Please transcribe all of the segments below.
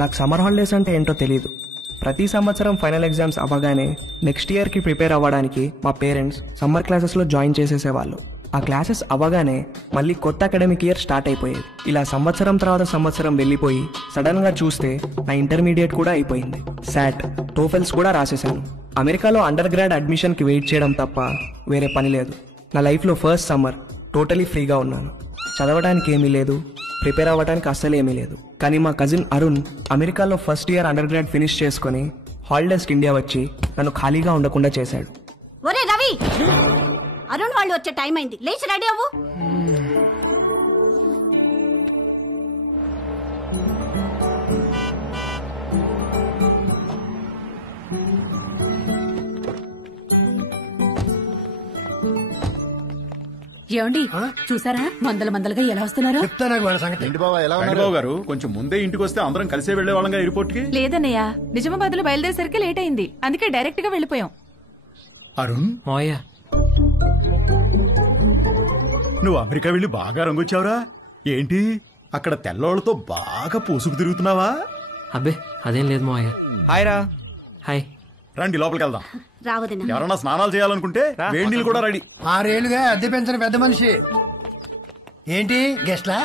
నాకు summer holidays అంటే ఏంటో తెలియదు. ప్రతి సంవత్సరం ఫైనల్ ఎగ్జామ్స్ అవ్వగానే నెక్స్ట్ ఇయర్కి ప్రిపేర్ అవ్వడానికి మా పేరెంట్స్ సమ్మర్ క్లాసెస్లో జాయిన్ చేసేసేవాళ్ళు. ఆ క్లాసెస్ అవ్వగానే మళ్ళీ కొత్త అకాడమిక్ ఇయర్ స్టార్ట్ అయిపోయేది. ఇలా సంవత్సరం తర్వాత సంవత్సరం వెళ్ళిపోయి సడన్గా చూస్తే నా ఇంటర్మీడియట్ కూడా అయిపోయింది. శాట్, టోఫెల్స్ కూడా రాసేసాను. అమెరికాలో అండర్ గ్రాడ్ అడ్మిషన్కి వెయిట్ చేయడం తప్ప వేరే పని లేదు. నా లైఫ్లో ఫస్ట్ సమ్మర్ టోటలీ ఫ్రీగా ఉన్నాను. చదవడానికి ఏమీ లేదు, ప్రిపేర్ అవ్వడానికి అస్సలు ఏమీ లేదు. కానీ మా కజిన్ అరుణ్ అమెరికాలో first year under grad finish చేసుకుని హాలిడేస్కి ఇండియా వచ్చి నన్ను ఖాళీగా ఉండకుండా చేశాడు. ఒరే రవి, అరుణ్ వాళ్ళు వచ్చే టైం అయింది, లేచి రెడీ అవ్వు. ఏమండి చూసారా మందలుగా ఎలా వస్తున్నారో? బాబు గారు కొంచెం ముందే ఇంటికి వస్తే అందరం కలిసే వెళ్లే వాళ్ళంగా ఎయిర్పోర్ట్ కి. లేదన్నయ్య, నిజామాబాద్ లో బయలుదేరేసరికి లేట్ అయింది, అందుకే డైరెక్ట్ గా వెళ్ళిపోయాం. అరుణ్, నువ్వు అమెరికా వెళ్లి బాగా రంగొచ్చావురా. ఏంటి అక్కడ తెల్లోళ్లతో బాగా పూసుకు తిరుగుతున్నావా? అబ్బే అదేం లేదు మావయ్య. హాయ్ రా. హాయ్. రండి లోపలికి వెళ్దాం. రావదన్నా, ఎవరన్నా స్నానాలు చేయాలనుకుంటే వేడి నీళ్ళు కూడా రెడీ. 6 ఏళ్లుగా అద్దె పెంచిన పెద్ద మనిషి. ఏంటి గెస్ట్లా?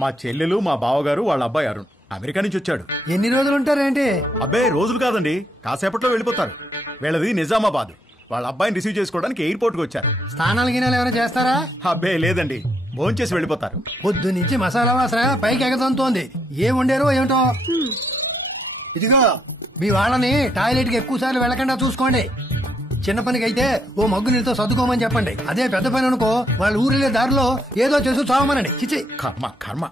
మా చెల్లెలు, మా బావగారు, వాళ్ళ అబ్బాయి అరుణ్ అమెరికా నుంచి వచ్చాడు. ఎన్ని రోజులు ఉంటారేంటి? అబ్బే రోజులు కాదండి, కాసేపట్లో వెళ్ళిపోతారు. వీళ్ళది నిజామాబాద్. వాళ్ళ అబ్బాయిని రిసీవ్ చేసుకోవడానికి ఎయిర్పోర్ట్ కి వచ్చారు. స్నానాలు గినాలు ఏమైనా చేస్తారా? అబ్బే లేదండి, భోంచేసి వెళ్ళిపోతారు. పొద్దు నుంచి మసాలా వాసన పైకి ఎగతంతోంది. ఏం వండారో ఏమిటో. ఇదిగో మీ వాళ్ళని టాయిలెట్ కి ఎక్కువ సార్లు వెళ్లకుండా చూసుకోండి. చిన్న పనికి అయితే ఓ మగ్గు నీళ్ళతో సర్దుకోమని చెప్పండి. అదే పెద్ద పని అనుకో, వాళ్ళు ఊరిలే దారిలో ఏదో చేసి చావమనండి. చిచి కర్మ కర్మ.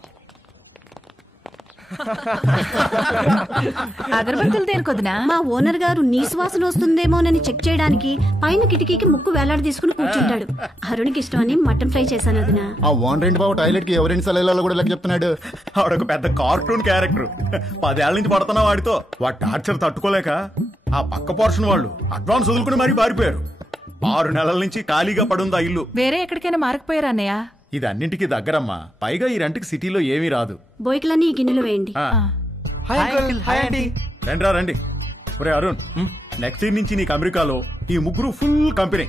అగరబత్తులు దేనికొద్దునా? మా ఓనర్ గారు నీసు వాసన వస్తుందేమోనని చెక్ చేయడానికి పైన కిటికీకి ముక్కు వేలాడి తీసుకుని కూర్చుంటాడు. అరుణ్కి ఇష్టమని మటన్ ఫ్రై చేశాను వదినా. ఆ ఓనర్ బాబు టాయిలెట్ కి ఎవరైనా సలహాలు కూడా చెప్తున్నాడు. ఆవిడొక పెద్ద కార్టూన్ క్యారెక్టర్. 10 ఏళ్ల నుంచి పడుతున్నా వాడితో. వాడి టార్చర్ తట్టుకోలేక ఆ పక్క పోర్షన్ వాళ్ళు అడ్వాన్స్ వదులుకుని మరీ పారిపోయారు. 6 నెలల నుంచి ఖాళీగా పడుందా ఇల్లు. వేరే ఎక్కడికైనా మారకపోయారా అన్నయ్య? ఇది అన్నింటికి దగ్గరమ్మా. పైగా ఈ రెంట్కి సిటీలో ఏమీ రాదు. బోయికలన్నీ ఈ గిన్నెలు వేయండి. రండి రండి. ఒరే అరుణ్, నెక్స్ట్ ఇయర్ నుంచి నీకు అమెరికాలో ఈ ముగ్గురు ఫుల్ కంపెనీ.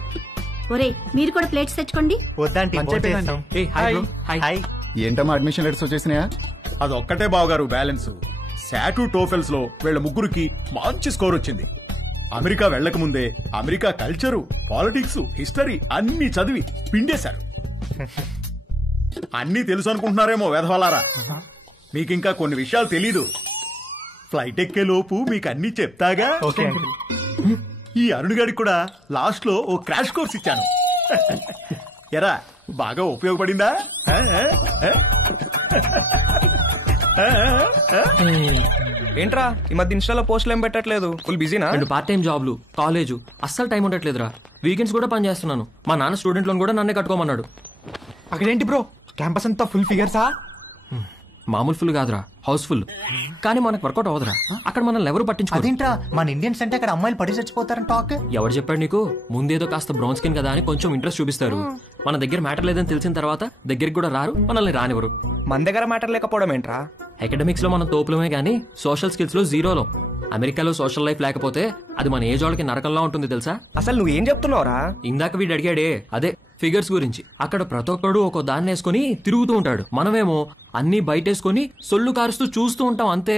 ఒరే మీరు కూడా ప్లేట్స్ తెచ్చుకోండి. ఏంటమ్మా అడ్మిషన్ లెటర్స్ వచ్చేసినాయా? అదొక్కటే బావగారు బ్యాలెన్స్. శాటు టోఫెల్స్ లో వీళ్ళ ముగ్గురికి మంచి స్కోర్ వచ్చింది. అమెరికా వెళ్లక ముందే అమెరికా కల్చరు, పాలిటిక్స్, హిస్టరీ అన్ని చదివి పిండేశారు. అన్నీ తెలుసు అనుకుంటున్నారేమో వెధవలారా. మీకింకా కొన్ని విషయాలు తెలీదు. ఫ్లైట్ ఎక్కే లోపు మీకు అన్ని చెప్తాగా. ఈ అరుణ్ గారికి కూడా లాస్ట్ లో ఓ క్రాష్ కోర్స్ ఇచ్చాను. ఎరా బాగా ఉపయోగపడిందా? ఏంట్రా ఈ మధ్య ఇన్స్టాలో పోస్టులు ఏం పెట్టట్లేదు? ఫుల్ బిజీనా? 2 పార్ట్ టైం జాబ్లు, కాలేజు, అస్సలు టైం ఉండట్లేదురా. వీకెండ్స్ కూడా పని చేస్తున్నాను. మా నాన్న స్టూడెంట్ లోన్ కూడా నన్నే కట్టుకోమన్నాడు. అక్కడేంటి బ్రో, క్యాంపస్ అంతా ఫుల్ ఫిగర్సా? మామూలు ఫుల్ కాదురా, హౌస్ఫుల్. కానీ మనకు వర్కౌట్ అవ్వదురా. అక్కడ మనల్ని ఎవరు పట్టించుకోరు. అదేంట్రా, మన ఇండియన్స్ అంటే అక్కడ అమ్మాయిలు పడి చచ్చిపోతారని టాక్. ఎవరు చెప్పాడు నీకు? ముందేదో కాస్త బ్రౌన్ స్కిన్ కదా అని కొంచెం ఇంట్రెస్ట్ చూపిస్తారు. మన దగ్గర మ్యాటర్ లేదని తెలిసిన తర్వాత దగ్గరికి కూడా రారు, మనల్ని రానివ్వరు. మన దగ్గర మ్యాటర్ లేకపోవడం ఏంట్రా? అకాడమిక్స్ లో మనం తోపులమే గానీ సోషల్ స్కిల్స్ లో జీరోలో. అమెరికాలో సోషల్ లైఫ్ లేకపోతే అది మన ఏజ్ వాళ్ళకి నరకంలా ఉంటుంది తెలుసా? అసలు నువ్వేం చెప్తున్నావురా? ఇందాక వీడు అడిగాడే అదే ఫిగర్స్ గురించి. అక్కడ ప్రతి ఒక్కడు ఒక దాన్ని వేసుకుని తిరుగుతూ ఉంటాడు. మనమేమో అన్ని బయటేసుకుని సొల్లు కారుస్తూ చూస్తూ ఉంటాం అంతే.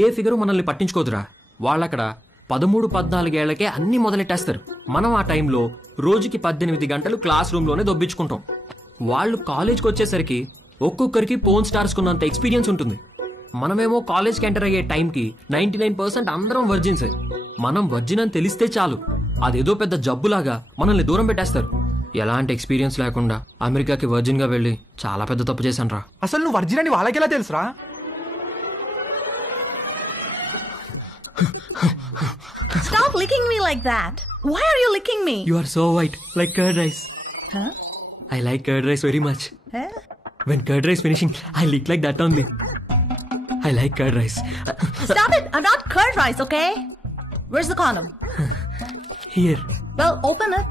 ఏ ఫిగరు మనల్ని పట్టించుకోదురా. వాళ్ళక్కడ 13-14 ఏళ్లకే అన్ని మొదలెట్టేస్తారు. మనం ఆ టైంలో రోజుకి 18 గంటలు క్లాస్ రూమ్ లోనే దొబ్బించుకుంటాం. వాళ్ళు కాలేజ్కి వచ్చేసరికి ఒక్కొక్కరికి పోన్ స్టార్స్ కున్నంత ఎక్స్పీరియన్స్ ఉంటుంది. మనమేమో కాలేజ్కి ఎంటర్ అయ్యే టైంకి 99% అందరం వర్జిన్స్. మనం వర్జిన్ అని తెలిస్తే చాలు, అదేదో పెద్ద జబ్బులాగా మనల్ని దూరం పెట్టేస్తారు. ఎలాంటి ఎక్స్పీరియన్స్ లేకుండా అమెరికాకి వర్జిన్ గా వెళ్ళి చాలా పెద్ద తప్పు చేశాను రా. అసలు నువ్వు వర్జిన్ అని వాళ్ళకెలా తెలుసురా? Stop licking me like that. Why are you licking me? You are so white, like curd rice. Huh? I like curd rice very much. Huh? When curd rice finishing, I lick like that only. I like curd rice. Stop it! I'm not curd rice, okay? Where's the condom? Here. Well, open it.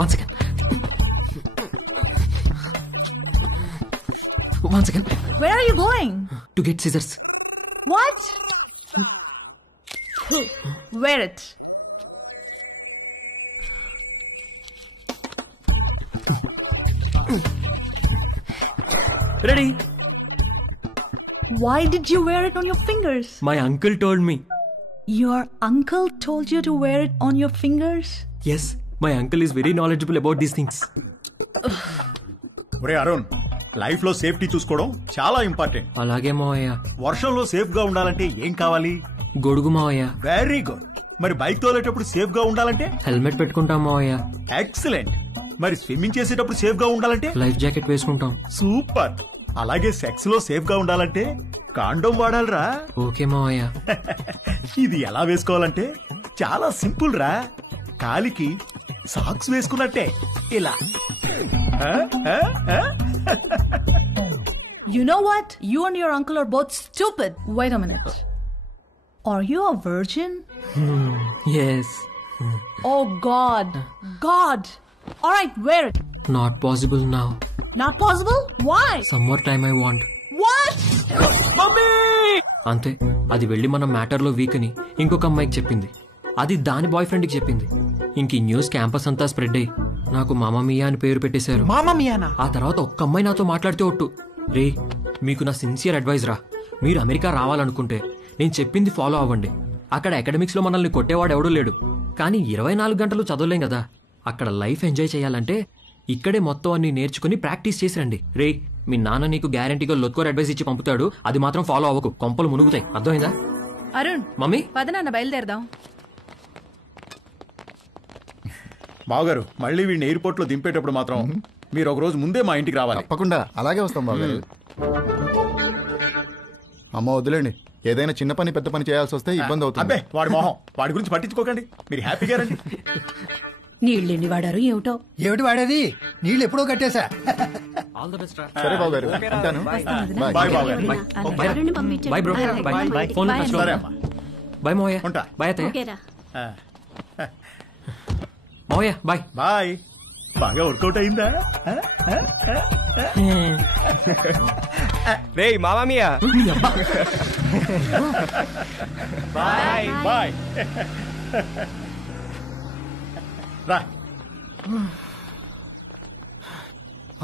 One second. One second. Where are you going? To get scissors. What? Wear it. Ready? Why did you wear it on your fingers? My uncle told me. Your uncle told you to wear it on your fingers? Yes, my uncle is very knowledgeable about these things. ఒరే Arun, life లో safety చూసుకోవడం చాలా important. అలాగే మావయ్య. వర్షంలో safe గా ఉండాలంటే ఏం కావాలి? గొడుగు మావయ్య. Very good. మరి బైక్ తోలేటప్పుడు సేఫ్ గా ఉండాలంటే? హెల్మెట్ పెట్టుకుంటాం మావయ్య. ఎక్సలెంట్. మరి స్విమ్మింగ్ చేసేటప్పుడు సేఫ్ గా ఉండాలంటే? లైఫ్ జాకెట్ వేసుకుంటాం. సూపర్. అలాగే సెక్స్ లో సేఫ్ గా ఉండాలంటే కాండోమ్ వాడాలిరా. ఓకే మావయ్య. ఇది ఎలా వేసుకోవాలంటే చాలా సింపుల్ రా. కాలికి సాక్స్ వేసుకున్నట్టే ఇలా. You know what? You and your uncle are both stupid. Wait a minute. Are you a virgin? Yes. Oh God. God. All right, wear it. Not possible now. Not possible? Why? Some more time I want. What? అంతే. అది వెళ్ళి మన matter లో week అని ఇంకొక అమ్మాయికి చెప్పింది. అది దాని బాయ్ ఫ్రెండ్ కి చెప్పింది. ఇంక ఈ న్యూస్ క్యాంపస్ అంతా స్ప్రెడ్ అయ్యి నాకు మామా మియా అని పేరు పెట్టేశారు. మామా మియానా? ఆ తర్వాత ఒక్క అమ్మాయి నాతో మాట్లాడితే ఒట్టు. రే, మీకు నా సిన్సియర్ అడ్వైజ్ రా. మీరు అమెరికా రావాలనుకుంటే నేను చెప్పింది ఫాలో అవ్వండి. అక్కడ అకాడమిక్స్ లో మనల్ని కొట్టేవాడు ఎవడూ లేడు. కానీ 24 గంటలు చదవలేం కదా. అక్కడ లైఫ్ ఎంజాయ్ చేయాలంటే ఇక్కడే మొత్తం అన్ని నేర్చుకుని ప్రాక్టీస్ చేసి రండి. రే, మీ నాన్న నీకు గ్యారంటీగా లొత్కోర్ అడ్వైస్ ఇచ్చి పంపుతాడు. అది మాత్రం ఫాలో అవ్వకు, కొంపలు మునుగుతాయి. అర్థమైందా? అరుణ్, మమ్మీ పద నాన్న బయలుదేరదాం. బావగారు, మళ్ళీ వీడిని ఎయిర్పోర్ట్ లో దింపేటప్పుడు మాత్రం మీరు ఒక రోజు ముందే మా ఇంటికి రావాలి. తప్పకుండా అలాగే వస్తాం బావగారు. అమ్మ వదిలేండి, ఏదైనా చిన్న పని పెద్ద పని చేయాల్సి వస్తే ఇబ్బంది అవుతుంది. అబ్బే, వాడి మొహం, వాడి గురించి పట్టించుకోకండి. మీరు హ్యాపీగా రండి. నీళ్ళెన్ని వాడారు ఏమిటో. ఏమిటి వాడేది? నీళ్ళు ఎప్పుడో కట్టేశా. ఆల్ ద బెస్ట్ రా. సరే బావగారు, ఉంటాను. బాయ్ బావగారు. Bye bro. Bye. Phone touch లో. సరే అమ్మా. బై మోయా. ఉంటా. బై అత్తయ్య. ఓకేరా. మోయా బాయ్. బాయ్. బాగా వర్కౌట్ అయిందా? రే మామా మియా. Bye bye. రా.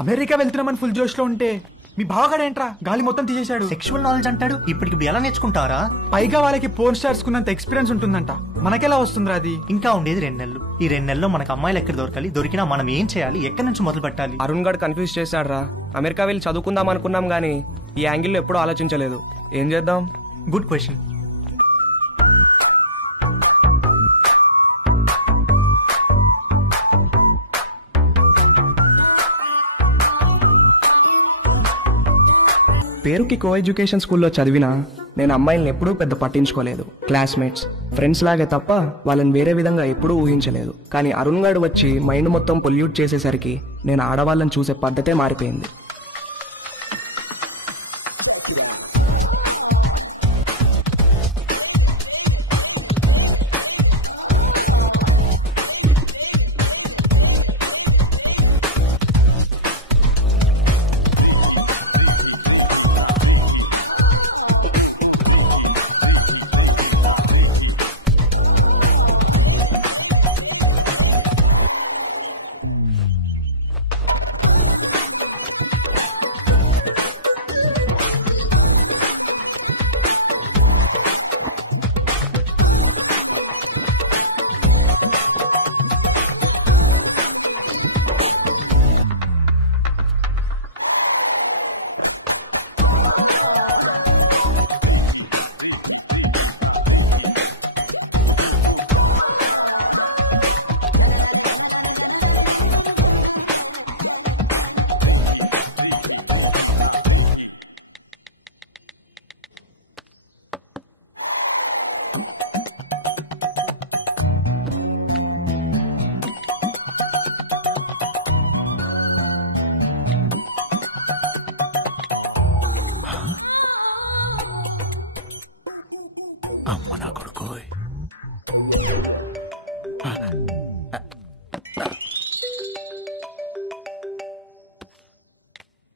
అమెరికా వెళ్తున్నామని ఫుల్ జోష్ లో ఉంటే మీ బావగాడేంట్రా గాలి మొత్తం తీసేశాడు. సెక్షువల్ నాలెడ్జ్ అంటాడు. ఇప్పటికి ఎలా నేర్చుకుంటారా? పైగా వాళ్ళకి పోర్న్ స్టార్స్ కున్నంత ఎక్స్పీరియన్స్ ఉంటుందంట. మనకెలా వస్తుందిరా అది? ఇంకా ఉండేది 2 నెలలు. ఈ 2 నెలల్లో మనకు అమ్మాయిలు ఎక్కడ దొరకాలి? దొరికినా మనం ఏం చేయాలి? ఎక్కడి నుంచి మొదలు పెట్టాలి? అరుణ్ గడ్ కన్ఫ్యూజ్ చేశాడు రా. అమెరికా వెళ్ళి చదువుకుందాం అనుకున్నాం గానీ ఈ యాంగిల్లో ఎప్పుడూ ఆలోచించలేదు. ఏం చేద్దాం? Good question. పేరుకి కో ఎడ్యుకేషన్ స్కూల్లో చదివినా నేను అమ్మాయిల్ని ఎప్పుడూ పెద్ద పట్టించుకోలేదు. క్లాస్మేట్స్, ఫ్రెండ్స్ లాగే తప్ప వాళ్ళని వేరే విధంగా ఎప్పుడూ ఊహించలేదు. కానీ అరుణ్ గారు వచ్చి మైండ్ మొత్తం పొల్యూట్ చేసేసరికి నేను ఆడవాళ్ళని చూసే పద్ధతే మారిపోయింది.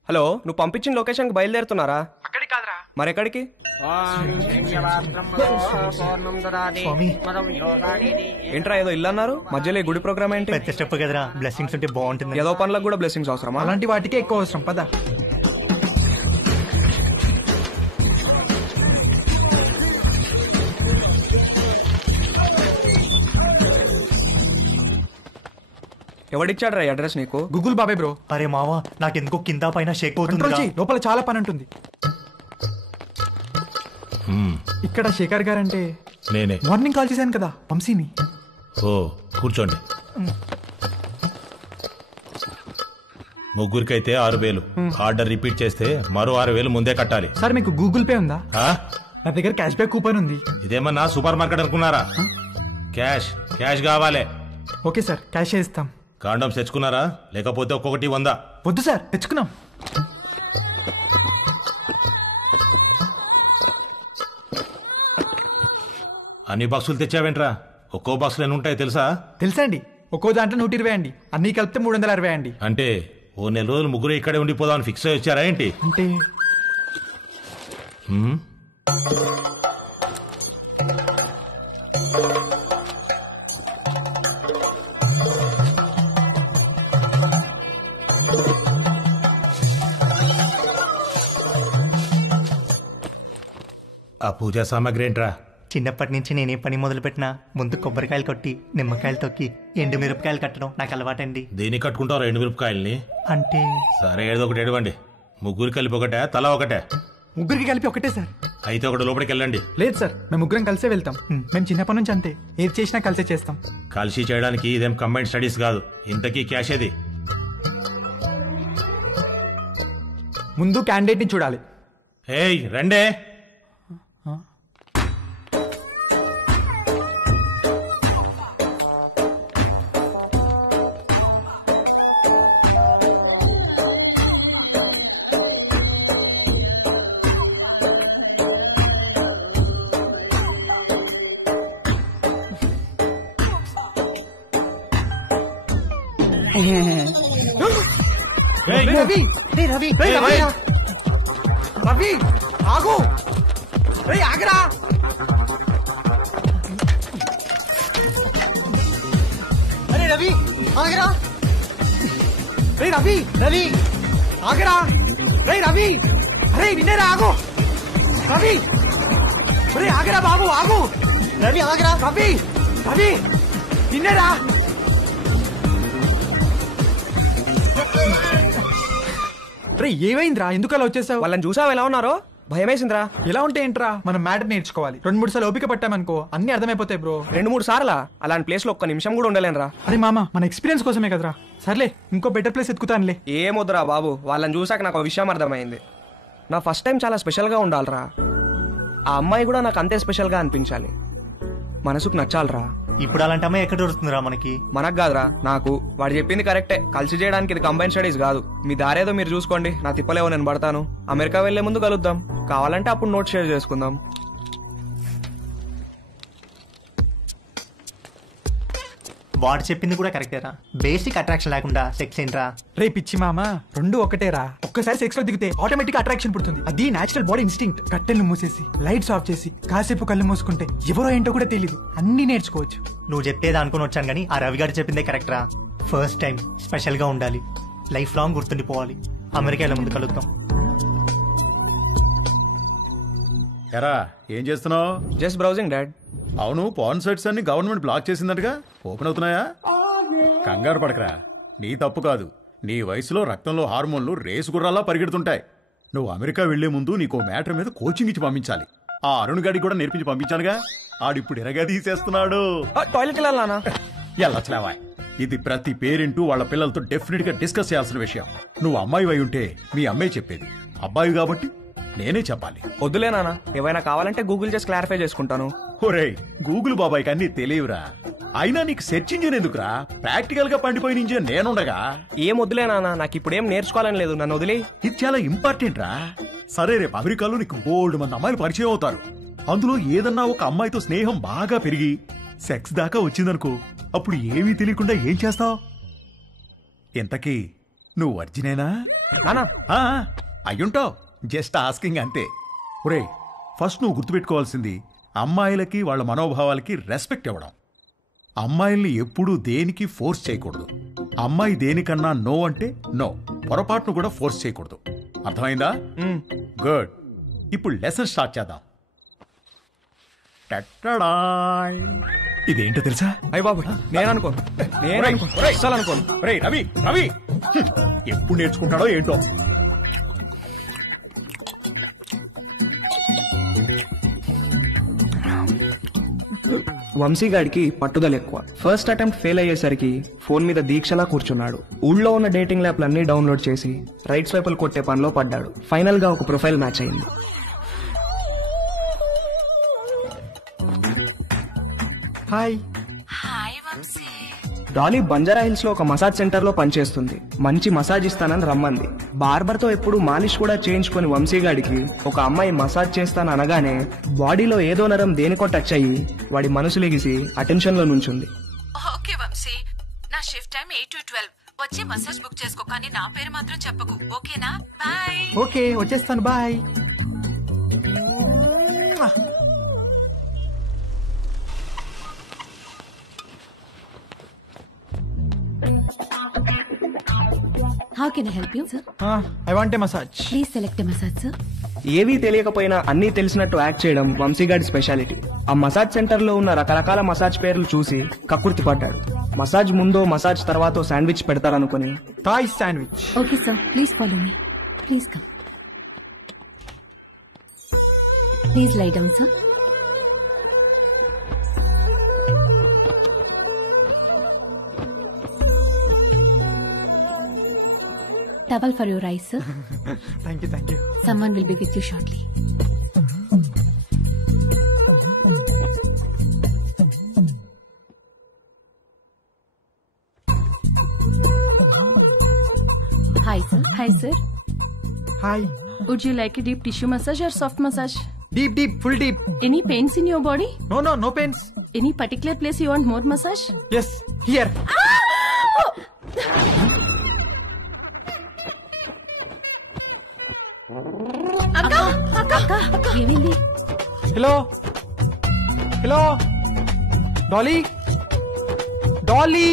హలో, నువ్వు పంపించిన లొకేషన్కి బయలుదేరుతున్నారా? అక్కడికి కాదురా. మరెక్కడికి? ఏంట్రా ఏదో ఇల్లు అన్నారు, మధ్యలో గుడి ప్రోగ్రామ్ ఏంటి? పెద్ద స్టెప్ కదరా, బ్లెస్సింగ్స్ ఉంటే బాగుంటుంది. ఏదో పనులకు కూడా బ్లెస్సింగ్స్ అవసరమా? అలాంటి వాటికే ఎక్కువ అవసరం. పద. ఎవడిచ్చాడ్రా ఈ అడ్రస్ నీకు? గూగుల్ బాబాయ్ బ్రో. అరే మావా, నాకెందుకో కింద పైన షేక్ అవుతుంది. లోపల చాలా పని ఉంటుంది. ఇక్కడ శేఖర్ గారు అంటే నేనే. మార్నింగ్ కాల్ చేశాను కదా వంశీని. ఓ కూర్చోండి. ముగ్గురికైతే 6,000. ఆర్డర్ రిపీట్ చేస్తే మరో 6,000 ముందే కట్టాలి. సార్ మీకు గూగుల్ పే ఉందా? నా దగ్గర క్యాష్ బ్యాక్ కూపన్ ఉంది. ఇదేమన్నా సూపర్ మార్కెట్ అనుకున్నారా? క్యాష్ క్యాష్ కావాలి. ఓకే సార్, క్యాష్ ఇస్తాం. కాండమ్స్ తెచ్చుకున్నారా? లేకపోతే ఒక్కొక్కటి 100? వద్దు సార్, తెచ్చుకున్నాం. అన్ని బాక్సులు తెచ్చావేంట్రా? ఒక్కో బాక్సులు ఎన్ని ఉంటాయి తెలుసా? తెలుసా అండి, ఒక్కో దాంట్లో 120 అండి, అన్ని కలిపితే 360 అండి. అంటే ఓ నెల రోజులు ముగ్గురు ఇక్కడే ఉండిపోదామని ఫిక్స్ అయ్యి వచ్చారా ఏంటి? అంటే ఆ పూజా సామాగ్రి ఏంట్రా? చిన్నప్పటి నుంచి నేనే పని మొదలు పెట్టినా ముందు కొబ్బరికాయలు కొట్టి నిమ్మకాయలు తొక్కి ఎండు మిరపకాయలు కట్టడం నాకు అలవాటండి. దేనికి కట్టుకుంటావు 2 మిరపకాయల్ని? అంటే సరే ఏదో ఒకటి ఎడవండి. ముగ్గురు కలిపి ఒకటే, తల ఒకటే? ముగ్గురికి కలిపి ఒకటే సార్. అయితే ఒకటి లోపలికి వెళ్ళండి. లేదు సార్, మేము ముగ్గురం కలిసే వెళ్తాం. మేము చిన్నప్పటి నుంచి అంతే, ఏది చేసినా కలిసే చేస్తాం. కలిసి చేయడానికి ఇదేం కంబైన్డ్ స్టడీస్ కాదు. ఇంతకీ క్యాష్ ఏది? ముందు క్యాండిడేట్ ని చూడాలి. ఏయ్ రండే. రవి రవి రవి ఆగు, ఆగరా. అరే రవి ఆగరా. రవి రవి ఆగరా. రవి అరే నిన్నేరా, ఆగు. రవి ఆగరా బాబు, ఆగు. రవి ఆగరా. రవి రవి నిన్నేరా. ఏమైందిరా, ఎందుకు అలా వచ్చేసావు? వాళ్ళని చూసావు ఎలా ఉన్నారో? భయమేసిందిరా. ఎలా ఉంటే ఏంట్రా, మనం మ్యాటర్ నేర్చుకోవాలి. 2-3 సార్లు ఓపిక పట్టామనుకో అన్ని అర్థమైపోతాయి బ్రో. 2-3 సార్లా? అలాంటి ప్లేస్ లో ఒక్క నిమిషం కూడా ఉండలేనురా. అరే మామ, మన ఎక్స్పీరియన్స్ కోసమే కదరా. సర్లే, ఇంకో బెటర్ ప్లేస్ ఎత్తుకుతానులే. ఏమొద్దురా బాబు, వాళ్ళని చూసాక నాకు ఒక విషయం అర్థమైంది. నా ఫస్ట్ టైం చాలా స్పెషల్గా ఉండాలిరా. ఆ అమ్మాయి కూడా నాకు అంతే స్పెషల్గా అనిపించాలి. మనసుకు నచ్చాలిరా. ఇప్పుడు అలాంటి అమ్మాయి ఎక్కడ దొరుకుతుందిరా మనకి? మనకు కాదురా, నాకు. వాడు చెప్పింది కరెక్టే, కలిసి చేయడానికి ఇది కంబైన్ స్టడీస్ కాదు. మీ దారేదో మీరు చూసుకోండి, నా తిప్పలేవో నేను పడతాను. అమెరికా వెళ్లే ముందు కలుద్దాం, కావాలంటే అప్పుడు నోట్ షేర్ చేసుకుందాం. వాడు చెప్పింది కూడా కరెక్టేరా. బేసిక్ అట్రాక్షన్ లేకుండా సెక్స్ ఏంట్రా? రే పిచ్చి మామ, 2 ఒకటేరా. ఒక్కసారి సెక్స్ లో దిగితే ఆటోమేటిక్ అట్రాక్షన్ పుడుతుంది. అది నేచురల్ బాడీ ఇన్స్టింక్ట్. కట్టెలు మూసేసి లైట్స్ ఆఫ్ చేసి కాసేపు కళ్ళు మూసుకుంటే ఎవరో ఏంటో కూడా తెలియదు, అన్ని నేర్చుకోవచ్చు. నువ్వు చెప్పేది అనుకుని వచ్చాను కానీ ఆ రవి గారు చెప్పిందే కరెక్టరా. ఫస్ట్ టైం స్పెషల్ గా ఉండాలి, లైఫ్ లాంగ్ గుర్తుండిపోవాలి. అమెరికాలో ముందు కలుద్దాం. ఎరా ఏం చేస్తున్నావు? Just browsing dad. అవును, పాన్ సైట్స్ అన్ని గవర్నమెంట్ బ్లాక్ చేసిందటగా, ఓపెన్ అవుతున్నాయా? కంగారు పడకరా, నీ తప్పు కాదు. నీ వయసులో రక్తంలో హార్మోన్లు రేసు గుర్రాలా పరిగెడుతుంటాయి. నువ్వు అమెరికా వెళ్లే ముందు నీకో మ్యాటర్ మీద కోచింగ్ ఇచ్చి పంపించాలి. ఆ అరుణ్ గాడికి కూడా నేర్పించి పంపించానుగా, ఆడిప్పుడు ఎరగా తీసేస్తున్నాడు. టాయిలెట్కి వెళ్ళాలనా? వెళ్ళొచ్చులేవా. ఇది ప్రతి పేరెంట్ వాళ్ళ పిల్లలతో డెఫినెట్ గా డిస్కస్ చేయాల్సిన విషయం. నువ్వు అమ్మాయి అయి ఉంటే మీ అమ్మాయి చెప్పేది, అబ్బాయి కాబట్టి నేనే చెప్పాలి. వద్దులే నాన్న, ఏవైనా కావాలంటే గూగుల్ చేసి క్లారిఫై చేసుకుంటాను. ఒరేయ్, గూగుల్ బాబాయ్కి అన్ని తెలియవురా. అయినా నీకు సెర్చ్ ఇంజిన్ ఎందుకురా? ప్రాక్టికల్ గా పండిపోయిన ఇంజిన్ నేనుండగా. ఏం వద్దులే నాన్న, నాకు ఇప్పుడేం నేర్చుకోవాలని లేదు, నన్ను వదిలే. ఇది చాలా ఇంపార్టెంట్ రా. సరే, రేపు అమెరికాలో నీకు బోల్డ్ మంది అమ్మాయిలు పరిచయం అవుతారు. అందులో ఏదన్నా ఒక అమ్మాయితో స్నేహం బాగా పెరిగి సెక్స్ దాకా వచ్చిందనుకో, అప్పుడు ఏమీ తెలియకుండా ఏం చేస్తావు? ఇంతకీ నువ్వు వర్జినేనా? నానా అయ్యుంటావు, జస్ట్ ఆస్కింగ్ అంతే. ఒరే, ఫస్ట్ నువ్వు గుర్తుపెట్టుకోవాల్సింది అమ్మాయిలకి వాళ్ళ మనోభావాలకి రెస్పెక్ట్ ఇవ్వడం. అమ్మాయిల్ని ఎప్పుడూ దేనికి ఫోర్స్ చేయకూడదు. అమ్మాయి దేనికన్నా నో అంటే నో, పొరపాటును కూడా ఫోర్స్ చేయకూడదు. అర్థమైందా? గుడ్. ఇప్పుడు లెసన్ స్టార్ట్ చేద్దాం. ఇదేంటో తెలుసా? అయ్య బాబు, నేననుకోను. రవి రవి ఎప్పుడు నేర్చుకుంటాడో ఏంటో. వంశీగాడికి పట్టుదల ఎక్కువ. ఫస్ట్ అటెంప్ట్ ఫెయిల్ అయ్యేసరికి ఫోన్ మీద దీక్షలా కూర్చున్నాడు. ఊళ్ళో ఉన్న డేటింగ్ యాప్లన్నీ డౌన్లోడ్ చేసి రైట్ స్వైపులు కొట్టే పనిలో పడ్డాడు. ఫైనల్ గా ఒక ప్రొఫైల్ మ్యాచ్ అయింది. హాయ్. డాలీ బంజారా హిల్స్ లో ఒక మసాజ్ సెంటర్ లో పనిచేస్తుంది. మంచి మసాజ్ ఇస్తానని రమ్మంది. బార్బర్ తో ఎప్పుడు మాలిష్ కూడా చేయించుకుని వంశీగాడికి ఒక అమ్మాయి మసాజ్ చేస్తాను అనగానే బాడీలో ఏదో నరం దేనికో టచ్ అయ్యి వాడి మనసు లెగిసి అటెన్షన్ లో నుంచుంది. ఓకే వంశీ, నా షిఫ్ట్ టైం 8 to 12. వచ్చి మసాజ్ బుక్ చేసుకో, కానీ నా పేరు మాత్రం చెప్పకు, ఓకేనా? బాయ్. ఓకే, వచ్చేస్తాను. Bye. How can I help you, sir? I want a massage. Please select a massage, sir. ఏవీ తెలియకపోయినా అన్నీ తెలిసినట్టు యాక్ట్ చేయడం వంశీగాడి స్పెషాలిటీ. ఆ మసాజ్ సెంటర్ లో ఉన్న రకరకాల మసాజ్ పేర్లు చూసి కక్కుర్తి పడ్డాడు. మసాజ్ ముందో మసాజ్ తర్వాతో శాండ్విచ్ పెడతారనుకుని Thai sandwich. Okay, sir. Please follow me. Please come. Please lie down, sir. Towel for your eyes, sir. Thank you, thank you. Someone will be with you shortly. Hi, sir. Hi, sir. Hi. Would you like a deep tissue massage or soft massage? Deep, deep, full deep. Any pains in your body? No, no, no pains. Any particular place you want more massage? Yes, here. ఏమైంది? Hello. Hello. Dolly. Dolly.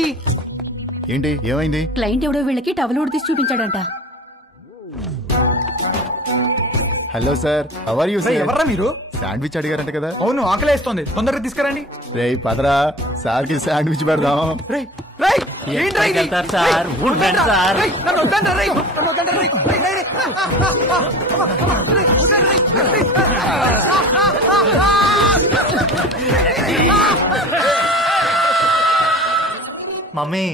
ఏంటి, ఏమైంది? Client ఎవడో వీళ్ళకి towel ఉడి తీసి చూపించాడంట. Hello sir, how are you sir? ఎవర్రా మీరు? శాండ్విచ్ అడిగారంట కదా? అవును, ఆకలేస్తోంది. తొందరగా తీసుకురండి. రేయ్ పదరా, సార్ కి శాండ్విచ్ పెడదాం. రేయ్ రేయ్, ఏంట్రా ఇది? సార్, ఉండండి సార్. రేయ్, నన్ను వద్దండ్రా, రేయ్, నన్ను వద్దండ్రా, రేయ్, రేయ్, రేయ్, మమ్మీ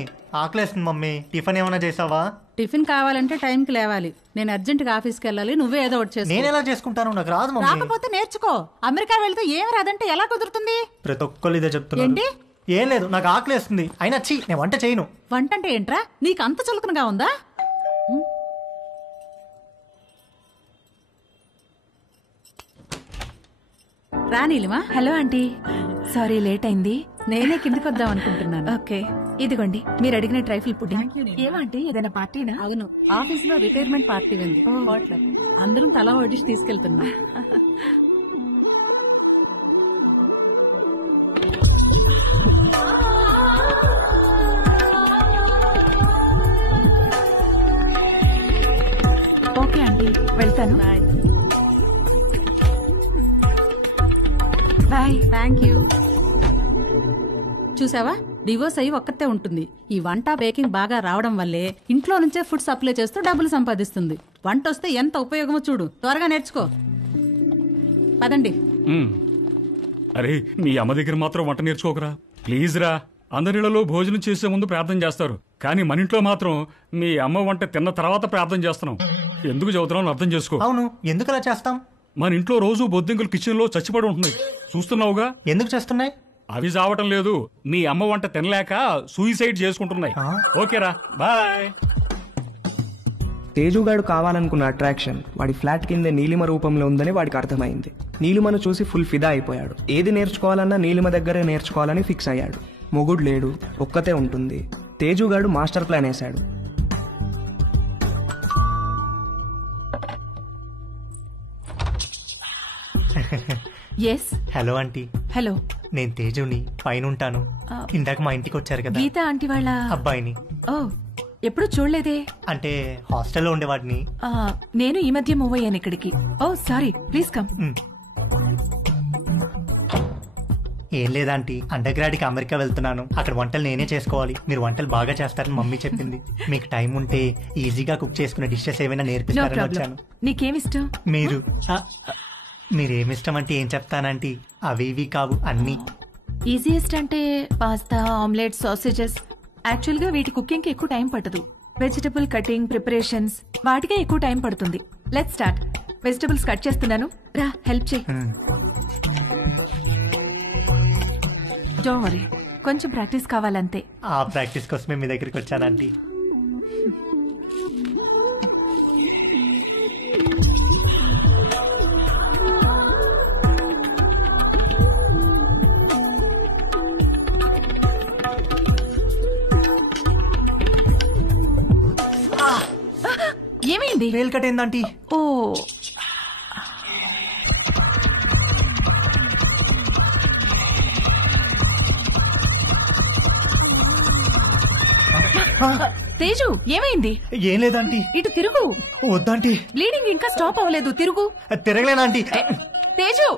ఆకలేస్తుంది మమ్మీ, టిఫిన్ ఏమైనా చేసావా? టిఫిన్ కావాలంటే టైంకి లేవాలి. నేను అర్జెంట్ గా ఆఫీస్కి వెళ్ళాలి. నువ్వే ఏదో ఒకటి చేసుకో. నేను ఎలా చేసుకుంటాను, నాకు రాదు మమ్మీ. రాకపోతే నేర్చుకో. అమెరికా వెళ్తే ఏం రాదంటే ఎలా కుదురుతుంది? ప్రతి ఒక్కళ్ళు ఇదే చెప్తున్నారు. ఏంటి? ఏం లేదు, నాకు ఆకలేస్తుంది. అయినా చీ, నేను వంట చేయను. వంట అంటే ఏంట్రా? నీకు అంత చులకనగా ఉందా? రానీలిమా. హలో ఆంటీ, సారీ లేట్ అయింది. నేనే కిందికి వద్దాం అనుకుంటున్నాను. ఓకే, ఇదిగోండి మీరు అడిగిన ట్రైఫుల్ పుడ్డింగ్. ఏమంటే ఏదైనా పార్టీనా? అవును, ఆఫీస్ లో రిటైర్మెంట్ పార్టీ ఉంది. అందరం తలా వడ్డిసి తీసుకెళ్తున్నాం. ఓకే ఆంటీ, వెళ్తాను. బాయ్. Thank you. చూసావా, డివోర్స్ అయ్యి ఒక్కతే ఉంటుంది. ఈ వంట బేకింగ్ బాగా రావడం వల్లే ఇంట్లో నుంచే ఫుడ్ సప్లై చేస్తూ డబ్బులు సంపాదిస్తుంది. వంట వస్తే ఎంత ఉపయోగమో చూడు. త్వరగా నేర్చుకో. పదండి. అరే, మీ అమ్మ దగ్గర మాత్రం వంట నేర్చుకోకరా ప్లీజ్ రా. అందరిలో భోజనం చేసే ముందు ప్రార్థన చేస్తారు, కానీ మన ఇంట్లో మాత్రం మీ అమ్మ వంట తిన్న తర్వాత ప్రార్థన చేస్తున్నాం. ఎందుకు చదువుతున్నాం అర్థం చేసుకో. అవును, ఎందుకు అలా చేస్తాం? మన ఇంట్లో రోజు బొద్దింకలు కిచెన్ లో చచ్చిపడి ఉంటున్నాయి, చూస్తున్నావుగా. ఎందుకు చేస్తున్నాయి? అవి చావటం లేదు, మీ అమ్మ వంట తినలేక సూయిసైడ్ చేసుకుంటున్నాయి. ఓకేరా, బాయ్. తేజుగాడు కావాలనుకున్న అట్రాక్షన్ వాడి ఫ్లాట్ కిందే నీలిమ రూపంలో ఉందని వాడికి అర్థమైంది. నీలిమను చూసి ఫుల్ ఫిదా అయిపోయాడు. ఏది నేర్చుకోవాలన్నా నీలిమ దగ్గరే నేర్చుకోవాలని ఫిక్స్ అయ్యాడు. మొగుడు లేడు, ఒక్కతే ఉంటుంది. తేజుగాడు మాస్టర్ ప్లాన్ వేశాడు. Yes hello aunty. హలో, నేను తేజుని, పైన ఉంటాను. ఇందాక మా ఇంటికి వచ్చారు కదా గీత ఆంటీ వాళ్ళ అబ్బాయిని. ఓ, ఎప్పుడు చూడలేదే. అంటే హాస్టల్లో ఉండేవాడిని. నేను ఈ మధ్య మూవ్ అయ్యాను ఇక్కడికి. ఓ సారీ, ప్లీజ్ కమ్. ఏం లేదాంటీ, అండర్ గ్రాడ్ కి అమెరికా వెళ్తున్నాను. అక్కడ వంటలు నేనే చేసుకోవాలి. మీరు వంటలు బాగా చేస్తారని మమ్మీ చెప్పింది. మీకు టైం ఉంటే ఈజీగా కుక్ చేసుకునే డిషెస్ ఏమైనా నేర్పిస్తారని వచ్చాను. నీకేమిష్టం? మీరేమిష్టం అంటే ఏం చెప్తానంటీ, అవి ఇవి కావు అన్ని. ఈజియెస్ట్ అంటే పాస్తా, ఆమ్లెట్, సాసేజెస్. యాక్చువల్ గా వీటి కుకింగ్ కి ఎక్కువ టైం పట్టదు. వెజిటబుల్ కటింగ్, ప్రిపరేషన్స్ వాటికే ఎక్కువ టైం పడుతుంది. Let's start. వెజిటబుల్స్ కట్ చేస్తున్నాను, రా హెల్ప్ చేయి. డోంట్ వరీ, కొంచెం ప్రాక్టీస్ కావాలంతే. ఆ ప్రాక్టీస్ కోసమే మీ దగ్గరికి వచ్చానంటీ. ఏమైంది? వేలు కట్టేందంటీ. ఓ, తేజు ఏమైంది? ఏం లేదంటీ. ఇటు తిరుగు. వద్దంటీ, బ్లీడింగ్ ఇంకా స్టాప్ అవ్వలేదు, తిరుగు. తిరగలేనంటీ. తేజు,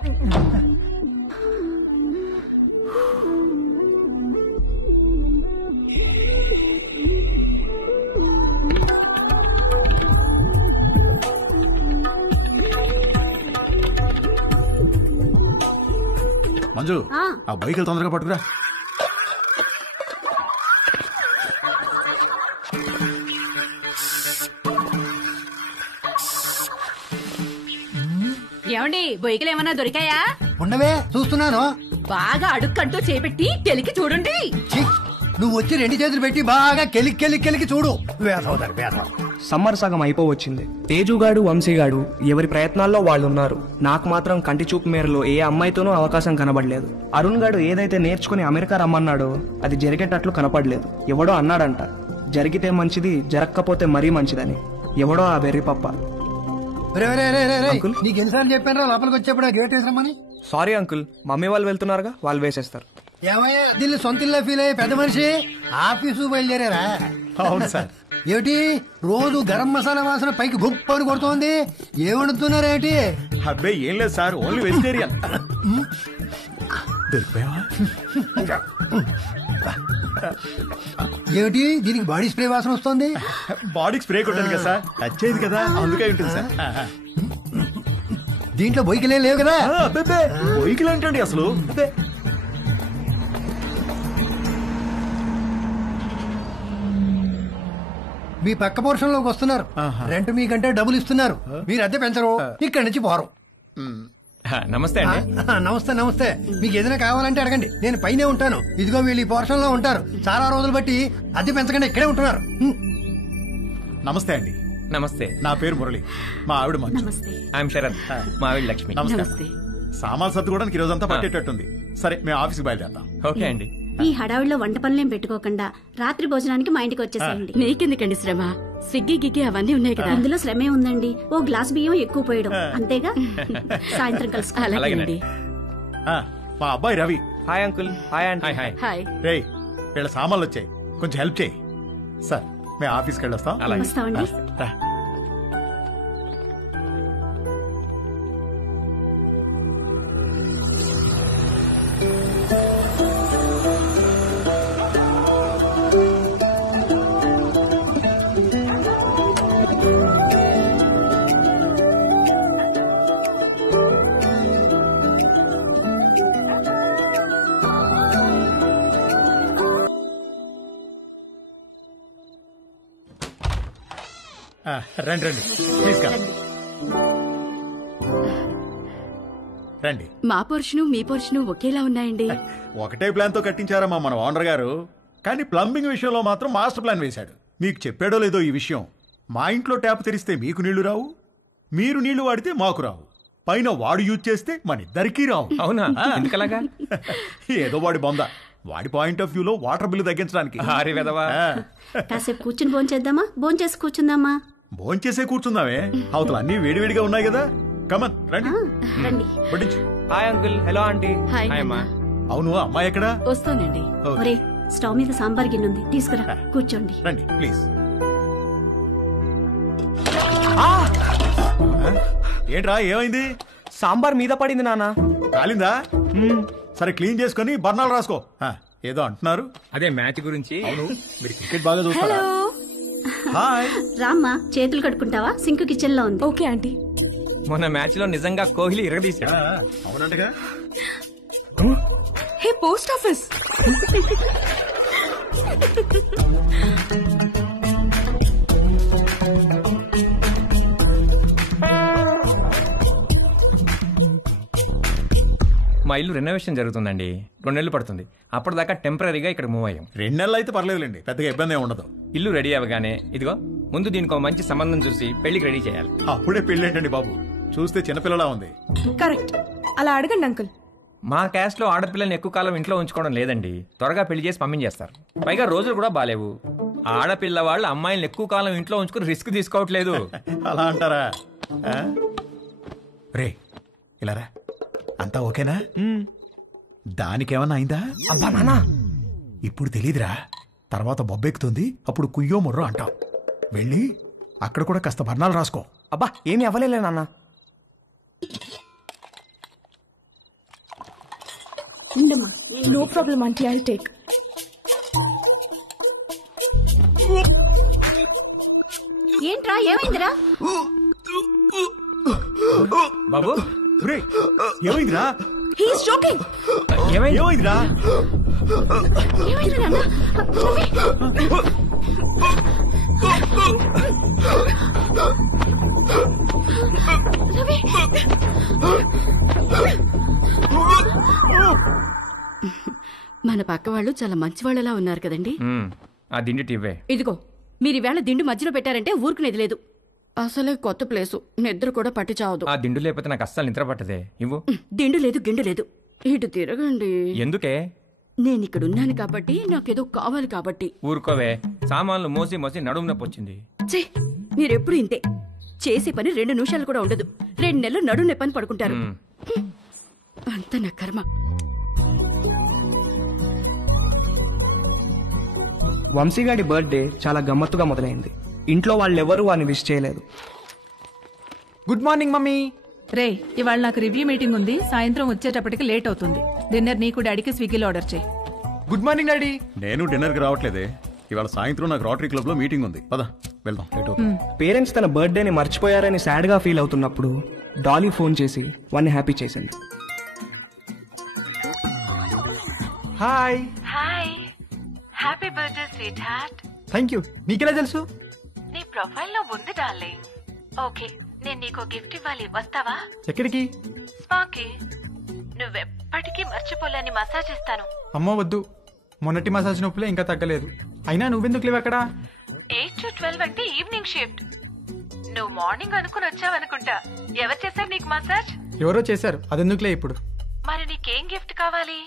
మంజు, ఆ బైక్ తొందరగా పట్టుకురా. ఏమండి, బొయ్యకలు ఏమన్నా దొరికాయా? ఉండవే, చూస్తున్నాను. బాగా అడుక్కంటూ చేపెట్టి కెలికి చూడండి. నువ్వు వచ్చి 2 చేతులు పెట్టి బాగా కెలికి చూడు. సమ్మర్ సగం అయిపోవచ్చింది. తేజుగాడు, వంశీగాడు ఎవరి ప్రయత్నాల్లో వాళ్ళున్నారు. నాకు మాత్రం కంటి చూపు మేరలో ఏ అమ్మాయితోనూ అవకాశం కనబడలేదు. అరుణ్ గాడు ఏదైతే నేర్చుకుని అమెరికా రమ్మన్నాడో అది జరిగేటట్లు కనపడలేదు. ఎవడో అన్నాడంట, జరిగితే మంచిది, జరగకపోతే మరీ మంచిదని. ఎవడో ఆ వెర్రి పప్ప. నీకు ఎన్నిసార్లు చెప్పాను లోపలికి వచ్చేప్పుడు గేట్ వేసామని. సారీ అంకుల్, మమ్మీ వాళ్ళు వెళ్తున్నారుగా, వాళ్ళు వేసేస్తారు. ఏమయ్యా, దీన్ని సొంత ఇల్లు ఫీల్ అయ్యే పెద్ద మనిషి ఆఫీసు బయలుదేరారా? అవును సార్. ఏమిటి రోజు గరం మసాలా వాసన పైకి గొప్పని కొడుతోంది? ఏమడుతున్నారేంటి? అబ్బాయి ఏం లేదు సార్, ఓన్లీ వెజిటేరియన్. దొరికిపోయావా? ఏమిటి దీనికి బాడీ స్ప్రే వాసన వస్తుంది? బాడీకి స్ప్రే కొట్టాను కదా సార్, టచ్ అయ్యింది కదా, అందుకే ఉంటుంది సార్. దీంట్లో బొయ్యికలే లేవు కదా? బొయ్యికలు ఏంటండి అసలు? మీ పక్క పోర్షన్ లోకి వస్తున్నారు. రెంట్ మీకంటే డబ్బులు ఇస్తున్నారు. మీరు అద్దె పెంచరు, ఇక్కడి నుంచి పోరు. నమస్తే అండి. నమస్తే. మీకు ఏదైనా కావాలంటే అడగండి, నేను పైనే ఉంటాను. ఇదిగో వీళ్ళు ఈ పోర్షన్ లో ఉంటారు. చాలా రోజులు బట్టి అద్దె పెంచకుండా ఇక్కడే ఉంటున్నారు. నమస్తే అండి. నమస్తే. నా పేరు మురళి, మా ఆవిడ మంజు. ఐఎమ్ శరత్, మా ఆవిడ లక్ష్మి. నమస్తే. సామాన్ సర్దుకోవడానికి ఈ రోజంతా పట్టేటట్టుంది. సరే, మేము ఆఫీస్కి బయలుదేరుతాం. ఓకే అండి. ఈ హడావిడిలో వంట పనులేం పెట్టుకోకుండా రాత్రి భోజనానికి మా ఇంటికి వచ్చేసేయండి. నీకెందుకండి శ్రమ? స్విగ్గీ గిగ్గి అవన్నీ ఉన్నాయి కదా. ఇందులో శ్రమే ఉందండి. ఓ గ్లాస్ బియ్యం ఎక్కువ పోయడం అంతేగా. సాయంత్రం కలుసుకో. అలాగేనండి. మా అబ్బాయి Ravi. Hi uncle. Hi aunty. Hi. రే, వీళ్ళ సామాన్లు వచ్చాయి, కొంచెం హెల్ప్ చేయి. సార్, మేము ఆఫీస్కి వెళ్ళొస్తాం. వస్తామండి. రండి ప్లీజ్ రండి. మా పోర్షను మీ పోర్షను ఒకేలా ఉన్నాయండి. ఒకటే ప్లాన్ తో కట్టించారమ్మా మన ఓనర్ గారు. కానీ ప్లంబింగ్ విషయంలో మాత్రం మాస్టర్ ప్లాన్ వేశాడు. మీకు చెప్పాడో లేదో ఈ విషయం, మా ఇంట్లో ట్యాప్ తెరిస్తే మీకు నీళ్లు రావు, మీరు నీళ్లు వాడితే మాకు రావు. పైన వాడు యూజ్ చేస్తే మన ఇద్దరికీ రావు. అవునా? ఎందుకలాగా? ఏదో వాడి బొంద. వాడి పాయింట్ ఆఫ్ వ్యూలో వాటర్ బిల్లు తగ్గించడానికి. కాసేపు కూర్చుని భోంచేద్దామా? భోంచేసి కూర్చుందామా? భోంచేసే కూర్చుందామే, అవతల అన్ని వేడివేడిగా ఉన్నాయి కదా. కమన్ రండి రండి. వడ్డించు. Hi uncle. Hello aunty. Hi అమ్మా. అవును అమ్మాయి ఎక్కడా? వస్తానండి. ఒరే స్టవ్ మీద సాంబార్ గిన్నె ఉంది, తీసుకురా. కూర్చోండి. రండి ప్లీజ్. ఏంట్రా ఏమైంది? సాంబార్ మీద పడింది నాన్న. కాలిందా? సరే క్లీన్ చేసుకొని బర్ణాలు రాసుకో. ఏదో అంటున్నారు. అదే మ్యాచ్ గురించి. అవును మీరు క్రికెట్ బాగా చూస్తారా? హాయ్. రామ్మా, చేతులు కడుక్కుంటావా? సింక్ కిచెన్ లో ఉంది. Okay aunty. మొన్న మ్యాచ్ లో నిజంగా కోహ్లీ ఇరగదీశాడు. అవునంటగా. Hey post office. మా ఇల్లు రెనోవేషన్ జరుగుతుందండి. 2 నెలలు పడుతుంది. అప్పటిదాకా టెంపరీగా ఇక్కడ మూవ్ అయ్యాం. 2 నెలలు అయితే పర్లేదులేండి, పెద్దగా ఇబ్బంది ఉండదు. ఇల్లు రెడీ అవ్వగానే ఇదిగో ముందు దీనికి మంచి సంబంధం చూసి పెళ్లికి రెడీ చేయాలి. అప్పుడే పెళ్లి ఏంటండి బాబు, చూస్తే చిన్నపిల్లలా ఉంది. కరెక్ట్, అలా అడగండి అంకుల్. మా క్యాస్ట్ లో ఆడపిల్లని ఎక్కువ కాలం ఇంట్లో ఉంచుకోవడం లేదండి. త్వరగా పెళ్లి చేసి పంపించేస్తారు. పైగా రోజులు కూడా బాలేవు. ఆడపిల్ల వాళ్ళు అమ్మాయిలను ఎక్కువ కాలం ఇంట్లో ఉంచుకుని రిస్క్ తీసుకోవట్లేదు. అలా అంటారా? రే ఇలారా, అంతా ఓకేనా? దానికేమన్నా అయిందా? అబ్బా నానా, ఇప్పుడు తెలీదురా, తర్వాత బొబ్బెక్కుతుంది, అప్పుడు కుయ్యో ముర్రో అంటాం. వెళ్ళి అక్కడ కూడా కాస్త బర్ణాలు రాసుకో. అబ్బా ఏమీ అవ్వలేలే నాన్న. No problem aunty, I take. ఏంట్రా ఏమైందిరా? బాబు ఏమైందిరా? He's joking. ఏమైందిరా? ఏమైంది నాన్న? రవి. మన పక్క వాళ్ళు చాలా మంచి వాళ్ళలా ఉన్నారు కదండి. ఆ దిండి టివ్వే. ఇదిగో మీరు ఈవేళ దిండు మధ్యలో పెట్టారంటే ఊరుకునేది లేదు. అసలే కొత్త ప్లేసు, నిద్ర కూడా పట్టి చావదు. ఆ దిండు లేకపోతే నాకు అస్సలు నిద్ర పట్టదే. ఇవ్వు. దిండు లేదు గిండు లేదు, ఇటు తిరగండి. ఎందుకే? నేను ఇక్కడ ఉన్నాను కాబట్టి, నాకేదో కావాలి కాబట్టి. ఊరుకోవే, సామాన్లు మోసి మోసి నడుము నొప్పి వచ్చింది. ఛే, మీరెప్పుడు ఇంతే. చేసే పని 2 నిమిషాలు కూడా ఉండదు. 2 నెలలు నడుము నొప్పని పడుకుంటారు. అంత నా కర్మ. వంశీగాడి బర్త్డే చాలా గమ్మత్తుగా మొదలైంది. ఇంట్లో వాళ్ళెవరూ వాడిని విష్ చేయలేదు. Good morning mummy. రే, ఇవాళ నాకు రివ్యూ మీటింగ్ ఉంది. సాయంత్రం వచ్చేటప్పటికి లేట్ అవుతుంది. డిన్నర్ నీకు డాడీకి స్విగ్గీలో ఆర్డర్ చేయి. Good morning daddy. నేను డిన్నర్కి రావట్లేదే, ఇవాళ సాయంత్రం నాకు రోటరీ క్లబ్ లో మీటింగ్ ఉంది. పద వెళ్దాం. పేరెంట్స్ తన బర్త్డేని మర్చిపోయారని సాడ్ గా ఫీల్ అవుతున్నప్పుడు డాలీ ఫోన్ చేసి వాడిని హ్యాపీ చేసింది. Hi. Hi, happy birthday sweet heart. Thank you. నీకెలా తెలుసు? నీ ప్రొఫైల్ లో ఉంది డార్లింగ్. ఓకే, నేను నీకు గిఫ్ట్ ఇవ్వాలి, వస్తావా? ఎక్కడికి? స్పాకి. నువ్వెప్పటికీ మర్చిపోలేని మసాజ్ ఇస్తాను. అమ్మో వద్దు, మొన్నటి మసాజ్ నొప్పులే ఇంకా తగ్గలేదు. అయినా నువ్వెందుకు లేవు అక్కడ? 8 to 12 అంటే ఈవినింగ్ షిఫ్ట్. నువ్వు మార్నింగ్ అనుకుని వచ్చావనుకుంటా. ఎవరు చేశారు నీకు మసాజ్? ఎవరో చేశారు, అదెందుకులే ఇప్పుడు. మరి నీకేం గిఫ్ట్ కావాలి?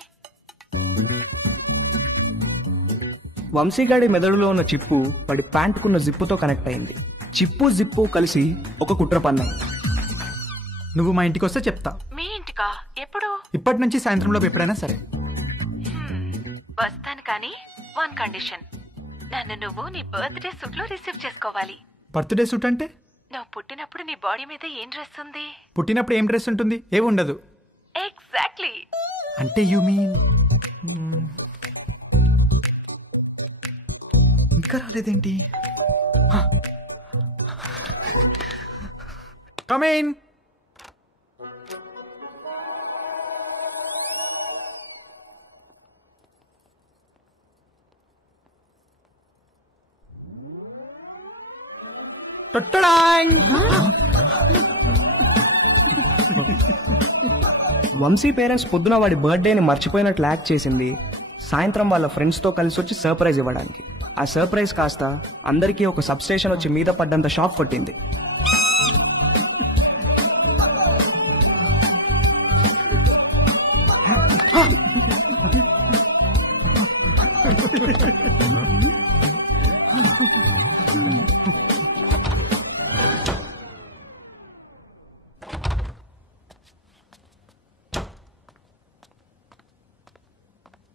వంశీగాడి మెదడులో ఉన్న చిప్పు వాడి ప్యాంటుకున్న జిప్పుతో కనెక్ట్ అయింది. చిప్పు జిప్పు కలిసి ఒక కుట్ర పన్నాయి. నువ్వు మా ఇంటికి వస్తే చెప్తా. మీ ఇంటికా? ఎప్పుడు? ఇప్పటి నుంచి సాయంత్రంలోపు ఎప్పుడైనా సరే. వస్తాను, కానీ 1 కండిషన్. నన్ను నువ్వు నీ బర్త్డే సూట్ లో రిసీవ్ చేసుకోవాలి. బర్త్డే సూట్ అంటే? నువ్వు పుట్టినప్పుడు నీ బాడీ మీద ఏం డ్రెస్ ఉంది? పుట్టినప్పుడు ఏం డ్రెస్ ఉంటుంది? ఏమి ఉండదు. ఎగ్జాక్ట్లీ. అంటే యు మీన్ ఇంకా రాలేదేంటి? Come in. వంశీ పేరెంట్స్ పొద్దున వాడి బర్త్డేని మర్చిపోయినట్లు యాక్ట్ చేసింది సాయంత్రం వాళ్ళ ఫ్రెండ్స్ తో కలిసి వచ్చి సర్ప్రైజ్ ఇవ్వడానికి. ఆ సర్ప్రైజ్ కాస్త అందరికీ ఒక సబ్ స్టేషన్ వచ్చి మీద పడ్డంత షాక్ కొట్టింది.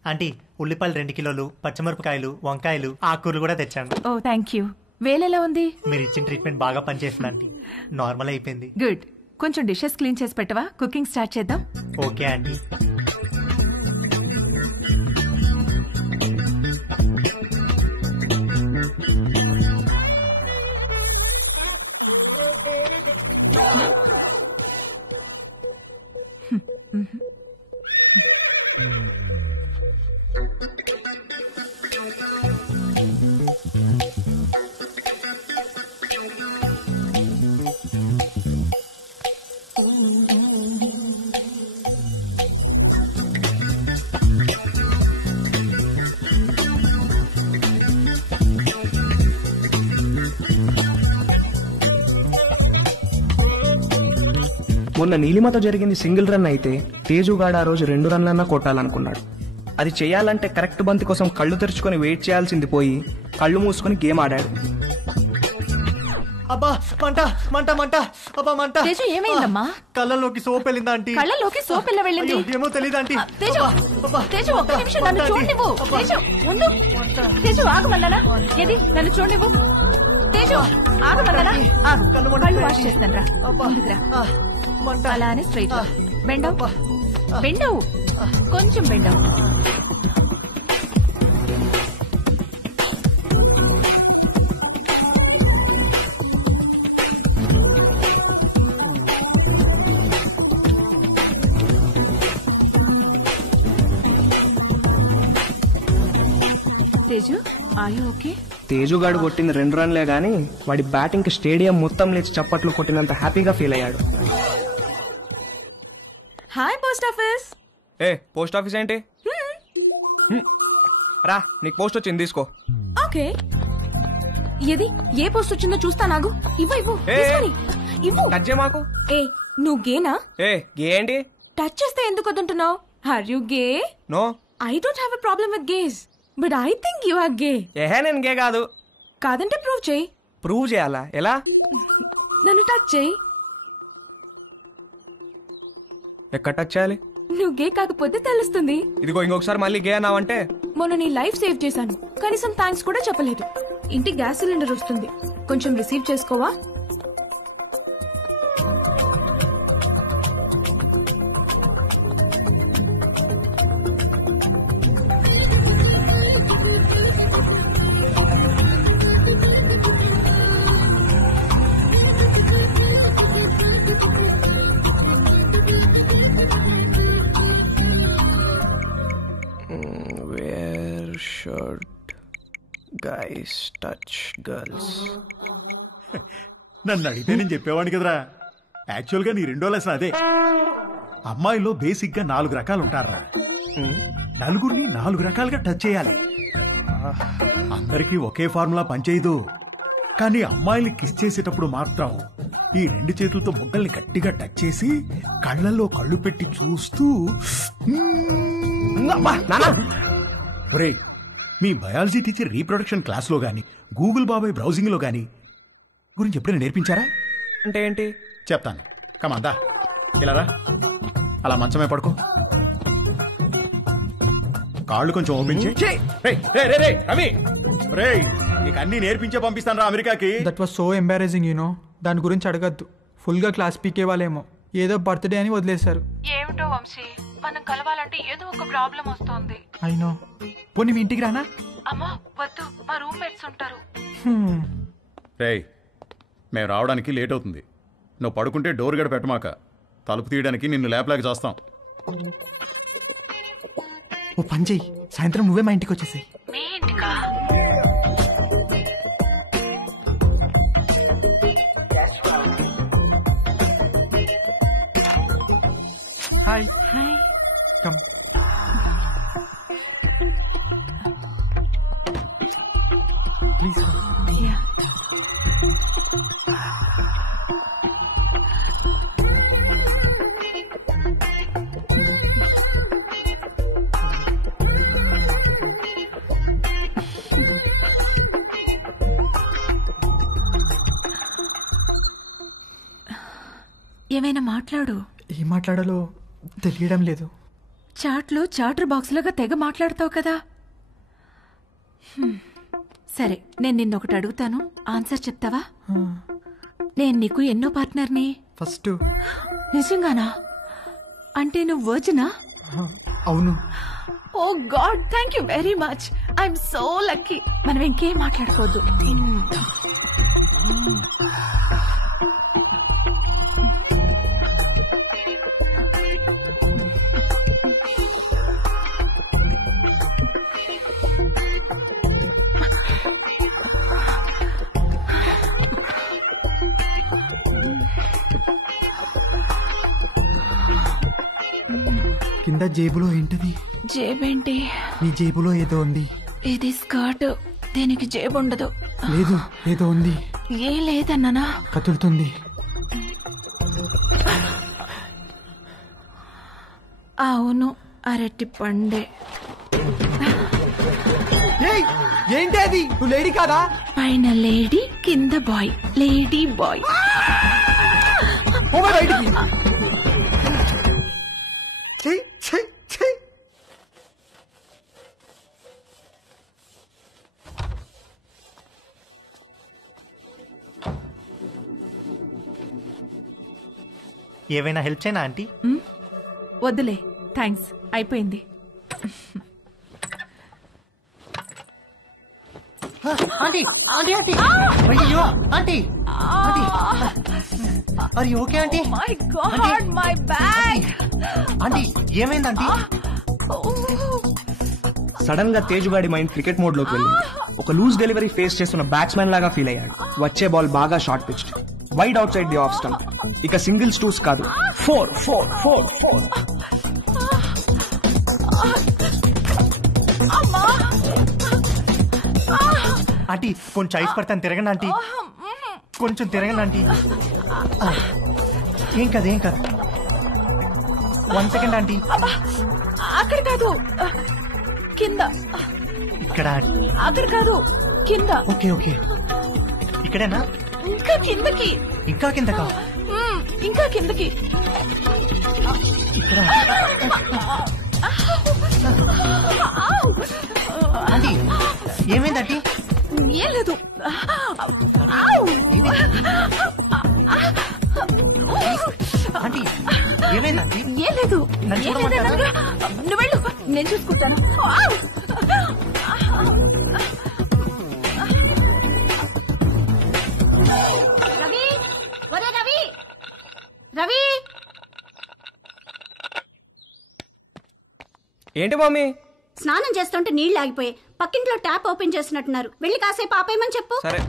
ఆంటీ ఉల్లిపాయలు 2 కిలోలు, పచ్చిమిరపకాయలు, వంకాయలు, ఆకుకూరలు కూడా తెచ్చాను. ఓ థ్యాంక్ యూ. వేలెలా ఉంది? మీరు ఇచ్చిన ట్రీట్మెంట్ బాగా పనిచేసింది ఆంటీ. నార్మల్ అయిపోయింది. గుడ్. కొంచెం డిషెస్ క్లీన్ చేసి పెట్టవా? కుకింగ్ స్టార్ట్ చేద్దాం. Okay aunty. మొన్న నీలిమతో జరిగింది సింగిల్ రన్ అయితే తేజుగాడు ఆ రోజు 2 రన్లన్నా కొట్టాలనుకున్నాడు. అది చేయాలంటే కరెక్ట్ బంతి కోసం కళ్ళు తెరుచుకొని వెయిట్ చేయాల్సింది పోయి కళ్ళు మూసుకొని గేమ్ ఆడాడు. అబ్బా మంట మంట మంట అబ్బా మంట. తేజు ఏమైందమ్మా? కళ్ళలోకి సోప్ వెళ్ళిందా ఆంటీ? కళ్ళలోకి సోప్ ఎలా వెళ్ళింది? ఏమో తెలియదు ఆంటీ. తేజు ఒక్క నిమిషం నన్ను చూడనివ్వు. తేజు ఉండు. తేజు ఆగమన్నానా? ఏది నన్ను చూడనివ్వు. తేజు ఆగమన్నానా? కళ్ళు వాష్ చేస్తాను రా. అలానే స్ట్రైట్ బెండవు బెండవు కొంచెం బెండవు. Teju are you okay? తేజుగాడు కొట్టింది 2 రన్లే గానీ వాడి బ్యాటింగ్ కి స్టేడియం మొత్తం లేచి చప్పట్లు కొట్టినంత హ్యాపీగా ఫీల్ అయ్యాడు. Hi post office. ఏ పోస్ట్ ఆఫీస్ ఏంటి? రా నీకు పోస్ట్ వచ్చింది తీసుకో. ఓకే. ఏది ఏ పోస్ట్ వచ్చిందో చూస్తా. నాగు ఇవ్వు ఇవ్వు ఇవ్వు. టచ్ చేయ మాకు. ఏ నువ్వు గేనా? ఏ గే ఏంటి? టచ్ చేస్తే ఎందుకు వద్దంటున్నావు? Are you gay? No. I don't have a problem with gays but I think you are gay. ఏహే నేను గే కాదు. కాదంటే ప్రూవ్ చేయి. ప్రూవ్ చేయాలా? ఎలా? నన్ను టచ్ చేయి. ఎక్కడ టచ్ చేయాలి? నువ్వు గే కాకపోతే తెలుస్తుంది. ఇదిగో ఇంకొకసారి మళ్ళీ గే అన్నావంటే. మొన్న నీ లైఫ్ సేవ్ చేశాను, కనీసం థ్యాంక్స్ కూడా చెప్పలేదు. ఇంటికి గ్యాస్ సిలిండర్ వస్తుంది, కొంచెం రిసీవ్ చేసుకోవా? Guys touch girls. నన్ను అడిగితే నేను చెప్పేవాడిని కదరా. యాక్చువల్గా నీ 2వ లెసన్ అదే. అమ్మాయిలో బేసిక్ గా 4 రకాలు ఉంటారా. నలుగురిని 4 రకాలుగా టచ్ చేయాలి. అందరికీ ఒకే ఫార్ములా పనిచేయదు. కానీ అమ్మాయిని కిస్ చేసేటప్పుడు మాత్రం ఈ 2 చేతులతో బొగ్గల్ని గట్టిగా టచ్ చేసి కళ్ళల్లో కళ్ళు పెట్టి చూస్తూ ఒరేయ్, మీ బయాలజీ టీచర్ రీప్రొడక్షన్ క్లాస్ లో గానీ గూగుల్ బాబాయ్ బ్రౌజింగ్ లో గానీ గురించి ఎప్పుడైనా నేర్పించారా? అంటే ఏంటి చెప్తాను. కమాందా ఇలా రా. అలా మంచమే పడుకో. కాళ్ళు కొంచెం ఓపెన్ చేయి. రవి రేయ్, నీకు అన్ని నేర్పించే పంపిస్తాను రా అమెరికాకి. That was so embarrassing you know. దాని గురించి అడగద్దు. ఫుల్ గా క్లాస్ పీకే వాళ్ళేమో ఏదో బర్త్డే అని వదిలేశారు. ఏమిటో వంశీ, మనం కలవాలంటే ఏదో ఒక ప్రాబ్లం వస్తోంది. అయినో. పోనీ మీ ఇంటికి రానా? అమ్మా వద్దు, మా రూమ్మేట్స్ ఉంటారు. రేయ్, మేము రావడానికి లేట్ అవుతుంది. నువ్వు పడుకుంటే డోర్ గడ పెట్టమాక. తలుపు తీయడానికి నిన్ను లేపలేక చేస్తాం. ఓ పని చెయ్యి, సాయంత్రం నువ్వే మా ఇంటికి వచ్చేసాయి. మీ ఇంటికా? Hi hi. Come. Please. Yeah. ఏమైనా మాట్లాడు. ఏం మాట్లాడాలో తెలియడం లేదు. చాట్లో చాటర్ బాక్స్ లాగా తెగ మాట్లాడతావు కదా. సరే, నేను నిన్నొకటి అడుగుతాను, ఆన్సర్ చెప్తావా? నేను నీకు ఎన్నో పార్ట్నర్ని? ఫస్ట్. నిజంగానా? అంటే నువ్వు వర్జినా? అవును. Oh god, thank you very much. I'm so lucky. మనం ఇంకేం మాట్లాడుకోవద్దు. కింద జేబులో ఏంటది? జేబేంటి? నీ జేబులో ఏదో ఉంది. ఇది స్కర్ట్, దీనికి జేబు ఉండదు. లేదు, ఏదో ఉంది. ఏం లేదన్నానా? కదులుతుంది. అవును, అరటి పండే. ఏంటి అది? నువ్వు లేడీ కాదా? పైన లేడీ, కింద బాయ్. Lady bye. బయటికి. ఏవైనా హెల్ప్ చేయనా ఆంటీ? వద్దులే, థ్యాంక్స్, అయిపోయింది. ఆంటీ ఆంటీ ఆంటీ అయ్యో ఆంటీ ఆంటీ అరే okay aunty? My god, my bag. Aunty ఏమైందంటీ? సడన్ గా తేజుగాడి మైండ్ క్రికెట్ మోడ్ లోకి వెళ్ళింది. ఒక లూజ్ డెలివరీ ఫేస్ చేస్తున్న బ్యాట్స్మెన్ లాగా ఫీల్ అయ్యాడు. వచ్చే బాల్ బాగా short pitched, wide outside the off stump. ఇక సింగిల్స్ టూస్ కాదు, 4 4 4 4. ఆంటీ కొంచెం ఐస్ పడతాను, తిరగండి ఆంటీ, కొంచెం తిరగండి ఆంటీ. ఏం కాదు ఏం కాదు. 1 సెకండ్ ఆంటీ. అక్కడ కాదు, కింద. ఇక్కడ అక్కడ కాదు, కింద. ఓకే ఓకే, ఇక్కడేనా? ఇంకా కిందకి. ఇంకా కిందకా? ఇంకా కిందకి. ఇక్కడ ఆంటీ ఏమైందంటీ? ఏం లేదు. ఆంటీ ఏమైందంటీ? ఏం లేదు. నన్ను చూడమంటారా? నువ్వు వెళ్ళు, నేను చూసుకుంటాను. రవి, ఒరే రవి, రవి. ఏంటి మమ్మీ? స్నానం చేస్తుంటే నీళ్లు ఆగిపోయాయి. పక్కింట్లో ట్యాప్ ఓపెన్ చేసినట్టున్నారు. వెళ్ళి కాసేపు ఆపేయమని చెప్పు. సరే.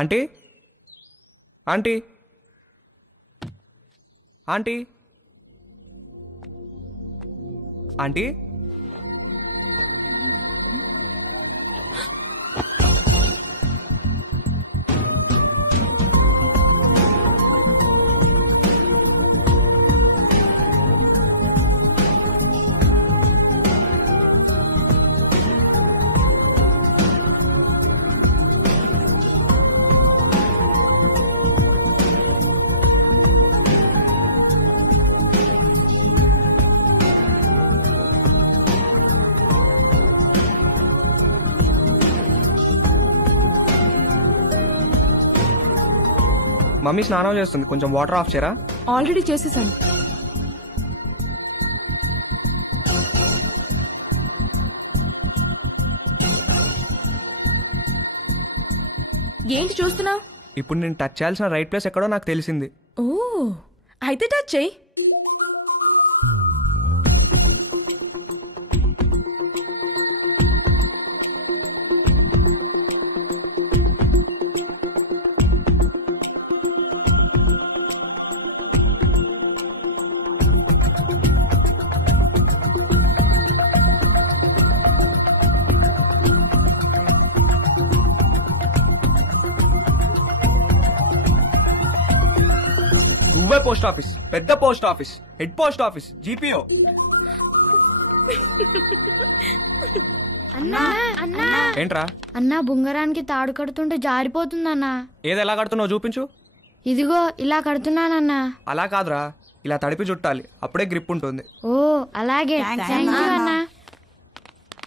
Aunty aunty aunty aunty mummy స్నానం చేస్తుంది, కొంచెం వాటర్ ఆఫ్ చేయరా? ఆల్రెడీ చేసేసాను. ఏంటి చూస్తున్నావు? ఇప్పుడు నేను టచ్ చేయాల్సిన రైట్ ప్లేస్ ఎక్కడో నాకు తెలిసింది. ఓ, అయితే టచ్ చెయ్యి. నువ్వే పోస్ట్ ఆఫీస్, పెద్ద post office, head post office, GPO. అన్నా అన్నా ఏంట్రా అన్నా బుంగరానికి తాడు కడుతుంటే జారిపోతుందన్నా. ఏది ఎలా కడుతున్నావు చూపించు. ఇదిగో ఇలా కడుతున్నానన్నా. అలా కాదురా, ఇలా తడిపి చుట్టాలి, అప్పుడే గ్రిప్ ఉంటుంది. ఓ అలాగే, థ్యాంక్ యూ అన్నా.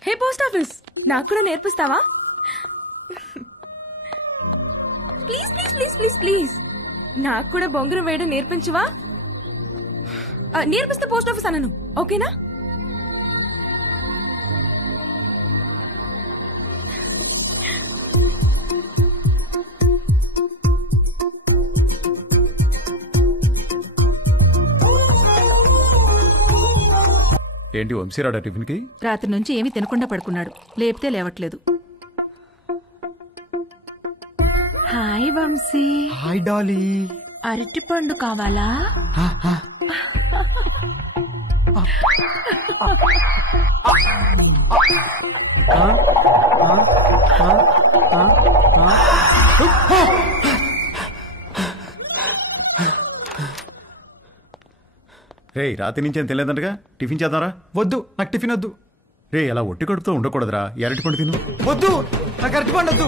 హే పోస్ట్ ఆఫీస్, నాకు కూడా నేర్పిస్తావా? Please please please please please నాకు కూడా బొంగరం వేయడం నేర్పించవా? నేర్పిస్తే పోస్ట్ ఆఫీస్ అన్నాను, ఓకేనా? ఏంటి వంశీరాడా టిఫిన్ కి? రాత్రి నుంచి ఏమీ తినకుండా పడుకున్నాడు, లేపితే లేవట్లేదు. హాయ్ వంశీ. Hi Dolly. అరటి పండు కావాలా? రే రాత్రి నుంచి ఏం తెలియదంటగా, టిఫిన్ చేద్దాంరా. వద్దు, నాకు టిఫిన్ వద్దు. రే అలా ఒట్టి కడుపుతో ఉండకూడదురా, ఈ అరటిపండు తిను. వద్దు, నాకు అరటి పండు వద్దు.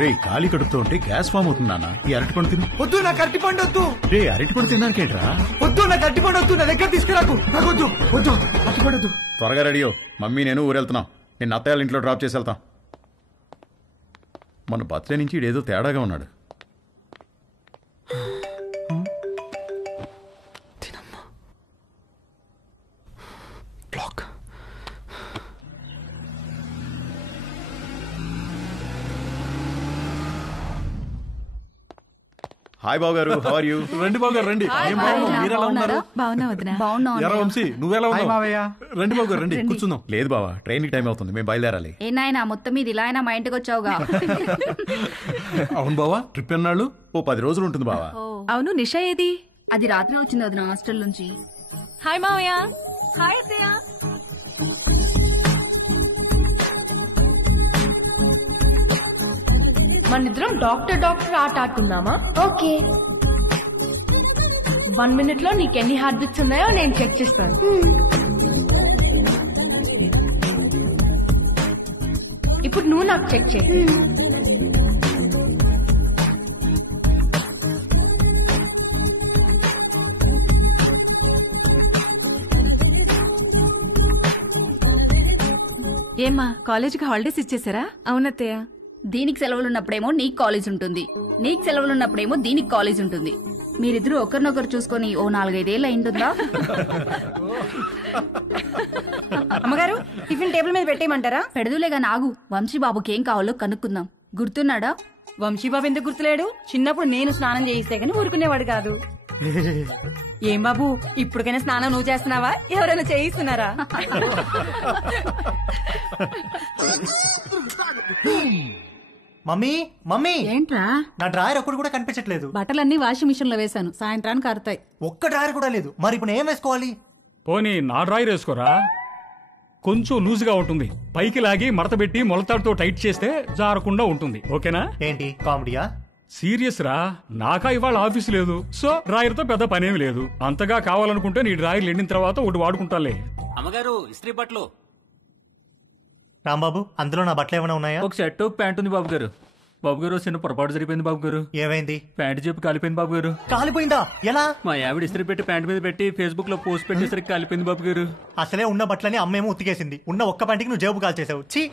రే ఖాళీ కడుపుతో ఉంటే గ్యాస్ ఫామ్ అవుతుంది నాన్న, ఈ అరటిపండు తిను. వద్దు, నాకు అరటి పండు వద్దు. రే అరటిపండు తినడానికేంట్రా? వద్దు, నాకు అరటి పండు వద్దు, నా దగ్గర తీసుకురాకు. నాకు వద్దు, వద్దు, అరటి పండు వద్దు. త్వరగా రెడీయో, మమ్మీ నేను ఊరెళ్తున్నాం. నేను అత్తయ్య ఇంట్లో డ్రాప్ చేసి వెళ్తాం. మన బర్త్డే నుంచి ఇడేదో తేడాగా ఉన్నాడు. హాయ్ బాబు గారు, హౌ ఆర్ యు? రండి బాబు గారు రండి. ఏం బాగున్నావు, మీరు ఎలా ఉన్నారు? బాగున్నా వదినా. ఎరా వంశీ, నువ్వెలా ఉన్నావు? రండి బాబు గారు రండి, కూర్చుందాం. లేదు బావా, ట్రైన్ కి టైం అవుతుంది, మేము బయలుదేరాలి. ఏ నాయనా మొత్తం మీద ఇలా అయినా మా ఇంటికి వచ్చావుగా? అవును బావా, ట్రిప్ ఎన్నాళ్ళు? ఓ 10 రోజులు ఉంటుంది బావా. అవును, నిషా ఏది? అది రాత్రి వచ్చింది వదిన హాస్టల్ నుంచి. హాయ్ మావయ్య. హాయ్ అత్తయ్య. మనిద్దరం డాక్టర్ ఆట ఆడుకుందామా? ఓకే. 1 minute లో నీకు ఎన్ని హార్ట్ బీట్స్ ఉన్నాయో నేను చెక్ చేస్తాను. ఇప్పుడు నువ్వు నాకు చెక్ చేయి. ఏమ్మా, కాలేజీకి హాలిడేస్ ఇచ్చేసారా? అవునత్తయ్య. దీనికి సెలవులున్నప్పుడేమో నీకు కాలేజ్ ఉంటుంది, నీకు సెలవులున్నప్పుడేమో దీనికి కాలేజ్ ఉంటుంది. మీరిద్దరూ ఒకరినొకరు చూసుకొని ఓ 4-5 ఏళ్ళు అయింటుందా? అమ్మగారు, టిఫిన్ టేబుల్ మీద పెట్టేయమంటారా? పెడదులేగా నాగు. వంశీబాబుకి ఏం కావాలో కనుక్కుందాం. గుర్తున్నాడా? వంశీబాబు ఎందుకు గుర్తులేడు? చిన్నప్పుడు నేను స్నానం చేయిస్తే గానీ ఊరుకునేవాడు కాదు. ఏం బాబు, ఇప్పటికైనా స్నానం నువ్వు చేస్తున్నావా, ఎవరైనా చేయిస్తున్నారా? మమ్మీ మమ్మీ, ఏంట్రా? నా డ్రాయర్ ఒక్కడు కూడా కనిపించట్లేదు. బట్టలన్నీ వాషింగ్ మిషన్ లో వేశాను, సాయంత్రానికి ఆరుతాయి. ఒక్క డ్రాయర్ కూడా లేదు. మరి ఇప్పుడు ఏం వేసుకోవాలి? పోనీ నా డ్రాయర్ వేసుకోరా, కొంచెం లూజ్గా ఉంటుంది. పైకి లాగి మడతబెట్టి మొలతాడుతో టైట్ చేస్తే జారకుండా ఉంటుంది. ఓకేనా? ఏంటి కామెడీయా? సీరియస్ రా, నాకా ఇవాళ ఆఫీస్ లేదు, సో డ్రాయర్ తో పెద్ద పనేమి లేదు. అంతగా కావాలనుకుంటే నీ డ్రాయర్ ఎండిన తర్వాత ఒకటి వాడుకుంటాలే. అమ్మగారు, ఇస్త్రీ బట్టలు. రాంబాబు, అందులో నా బట్టలు ఏమైనా ఉన్నాయా? ఒక షర్ట్ ఒక ప్యాంట్ ఉంది బాబు గారు. బాబు గారు, చిన్న పొరపాటు జరిగిపోయింది బాబు గారు. ఏమైంది? ప్యాంట్ చెప్పి కాలిపోయింది బాబు గారు. కాలిపోయిందా? ఎలా? మా ఆవిడ ఇస్త్రీ పెట్టి ప్యాంట్ మీద పెట్టి ఫేస్బుక్ లో పోస్ట్ పెట్టేసరికి కాలిపోయింది బాబు గారు. అసలే ఉన్న బట్టలని అమ్మేమో ఉతికేసింది. ఉన్న ఒక్క ప్యాంట్కి నువ్వు జేబు కాల్చేసావు. ఛీ!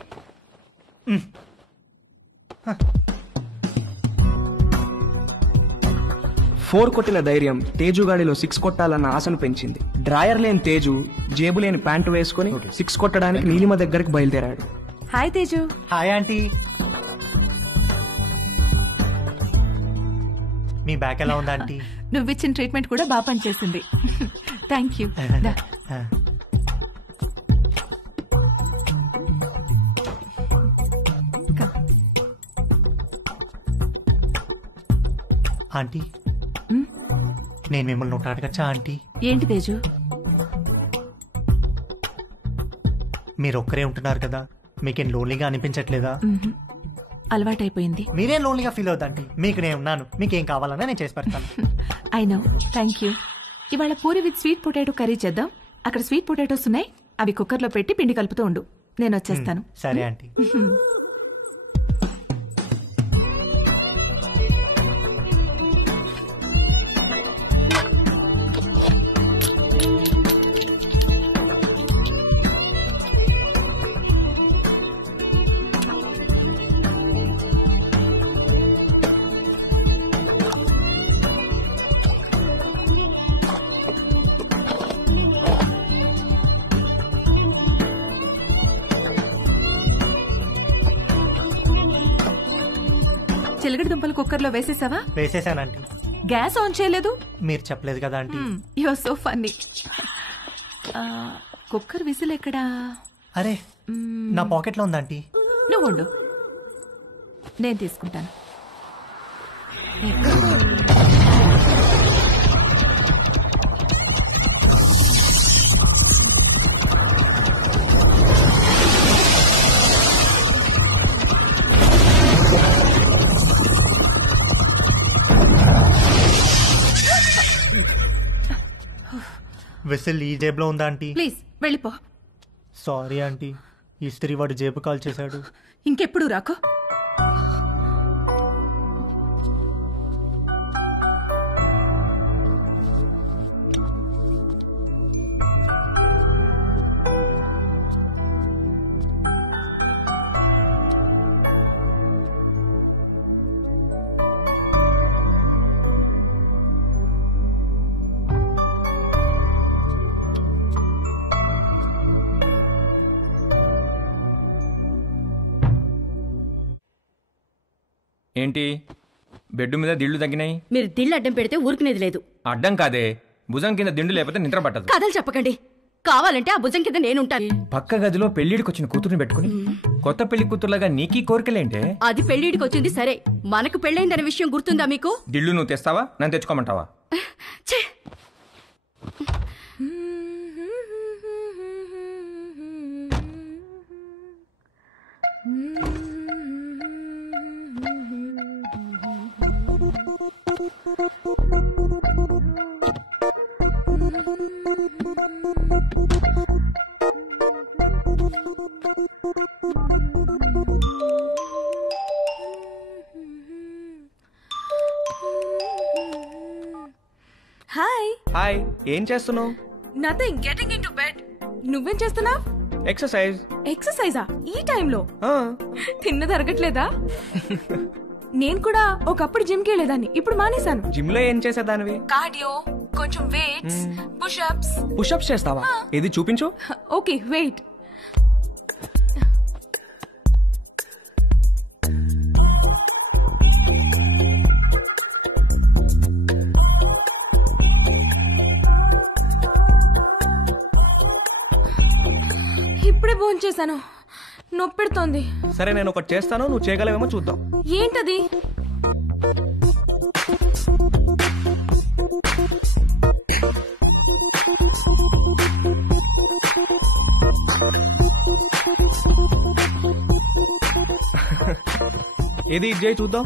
4 కొట్టిన ధైర్యం తేజుగాడిలో 6 కొట్టాలన్న ఆశను పెంచింది. డ్రాయర్ లేని తేజు జేబు లేని ప్యాంటు వేసుకుని 6 కొట్టడానికి నీలిమ దగ్గరికి బయలుదేరాడు. హాయ్ తేజు. Hi aunty. మీ బ్యాక్ ఎలా ఉందా ఆంటీ? నువ్విచ్చిన ట్రీట్మెంట్ కూడా బాగా పనిచేసింది. Thank you. ఆంటీ, నేను మిమ్మల్ని ఒకటి అడగచ్చా ఆంటీ? ఏంటి తేజు? మీరు ఒక్కరే ఉంటున్నారు కదా, మీకేం లోన్లీగా అనిపించట్లేదా? అలవాటైపోయింది. మీరేం లోన్లీగా ఫీల్ అవుతాంటీ, మీకు నేను ఉన్నాను. మీకేం కావాలన్నా నేను చేసి పెడతాను. I know, thank you. ఇవాళ puri with sweet potato curry చేద్దాం. అక్కడ స్వీట్ పొటాటోస్ ఉన్నాయి, అవి కుక్కర్లో పెట్టి పిండి కలుపుతూ ఉండు, నేను వచ్చేస్తాను. సరే ఆంటీ. చిలకడ దుంపలు కుక్కర్లో వేసేసావా? వేసేసానంటీ. గ్యాస్ ఆన్ చేయలేదు? మీరు చెప్పలేదు కదా aunty. You are so funny. Cooker whistle ఎక్కడా? అరే నా పాకెట్లో ఉందంటీ. నువ్వు ఉండు, నేను తీసుకుంటాను. విసిల్ ఈ జేబులో ఉందా ఆంటీ? ప్లీజ్ వెళ్ళిపో. సారీ ఆంటీ, ఇస్త్రీ వాడు జేబు కాల్ చేశాడు. ఇంకెప్పుడు రాకో. ఏంటి బెడ్ మీద దిళ్ళు తగ్గినాయి? మీరు దిళ్ళు అడ్డం పెడితే ఊరుకునేది లేదు. అడ్డం కాదే, భుజం కింద దిండు లేకపోతే నిద్ర పట్టదు. కథలు చెప్పకండి, కావాలంటే ఆ భుజం కింద నేనుంటాను. పక్క గదిలో పెళ్లిడికి వచ్చిన కూతురుని పెట్టుకుని కొత్త పెళ్లి కూతురులాగా నీకీ కోరికలేంటే? అది పెళ్లిడికి వచ్చింది సరే, మనకు పెళ్ళైందనే విషయం గుర్తుందా మీకు? దిళ్ళు నువ్వు తెస్తావా, నన్ను తెచ్చుకోమంటావా? హాయ్. హాయ్, ఏం చేస్తున్నావు? Nothing, getting into bed. నువ్వేం చేస్తున్నావ్? ఎక్సర్సైజ్. ఎక్సర్సైజా ఈ టైంలో? తిన్నది అరగట్లేదా? నేను కూడా ఒకప్పుడు జిమ్కి వెళ్ళేదాన్ని, ఇప్పుడు మానేశాను. జిమ్ లో ఏం చేసేదానివి? కార్డియో, కొంచెం వెయిట్స్, పుషప్స్. పుషప్స్ చేస్తావా? ఏది చూపించు. Okay wait. ఇప్పుడే భోంచేశాను, నొప్పెడుతోంది. సరే నేను ఒకటి చేస్తాను, నువ్వు చేయగలవేమో చూద్దాం. ఏంటది? ఏది ఇది చేయి చూద్దాం.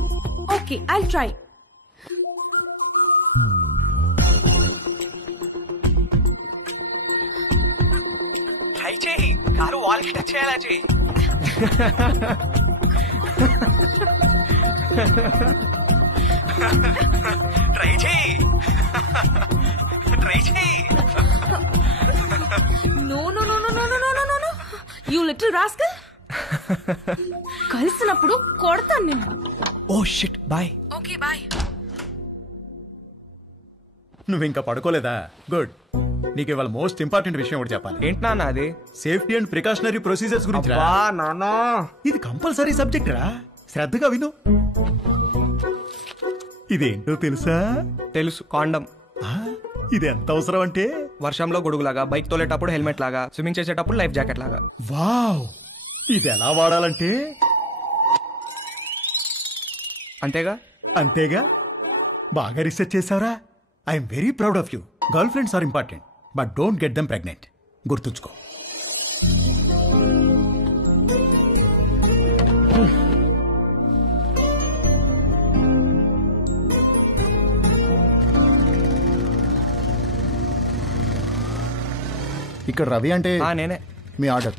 Okay I try. ట్రై చేయి, కారు వాల్కి టచ్ చేయాలా చేయి. ట్రై చేయి, ట్రై చేయి. No no no no no no no no no, you little rascal. కలిసినప్పుడు కొడతాను నేను. Oh shit, bye. Okay bye. నువ్వు ఇంకా పడుకోలేదా? గుడ్. నీకు ఇవాళ మోస్ట్ ఇంపార్టెంట్ విషయం ఒకటి చెప్పాలి. ఏంటి నాన్న అది? సేఫ్టీ అండ్ ప్రికాషనరీ ప్రొసీజర్స్ గురించి. ఇది కంపల్సరీ సబ్జెక్ట్ రా, శ్రద్ధగా విను. ఇదేంటో తెలుసా? తెలుసు, కాండం. ఇది ఎంత అవసరం అంటే, వర్షంలో గొడుగులాగా, బైక్ తోలేటప్పుడు హెల్మెట్ లాగా, స్విమ్మింగ్ చేసేటప్పుడు లైఫ్ జాకెట్ లాగా. వావ్, ఇది ఎలా వాడాలంటే అంతేగా. అంతేగా. బాగా రీసెర్చ్ చేసావురా. I'm very proud of you. Girlfriends are important, but don't get them pregnant. గుర్తుంచుకో. ఇక్కడ రవి అంటే నేనే. మీ order.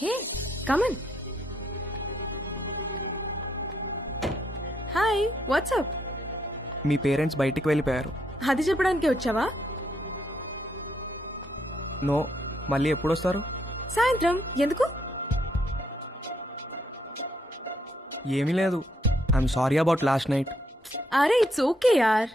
Hey come on. Hi what's up. మీ పేరెంట్స్ బయటికి వెళ్ళిపోయారు. అది చెప్పడానికి వచ్చావా? నో, మళ్ళీ ఎప్పుడు వస్తారు? సాయంత్రం. ఎందుకు? ఏమీ లేదు. I'm sorry about last night. అరే ఇట్స్ ఓకే యార్.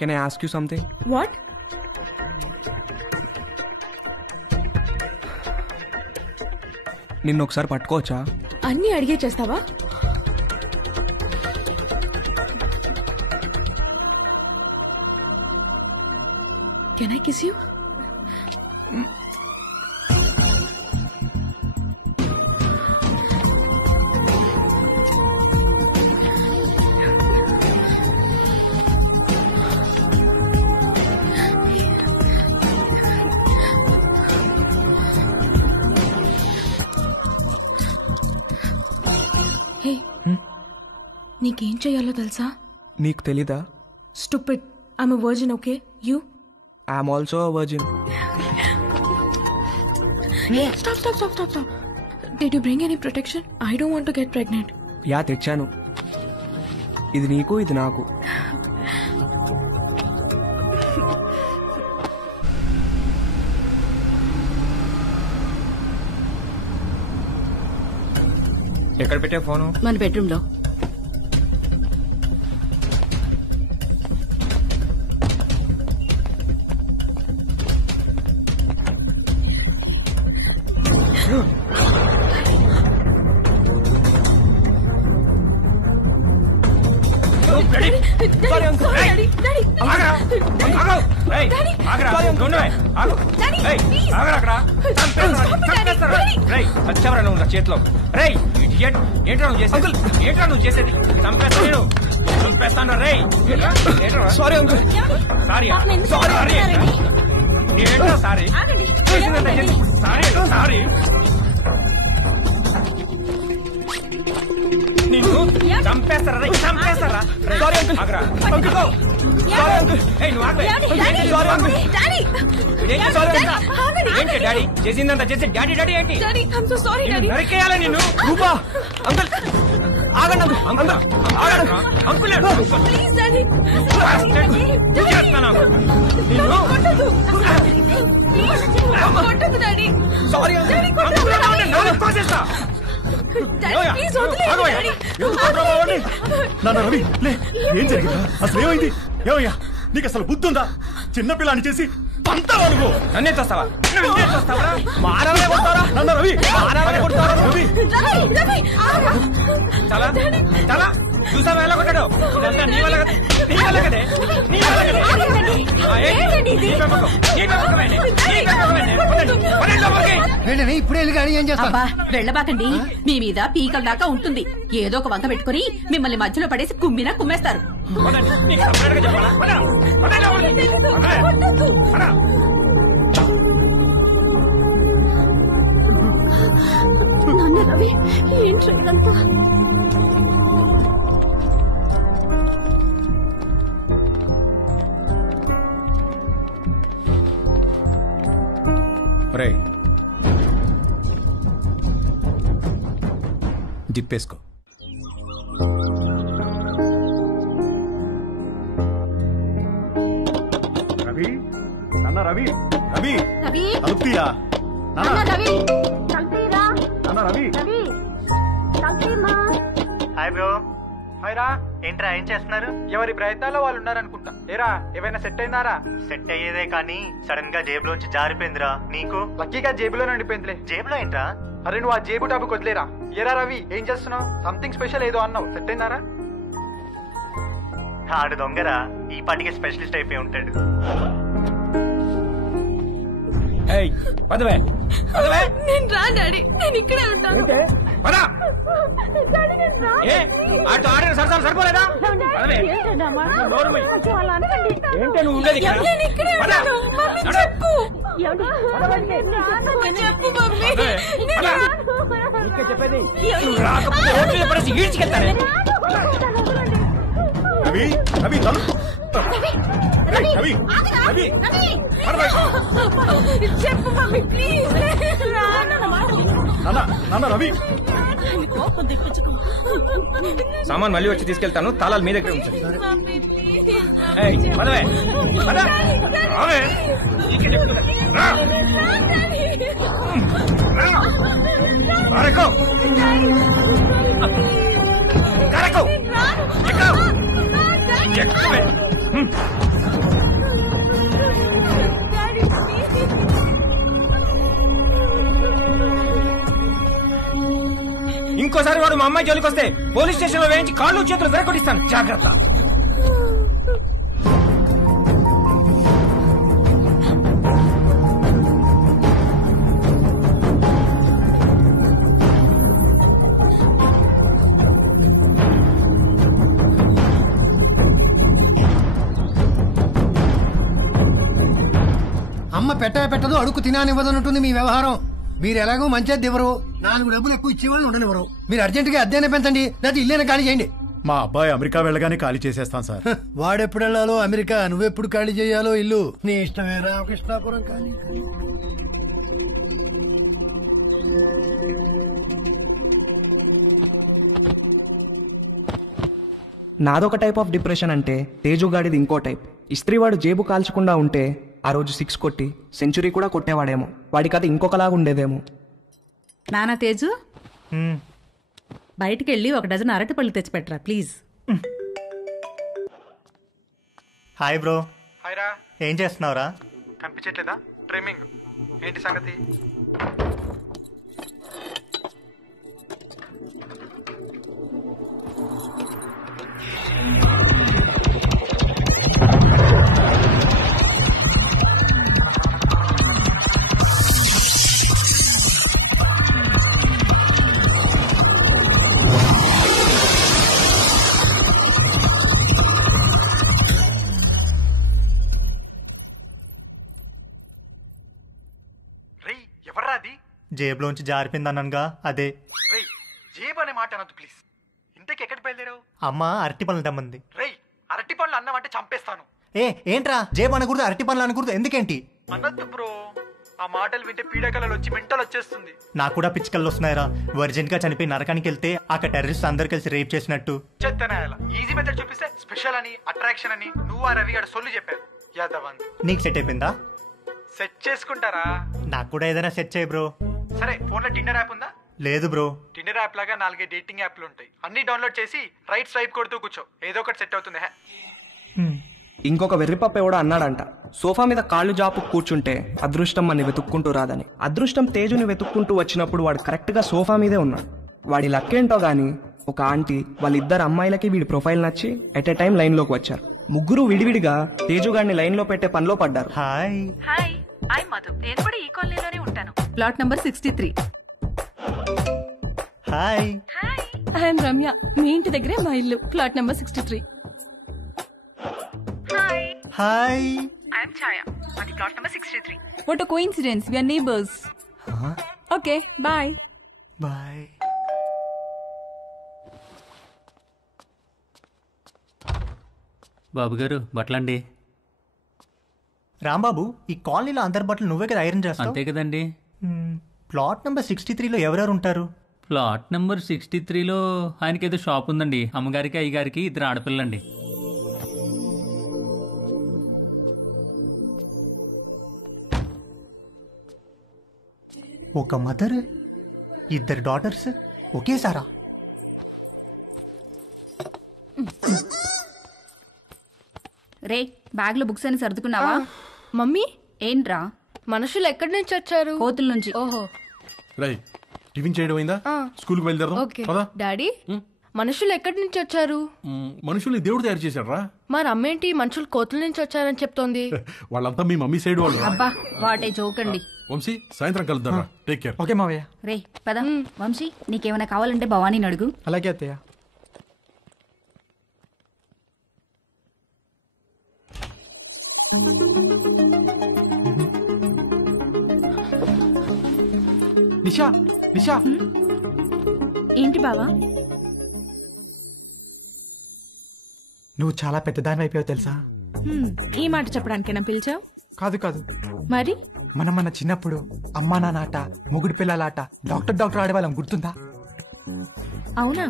Can I ask you something? What? నిన్ను ఒకసారి పట్టుకోవచ్చా? అన్నీ అడిగే చేస్తావా? Can I kiss you? Hey, నీకేం చెయ్యాలో తెలుసా? నీకు తెలీదా? Stupid. I'm a virgin. Okay, you? I'm also a virgin. Stop, stop, stop, stop, stop. Did you bring any protection? I don't want to get pregnant. Yeah, తెచ్చాను. ఇది నీకు, ఇది నాకు. ఎక్కడ పెట్టే ఫోను? మన బెడ్రూమ్ లో. చేతిలో ఏంట్రా నువ్వు చేసేది? ఏంట్రా నువ్వు చేసేది? చంపేస్తాను రే. Sorry uncle. సారీ ఏంట్రా? సారీ సారీ నిన్ను చంపేస్తారా రే, చంపేస్తారా? Sorry uncle. ఆగరా. Uncle sorry uncle. ఏయ్, నువ్వు ఆగవే. Sorry uncle. ఏంటి డాడీ చేసిందంతా చేసి డాడీ డాడీ ఏంటి? నిన్ను నరికేయాలా నిన్ను? రూపా అంకుల్ ఆగండి అంకుల్. అంకుల్ ఆగండి అంకుల్ సారీ కోసేస్తా. నాన్న రవి లే, ఏం జరిగిందా? అసలు ఏమైంది? ఏమయ్యా నీకు అసలు బుద్ధి ఉందా? చిన్నపిల్లని చేసి పంతావా నువ్వు? నన్నే చూస్తావా? మానవనే కొడతారా? నాన్న రవి మానవనే కొడతారా? రవి చాలా చాలా చూసావా ఎలా కొట్టాడు? ఇదంతా నీ వల్ల కదే, నీ వల్ల కదే, నీ వల్ల కదే. ఇప్పుడే వెళ్ళి కానీ ఏం చేస్తా? వెళ్ళబాకండి. మీ మీద పీకల దాకా ఉంటుంది. ఏదో ఒక వంక పెట్టుకుని మిమ్మల్ని మధ్యలో పడేసి కుమ్మినా కుమ్మేస్తారు. రవి ఏంట్రా ఇదంతా? రే జిప్పేసుకో. రవి నాన్న రవి రవి రవి తలుపుతీయా? నాన్న రవి తలుపుతీరా? నాన్న రవి రవి తలుపుతీమా? Hi bro. హాయ్ రా. ఏంట్రా ఏం చేస్తున్నారు? ఎవరి ప్రయత్నాల్లో వాళ్ళు ఉన్నారనుకుంటా. ఏరా ఏమైనా సెట్ అయిందారా? సెట్ అయ్యేదే కానీ సడన్ గా జేబులోంచి జారిపోయిందిరా. నీకు? లక్కీగా జేబులో నడిపోయిందిలే. జేబులో ఏంట్రా? అరే నువ్వు ఆ జేబు టాపిక్ వదిలేరా. ఏరా రవి ఏం చేస్తున్నావు? సంథింగ్ స్పెషల్ ఏదో అన్నావు. సెట్ అయిందారా? ఆడు దొంగరా, ఈ పాటికి స్పెషలిస్ట్ అయిపోయి ఉంటాడు. నేను రా డాడీ, నేను ఇక్కడే ఉంటాను. సరిపోలేదా? చెప్పు మమ్మీ ప్లీజ్. రవి సామాన్ మళ్ళీ వచ్చి తీసుకెళ్తాను, తాళాలు మీ దగ్గర ఉంచండి. ఇంకోసారి వాడు మా అమ్మాయి జోలికి వస్తే పోలీస్ స్టేషన్ లో వేయించి కాళ్ళు చేతులు విరగొట్టిస్తాను, జాగ్రత్త. అమ్మ పెట్టదు, అడుగు తినానివ్వదన్నట్టుంది మీ వ్యవహారం. మీరు ఎలాగో మంచిది ఇవ్వరు, 4 డబ్బులు ఎక్కువ ఇచ్చేవాళ్ళు ఉండనివ్వరు. మీరు అర్జెంటుగా అద్దెనే పెంచండి, లేకపోతే ఇల్లేనే ఖాళీ చేయండి. మా అబ్బాయి అమెరికా వెళ్ళగానే ఖాళీ చేసేస్తాం సార్. వాడెప్పుడు వెళ్ళాలో అమెరికా, నువ్వెప్పుడు ఖాళీ చేయాలో ఇల్లు నీ ఇష్టమే. రామకృష్ణాపురం ఖాళీ. నాదొక టైప్ ఆఫ్ డిప్రెషన్ అంటే తేజుగాడిది ఇంకో టైప్. ఇస్త్రీవాడు జేబు కాల్చకుండా ఉంటే ఆ రోజు 6 కొట్టి సెంచురీ కూడా కొట్టేవాడేమో. వాడి కథ ఇంకొకలాగా ఉండేదేమో. నానా తేజు, బయటికి వెళ్ళి 1 డజన్ అరటిపళ్ళు తెచ్చిపెట్టరా ప్లీజ్. Hi bro. హాయ్ రా. ఏం చేస్తున్నావురా? కనిపించట్లేదా? ట్రిమ్మింగ్. ఏంటి సంగతి? జేబులోంచి జారిపోయిందనగా అదే. జేబు అనే మాట అనొద్దు ప్లీజ్. ఇంతకి ఎక్కడికి బయలుదేరావు? అమ్మ అరటి పనులు తెమ్మంది. అరటి పనులు అన్నావంటే చంపేస్తాను. ఏంట్రా జేబు అనకూడదు, అరటి పనులు అనకూడదు, ఎందుకేంటి? అనొద్దు బ్రో, ఆ మాటలు వింటే పీడకలలు వచ్చి మెంటల్ వచ్చేస్తుంది. నాకు కూడా పిచ్చికల్లో వస్తున్నాయిరా. వర్జిన్ గా చనిపోయి నరకానికి వెళ్తే అక్కడ టెర్రరిస్ట్ అందరు కలిసి రేప్ చేసినట్టు. చెత్తనాయాల ఈజీ మెథడ్ చూపిస్తే స్పెషల్ అని, అట్రాక్షన్ అని నువ్వు ఆ రవి గారు సొల్లు చెప్పారు. యాదవ్ నీకు సెట్ అయిపోయిందా? సెట్ చేసుకుంటారా? నాకు కూడా ఏదైనా సెట్ చేయి బ్రో. సరే, ఫోన్ లో టిండర్ యాప్ ఉందా? లేదు బ్రో. టిండర్ యాప్ లాగా 4 డేటింగ్ యాప్లు ఉంటాయి. అన్ని డౌన్లోడ్ చేసి రైట్ స్వైప్ కొడుతూ కూర్చో, ఏదో ఒకటి సెట్ అవుతుంది. ఇంకొక వెర్రిపప్ప ఎవడో అన్నాడంట, సోఫా మీద కాళ్ళు జాపు కూర్చుంటే అదృష్టం మనని వెతుక్కుంటూ రాదని. అదృష్టం తేజుని వెతుక్కుంటూ వచ్చినప్పుడు వాడు కరెక్ట్ గా సోఫా మీదే ఉన్నాడు. వాడి లక్కేంటో గాని ఒక ఆంటీ వాళ్ళిద్దరు అమ్మాయిలకి వీడి ప్రొఫైల్ నచ్చి ఎట్ ఎ టైం లైన్ లోకి వచ్చారు. ముగ్గురు విడివిడిగా తేజుగాడిని లైన్ లో పెట్టే పనిలో పడ్డారు. హాయ్ ఐ మధు, నేను కూడా ఈ కాలనీలోనే ఉంటాను. Plot number 63. Hi I'm Ramya, మీ ఇంటి దగ్గరే మా ఇల్లు. Plot number 63. Hi I'm Chhaya, అది plot number 63. What a coincidence, we are neighbours. Okay bye. Bye. బాబు గారు బట్టలండి. రాంబాబు, ఈ కాలనీలో అందరి బట్టలు నువ్వే కదా ఐరన్ చేస్తావు? అంతే కదండి. ప్లాట్ నెంబర్ 63లో ఎవరెవరు ఉంటారు? ప్లాట్ నెంబర్ 63లో ఆయనకి ఏదో షాప్ ఉందండి. అమ్మగారికి అయ్యగారికి 2 ఆడపిల్లండి. ఒక మదర్, 2 డాటర్స్ ఒకేసారా? రే, బ్యాగ్ లో బుక్స్ అని సర్దుకున్నావా? మమ్మీ, ఏంట్రా? మనుషులు ఎక్కడి నుంచి వచ్చారు? కోతుల నుంచి. ఓహో. రై, టిఫిన్ చేయడం అయిందా? స్కూల్కి బయలుదేరదాం. ఓకే పదా. డాడీ, మనుషులు ఎక్కడి నుంచి వచ్చారు? మనుషుల్ని దేవుడు తయారు చేశాడు రా. మరి అమ్మేంటి మనుషులు కోతుల నుంచి వచ్చారని చెప్తోంది? వాళ్ళంతా మీ మమ్మీ సైడ్ వాళ్ళు. అబ్బా వాటే జోకండి. వంశీ సాయంత్రం కలుద్దాం. Take care. ఓకే మావయ్య. రే పద. వంశీ నీకేమైనా కావాలంటే భవానీని అడుగు. అలాగే అత్తయ్య. నిషా నిషా. ఏంటి బావా? నువ్వు చాలా పెద్దదాని అయిపోయావు తెలుసా? ఈ మాట చెప్పడానికేనా పిలిచావు? కాదు కాదు. మరి మన చిన్నప్పుడు అమ్మా నాన్న మొగుడు పిల్లలాట డాక్టర్ ఆడేవాళ్ళం, గుర్తుందా? అవునా,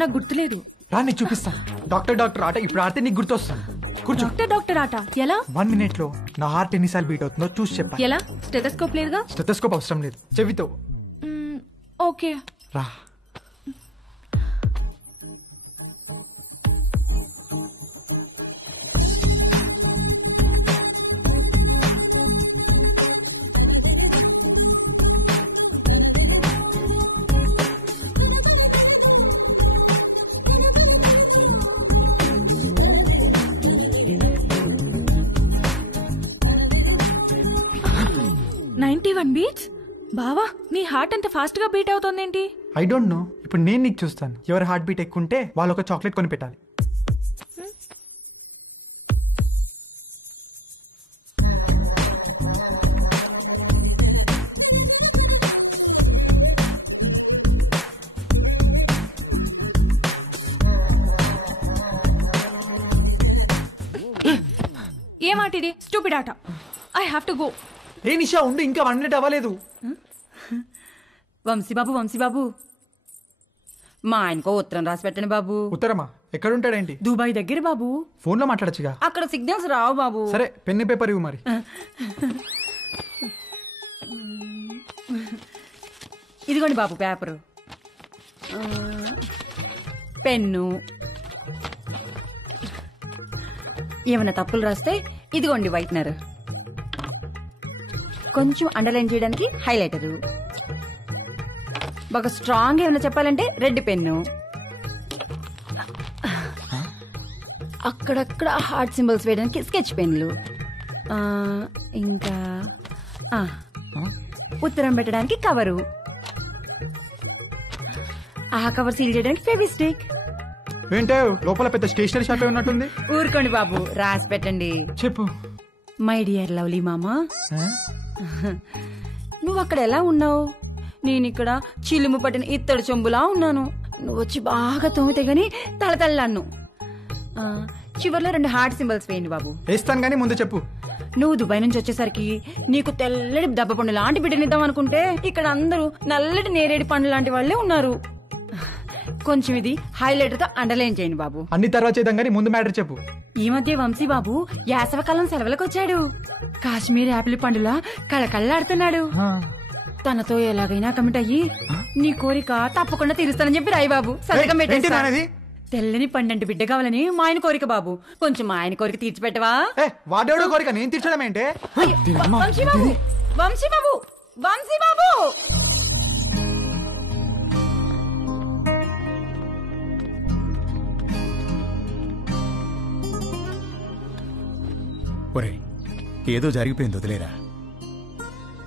నాకు గుర్తులేదు. రా నీకు చూపిస్తా. డాక్టర్ ఆట ఇప్పుడు ఆడితే నీకు గుర్తొస్తాను. కూర్చో. డాక్టర్ ఆట ఎలా? 1 minute లో నా హార్ట్ ఎన్నిసార్లు బీట్ అవుతుందో చూసి చెప్పా. ఎలా? స్టెథోస్కోప్ లేదుగా? స్టెథోస్కోప్ అవసరం లేదు, చెవితో. ఓకే రా. బీట్స్. బావా నీ హార్ట్ అంత ఫాస్ట్ గా బీట్ అవుతోందేంటి? I don't know. ఇప్పుడు నేను నీకు చూస్తాను. ఎవరి హార్ట్ బీట్ ఎక్కువ ఉంటే వాళ్ళు ఒక చాక్లెట్ కొని పెట్టాలి. ఏ మాట ఇది? స్టూపిడ్ ఆట. I have to go. ఏ నిషా ఉండు, ఇంకా 1 minute అవ్వలేదు. వంశీబాబు మా ఆయనకో ఉత్తరం రాసి పెట్టండి బాబు. ఉత్తరమా? ఎక్కడుంటాడేంటి? దుబాయ్ దగ్గర బాబు. ఫోన్ లో మాట్లాడచ్చుగా. అక్కడ సిగ్నల్స్ రావు బాబు. సరే పెన్ను పేపర్ ఇవ్వు మరి. ఇదిగోండి బాబు పేపరు, పెన్ను. ఏమైనా తప్పులు రాస్తే ఇదిగోండి వైట్నర్, కొంచెం అండర్లైన్ చేయడానికి హైలైటరు, బాగా స్ట్రాంగ్ ఏమైనా చెప్పాలంటే రెడ్ పెన్ను, అక్కడక్కడ హార్ట్ సింబల్స్ వేయడానికి స్కెచ్ పెన్లు, ఇంకా ఉత్తరం పెట్టడానికి కవరు, ఆ కవర్ సీల్ చేయడానికి ఫెవిస్టిక్. ఏంటో లోపల పెద్ద స్టేషనరీ షాప్ ఉన్నట్టుంది. ఊరుకోండి బాబు, రాసి పెట్టండి. చెప్పు. మై డియర్ లవ్లీ మామా, నువ్వు అక్కడ ఎలా ఉన్నావు? నేను ఇక్కడ చిలుము పట్టిన ఇత్తడి చెంబులా ఉన్నాను. నువ్వు వచ్చి బాగా తోమితే గాని తళతళ్ళాను. చివర్లో 2 హార్ట్ సింబల్స్ వేయండి బాబు. వేస్తాను గానీ ముందు చెప్పు. నువ్వు దుబాయ్ నుంచి వచ్చేసరికి నీకు తెల్లటి దెబ్బ పండు లాంటి బిడ్డనిద్దాం అనుకుంటే ఇక్కడ అందరూ నల్లటి నేరేడి పండు లాంటి వాళ్ళే ఉన్నారు. కొంచెం ఇది హైలైటర్ తో అండర్లైన్ చేయండి బాబు. అన్ని తర్వాత చేద్దాం కానీ ముందు మ్యాటర్ చెప్పు. ఈ మధ్య వంశీ బాబు వేసవకాలం సెలవులకు వచ్చాడు. కాశ్మీర్ యాపిల్ పండులా కళకళ్ళాడుతున్నాడు. తనతో ఎలాగైనా కమిట్ అయ్యి నీ కోరిక తప్పకుండా తీరుస్తానని చెప్పి రాయి బాబు. సంతకం పెట్టేస్తా. తెల్లని పండంటి బిడ్డ కావాలని మా ఆయన కోరిక బాబు. కొంచెం మా ఆయన కోరిక తీర్చిపెట్టవా? వాడేవాడో కోరిక నేను తీర్చడం ఏంటే? వంశీ బాబు, వంశీ బాబు, వంశీ బాబు. ఒరే ఏదో జరిగిపోయింది, వదిలేరా.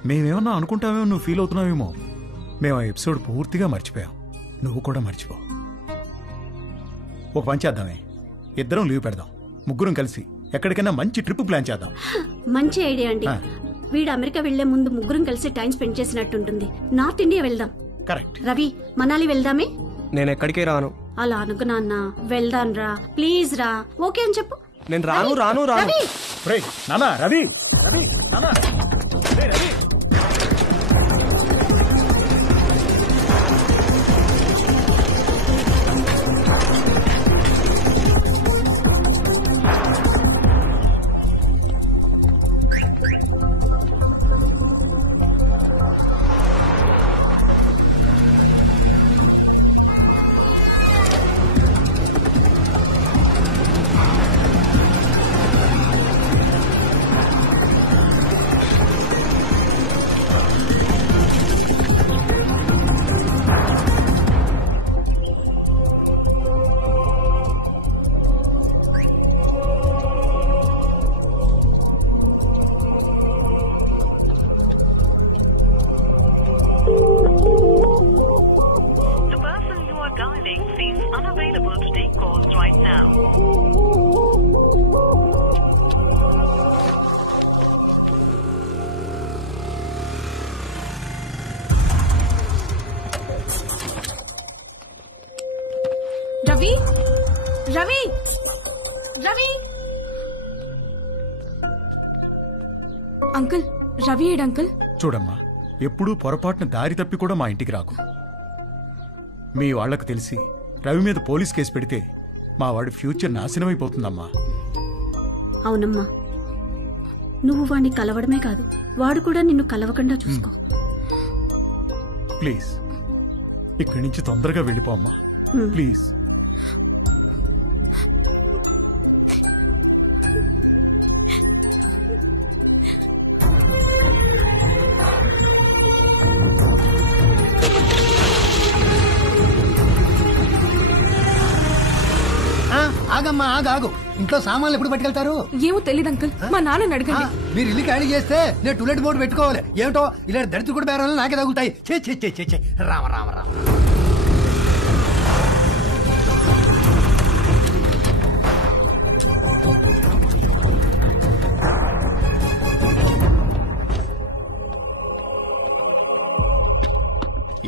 మేమేమన్నా అనుకుంటామేమో, నువ్వు ఫీల్ అవుతున్నావేమో. మేము ఆ ఎపిసోడ్ పూర్తిగా మర్చిపోయాం. నువ్వు కూడా మర్చిపో. ఒక పని చేద్దామే, ఇద్దరం లీవ్ పెడదాం, ముగ్గురం కలిసి ఎక్కడికైనా మంచి ట్రిప్ ప్లాన్ చేద్దాం. మంచి ఐడియా అండి. వీడు అమెరికా వెళ్లే ముందు ముగ్గురం కలిసి టైం స్పెండ్ చేసినట్టుంటుంది. నార్త్ ఇండియా వెళ్దాం. కరెక్ట్. రవి మనాలి వెళ్దామే. నేను ఎక్కడికి రాను. అలా అనుకు నాన్న, వెళ్దాం రా, ప్లీజ్ రా. ఓకే అని చెప్పు. నేను రాను రాను రాను. నానా రవి, రవి నానా, రవి. రవి రవి రవి అంకుల్ రవి ఏడు అంకుల్. చూడమ్మా, ఎప్పుడూ పొరపాటున దారి తప్పి కూడా మా ఇంటికి రాకు. మీ వాళ్లకు తెలిసి రవి మీద పోలీస్ కేసు పెడితే మా వాడి ఫ్యూచర్ నాశనమైపోతుందమ్మా. అవునమ్మా, నువ్వు వాడిని కలవడమే కాదు, వాడు కూడా నిన్ను కలవకుండా చూసుకో. ప్లీజ్ ఇక్కడి నుంచి తొందరగా వెళ్ళిపోమ్మా, ప్లీజ్. ఆగమ్మా, ఆగు. ఇంట్లో సామాన్లు ఎప్పుడు పట్టుకెళ్తారు? ఏమో తెలియదు అంకుల్, మా నాన్నని అడగండి. మీరు ఇల్లు ఖాళీ చేస్తే నేను టూలెట్ బోర్డు పెట్టుకోవాలి. ఏమిటో ఇలా దళితులు కూడా బేరాలు నాకే తగులుతాయి. చే రామ రామ రామ.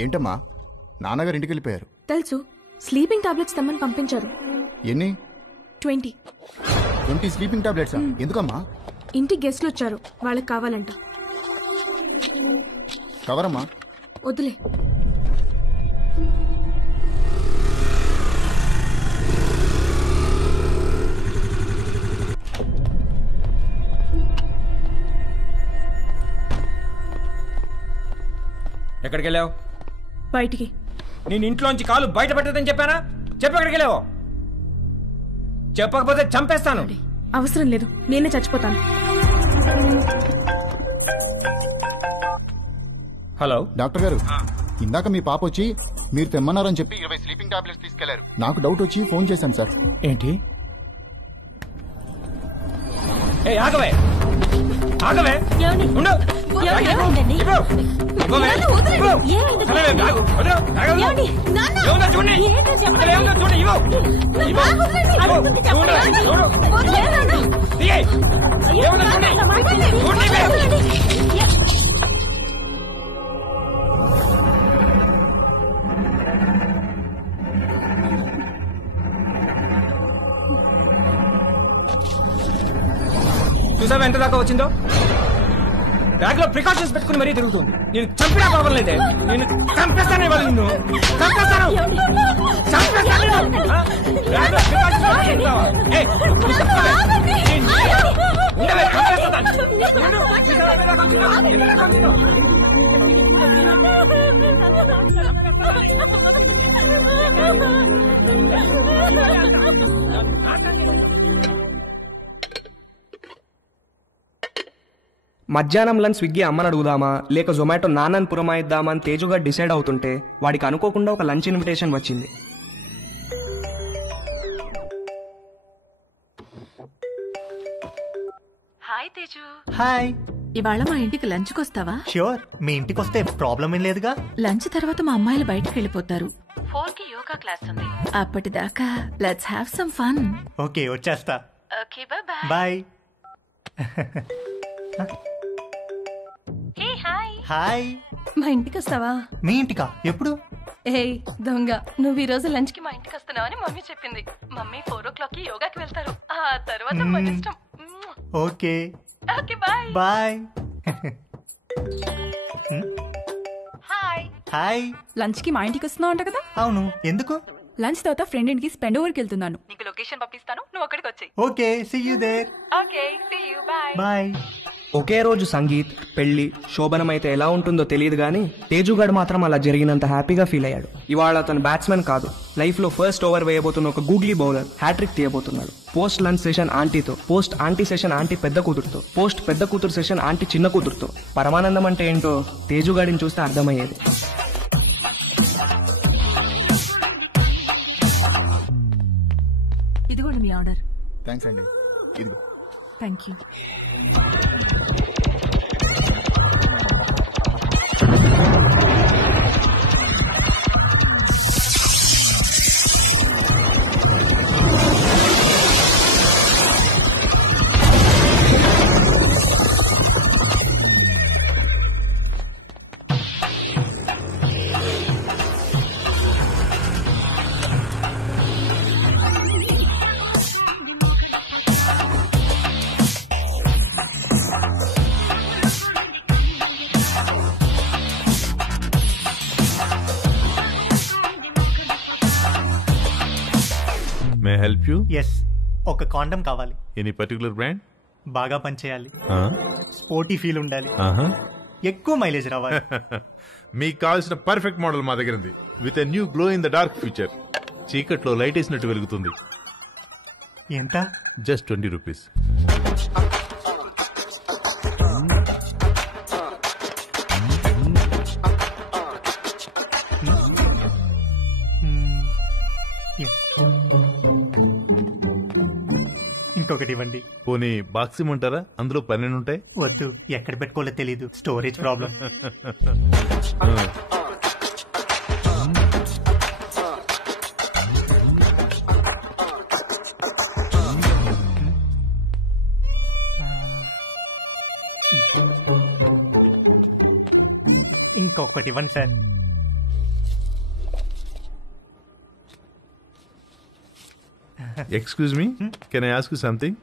ఏంటమ్మా, నాన్నగారు ఇంటికి వెళ్ళిపోయారు? తెలుసు, స్లీపింగ్ టాబ్లెట్స్ తెమ్మని పంపించారు. ఎన్ని? 20 స్లీపింగ్ టాబ్లెట్స్. ఎందుకమ్మా? ఇంటికి గెస్ట్లు వచ్చారు, వాళ్ళకి కావాలంట. కవరమ్మా. వద్దులే. ఎక్కడికి వెళ్ళావు? బయటికి. నేను ఇంట్లోంచి కాలు బయట పెట్టదని చెప్పానా? చెప్పు, ఎక్కడికి వెళ్ళావు? చెప్పకపోతే చంపేస్తాను. అవసరం లేదు, నేనే చచ్చిపోతాను. హలో డాక్టర్ గారు, ఇందాక మీ పాప వచ్చి మీరు తెమ్మన్నారని చెప్పి 20 స్లీపింగ్ టాబ్లెట్స్ తీసుకెళ్లారు. నాకు డౌట్ వచ్చి ఫోన్ చేశాను సార్. ఏంటి? ఆగవే ఆగవే, ఉండు. చూసావా ఎంత దాకా వచ్చిందో? బ్యాగ్ లో ప్రికాషన్స్ పెట్టుకుని మరీ తిరుగుతుంది. నేను చంపినా పర్వాలేదే, నేను చంపేస్తాను. ఇవాళ నిన్ను చంపేస్తాను. మధ్యాహ్నం లంచ్ స్విగ్గీ అమ్మని అడుగుదామా లేక జొమాటో నాన్నని పురమాయిద్దామా అని తేజుగా డిసైడ్ అవుతుంటే వాడికి అనుకోకుండా ఒక లంచ్ ఇన్విటేషన్ వచ్చింది. హాయ్ తేజు. హాయ్. ఇవాళ మా ఇంటికి లంచ్కి వస్తావా? ష్యూర్, మీ ఇంటికి వస్తే ప్రాబ్లం ఏం లేదుగా. లంచ్ తర్వాత మా అమ్మాయిలు బయటకు వెళ్ళిపోతారు. 4కి యోగా క్లాస్ ఉంది. అప్పటిదాకా let's have some fun. Okay, వచ్చేస్తా. Okay, bye bye. Hey hi. Hi. మా ఇంటికి వస్తావా? మీ ఇంటికా? ఎప్పుడు? ఏయ్ దొంగ, నువ్వు ఈ రోజు లంచ్ కి మా ఇంటికి వస్తున్నావని మమ్మీ చెప్పింది. మమ్మీ 4 o'clock కి యోగాకి వెళ్తారు. ఆ తర్వాత మన ఇష్టం. Okay okay, bye bye. Hi. Hi. Lunch కి మా ఇంటికి వస్తున్నావు అంట కదా? అవును, ఎందుకు? లంచ్ తర్వాత ఫ్రెండ్ ఇంటికి స్పెండ్ ఓవర్కి వెళ్తున్నాను. నీకు లొకేషన్ పంపిస్తాను, నువ్వు అక్కడికి వచ్చేయ్. Okay, see you there. Okay, see you, bye bye. ఒకే రోజు సంగీత్, పెళ్లి, శోభనం అయితే ఎలా ఉంటుందో తెలియదు కానీ తేజుగాడు మాత్రం అలా జరిగినంత హ్యాపీగా ఫీల్ అయ్యాడు. ఇవాళ అతను బ్యాట్స్మెన్ కాదు, లైఫ్ లో ఫస్ట్ ఓవర్ వేయబోతున్న ఒక గూగ్లీ బౌలర్ హ్యాట్రిక్ తీయబోతున్నాడు. పోస్ట్ లంచ్ సెషన్ ఆంటీతో, పోస్ట్ ఆంటీ సెషన్ ఆంటీ పెద్ద కూతురుతో, పోస్ట్ పెద్ద కూతురు సెషన్ ఆంటీ చిన్న కూతురుతో. పరమానందం అంటే ఏంటో తేజుగాడిని చూస్తే అర్థమయ్యేది. ఇదిగోండి మీ ఆర్డర్. థ్యాంక్స్ అండి. ఇదిగో. Thank you. Help you? Yes, ఒక కాండం కావాలి. Any particular brand? బాగా పనిచేయాలి, స్పోర్టీ ఫీల్ ఉండాలి, ఎక్కువ మైలేజ్ రావాలి. మీకు కావాల్సిన పర్ఫెక్ట్ మోడల్ మా దగ్గర ఉంది. With a new glow in the dark future. చీకట్లో లైట్ వేసినట్టు వెలుగుతుంది. ఎంత? Just 20 rupees. ఇంకొకటి ఇవ్వండి. పోనీ బాక్స్ ఇమ్మంటారా? అందులో 12 ఉంటాయి. వద్దు, ఎక్కడ పెట్టుకోవాలో తెలీదు, స్టోరేజ్ ప్రాబ్లం. ఇంకొకటి ఇవ్వండి sir. Excuse me, can I ask you something?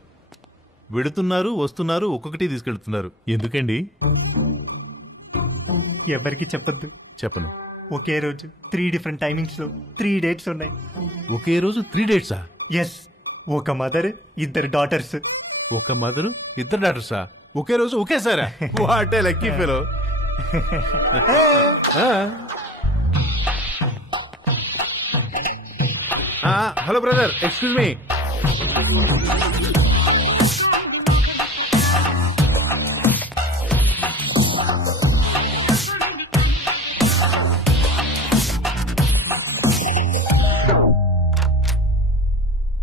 వెడుతున్నారు, వస్తున్నారు, ఒక్కొక్కటి తీసుకెళ్తున్నారు, ఎందుకండి? ఎవరికి చెప్పద్దు. చెప్పను. ఒకే రోజు 3 డిఫరెంట్ టైమింగ్స్ లో 3 డేట్స్ ఉన్నాయి. ఒకే రోజు 3 డేట్సా? ఎస్, ఒక మదర్, 2 డాటర్స్. ఒక మదర్, 2 డాటర్సా? ఒకే రోజు ఒకేసారా? What a lucky fellow. Hello brother, excuse me.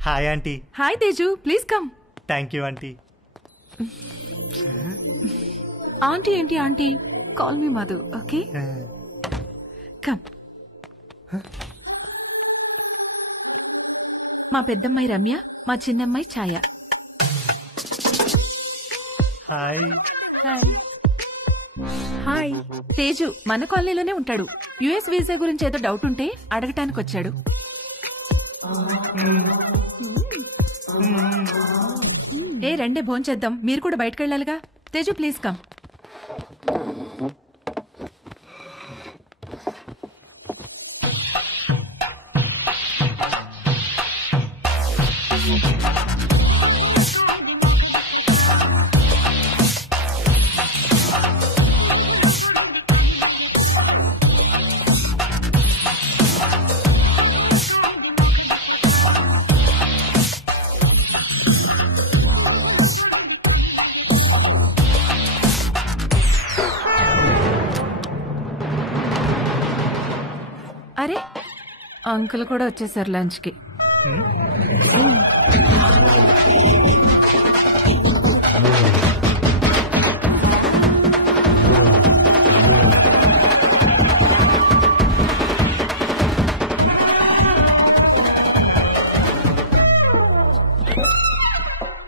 Hi aunty. Hi Teju, please come. Thank you aunty. Aunty ఏంటి aunty? Call me Madhu, okay? Come. మా పెద్దమ్మాయి రమ్య, మా చిన్నమ్మాయి Chhaya. Hi. Hi. Hi. Teju మన కాలనీలోనే ఉంటాడు. యుఎస్ వీసా గురించి ఏదో డౌట్ ఉంటే అడగటానికి వచ్చాడు. ఏ రండే భోంచేద్దాం, మీరు కూడా బయటకు వెళ్ళాలిగా. Teju please come. అరే, అంకుల్ కూడా వచ్చేసారు లంచ్ కి.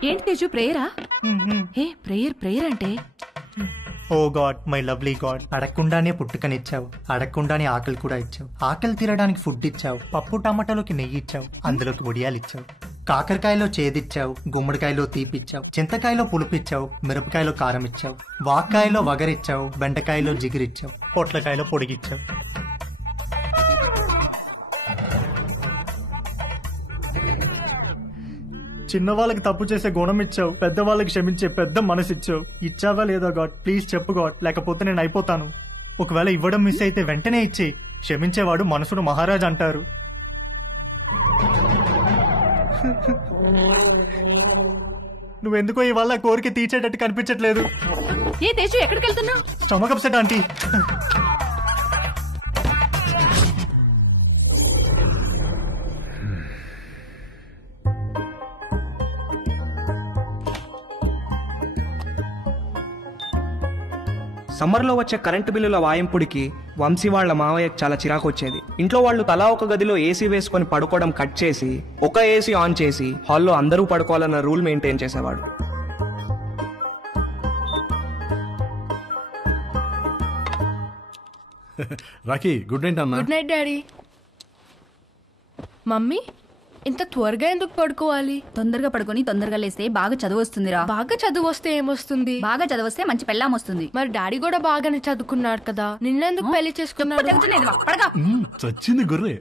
ఏంటి తేజు, ప్రేయరా? ఏ ప్రేయర్ అంటే? ఓ గాడ్, మై లవ్లీ గాడ్, అడగకుండానే పుట్టుకనిచ్చావు, అడగకుండానే ఆకలి కూడా ఇచ్చావు, ఆకలి తీరడానికి ఫుడ్ ఇచ్చావు, పప్పు టమాటాలోకి నెయ్యి ఇచ్చావు, అందులోకి వడియాలు ఇచ్చావు, కాకరకాయలో చేదిచ్చావు, గుమ్మడికాయలో తీపిచ్చావు, చింతకాయలో పులుపిచ్చావు, మిరపకాయలో కారం ఇచ్చావు, వాక్కాయలో వగరిచ్చావు, బెండకాయలో జిగిరిచ్చావు, పొట్లకాయలో పొడిగిచ్చావు. చిన్నవాళ్ళకి తప్పు చేసే గుణం ఇచ్చావు, పెద్దవాళ్ళకి క్షమించే పెద్ద మనసు ఇచ్చావు. ఇచ్చావా లేదా గాడ్? ప్లీజ్ చెప్పు గాడ్, లేకపోతే నేను అయిపోతాను. ఒకవేళ ఇవ్వడం మిస్ అయితే వెంటనే ఇచ్చి, క్షమించేవాడు మనసును మహారాజ్ అంటారు. నువ్వెందుకో ఇవాళ కోరిక తీర్చేటట్టు కనిపించట్లేదు. ఏ తేజు, ఎక్కడికి వెళ్తున్నావు? Stomach upset aunty. సమ్మర్లో వచ్చే కరెంటు బిల్లుల వాయింపుడికి వంశీ వాళ్ళ మావయ్యకు చాలా చిరాకు వచ్చేది. ఇంట్లో వాళ్ళు తలా ఒక గదిలో ఏసీ వేసుకొని పడుకోవడం కట్ చేసి ఒక ఏసీ ఆన్ చేసి హాల్లో అందరూ పడుకోవాలన్న రూల్ మెయింటైన్ చేసేవాడు. రాకీ, గుడ్ నైట్ అన్న. Good night daddy. మమ్మీ, ఇంత త్వరగా ఎందుకు పడుకోవాలి? తొందరగా పడుకొని తొందరగా లేస్తే బాగా చదువు వస్తుందిరా. బాగా చదువు వస్తే ఏమొస్తుంది? బాగా చదివస్తే మంచి పెళ్ళాం వస్తుంది. మరి డాడీ కూడా బాగానే చదువుకున్నాడు కదా, నిన్నెందుకు పెళ్లి చేసుకున్నాడు? చచ్చింది గుర్రే.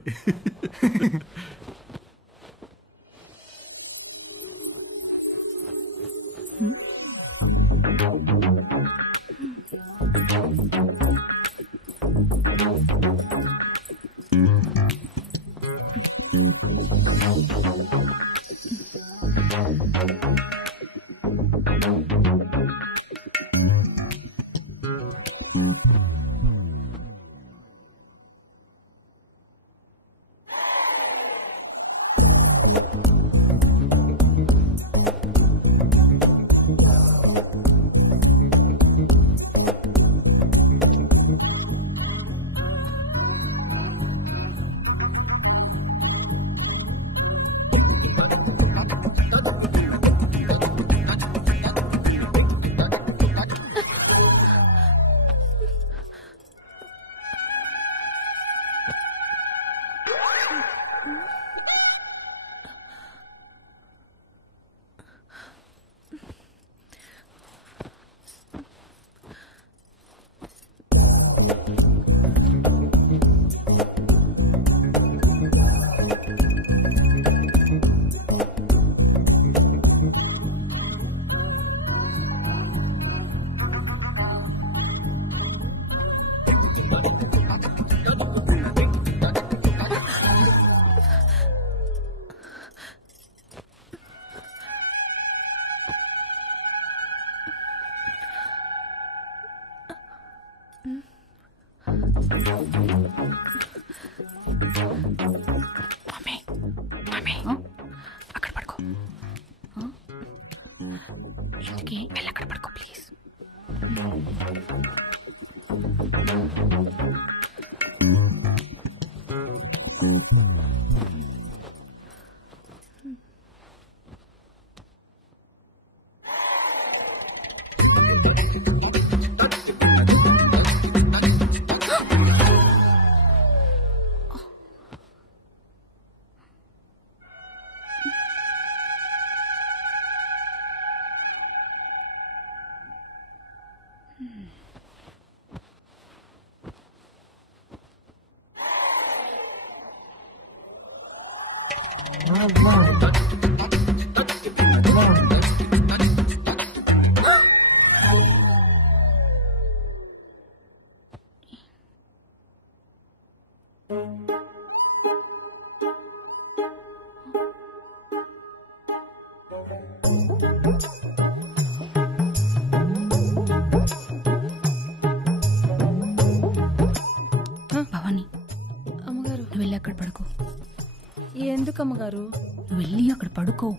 అక్కడ పడుకో. ఇంటికి వెళ్ళి అక్కడ పడుకో ప్లీజ్. భవాని, అమ్మగారు నువ్వు వెళ్ళి అక్కడ పడుకో. ఎందుకు అమ్మగారు? నువ్వు వెళ్ళి అక్కడ పడుకో.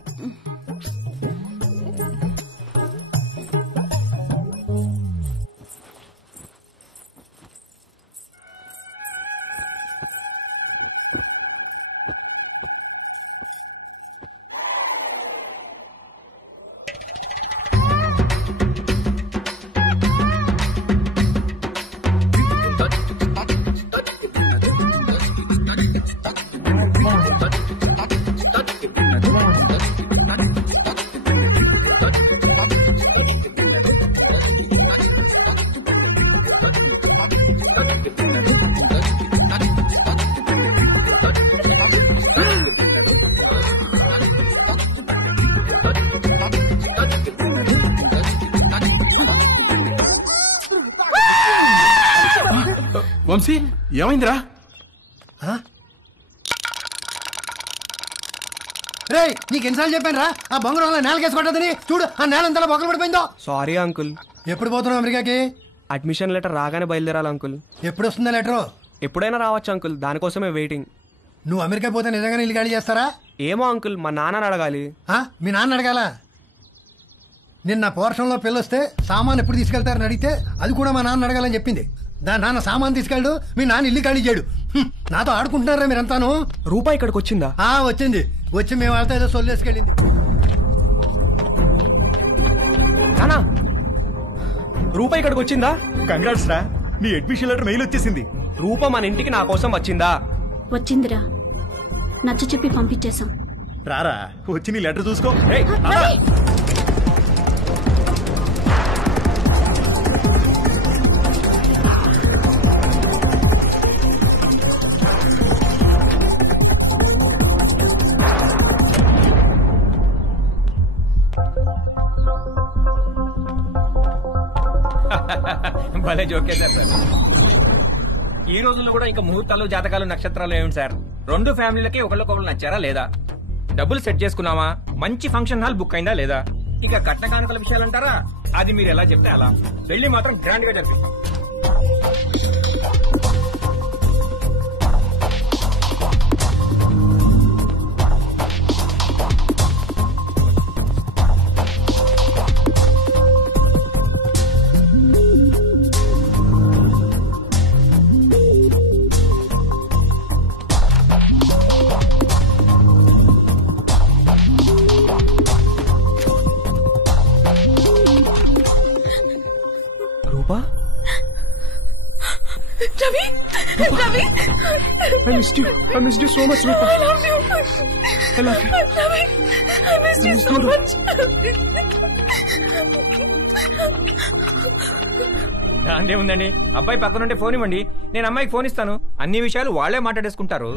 వంశీ ఏమైందిరా? రే నీకు ఎన్నిసార్లు చెప్పాను రా ఆ బొంగరం నేలకేసి కొట్టదని. చూడు ఆ నేల ఎంతలా బొక్కలు పడిపోయిందో. Sorry uncle. ఎప్పుడు పోతున్నావు అమెరికాకి? అడ్మిషన్ లెటర్ రాగానే బయలుదేరాలి అంకుల్. ఎప్పుడు వస్తుందా లెటరు? ఎప్పుడైనా రావచ్చు అంకుల్, దానికోసమే వెయిటింగ్. నువ్వు అమెరికా పోతే నిజంగానే ఇల్లు ఖాళీ చేస్తారా? ఏమో అంకుల్, మా నాన్నని అడగాలి. మీ నాన్న అడగాల? నిన్న పోర్షన్లో పెళ్ళొస్తే సామాన్ ఎప్పుడు తీసుకెళ్తారని అడిగితే అది కూడా మా నాన్న అడగాలని చెప్పింది. దాని నాన్న సామాన్ తీసుకెళ్ళడు, మీ నాన్న ఇల్లు ఖాళీ చేయడు. నాతో ఆడుకుంటున్నారా మీరంతాను? రూపాయి ఇక్కడికి వచ్చిందా? వచ్చింది. వచ్చి మేము వాళ్ళతో ఏదో సొల్లేసుకెళ్ళింది. రూపాయి ఇక్కడికి వచ్చిందా? కంగ్రాట్స్ రా, నీ అడ్మిషన్ లెటర్ మెయిల్ వచ్చేసింది. రూప మన ఇంటికి నా కోసం వచ్చిందా? వచ్చిందిరా, నచ్చ చెప్పి పంపించేశాం. రారా వచ్చి నీ లెటర్ చూసుకో. భలే జోకేశారు సార్. ఈ రోజుల్లో కూడా ఇంకా ముహూర్తాలు జాతకాలు నక్షత్రాలు ఏమిటి సార్? రెండు ఫ్యామిలీలకి ఒకళ్ళకొకళ్ళు నచ్చారా లేదా? డబ్బులు సెట్ చేసుకున్నావా? మంచి ఫంక్షన్ హాల్ బుక్ అయిందా లేదా? ఇక కట్న కానుకల విషయాలు అంటారా? అది మీరు ఎలా చెప్తే అలా. పెళ్లి మాత్రం గ్రాండ్ గా జరిపిస్తాం. Ravi, I missed you. I missed you so much, Rupa. I love you. I love you. Ravi, I missed you so much. దాందే ఉందండి. అబ్బాయి పక్కన ఉంటే ఫోన్ ఇవ్వండి, నేను అమ్మాయికి ఫోన్ ఇస్తాను. అన్ని విషయాలు వాళ్లే మాట్లాడేసుకుంటారు.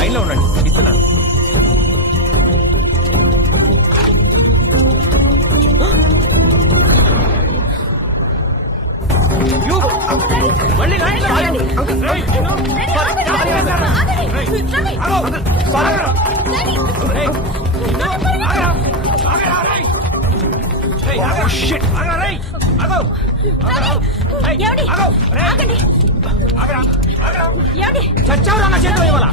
లైన్ లో ఉండండి, ఇస్తున్నాను. మళ్ళీ లైన్ లో ఆగండి. చచ్చావురా నా చేతిలో ఇవాళ.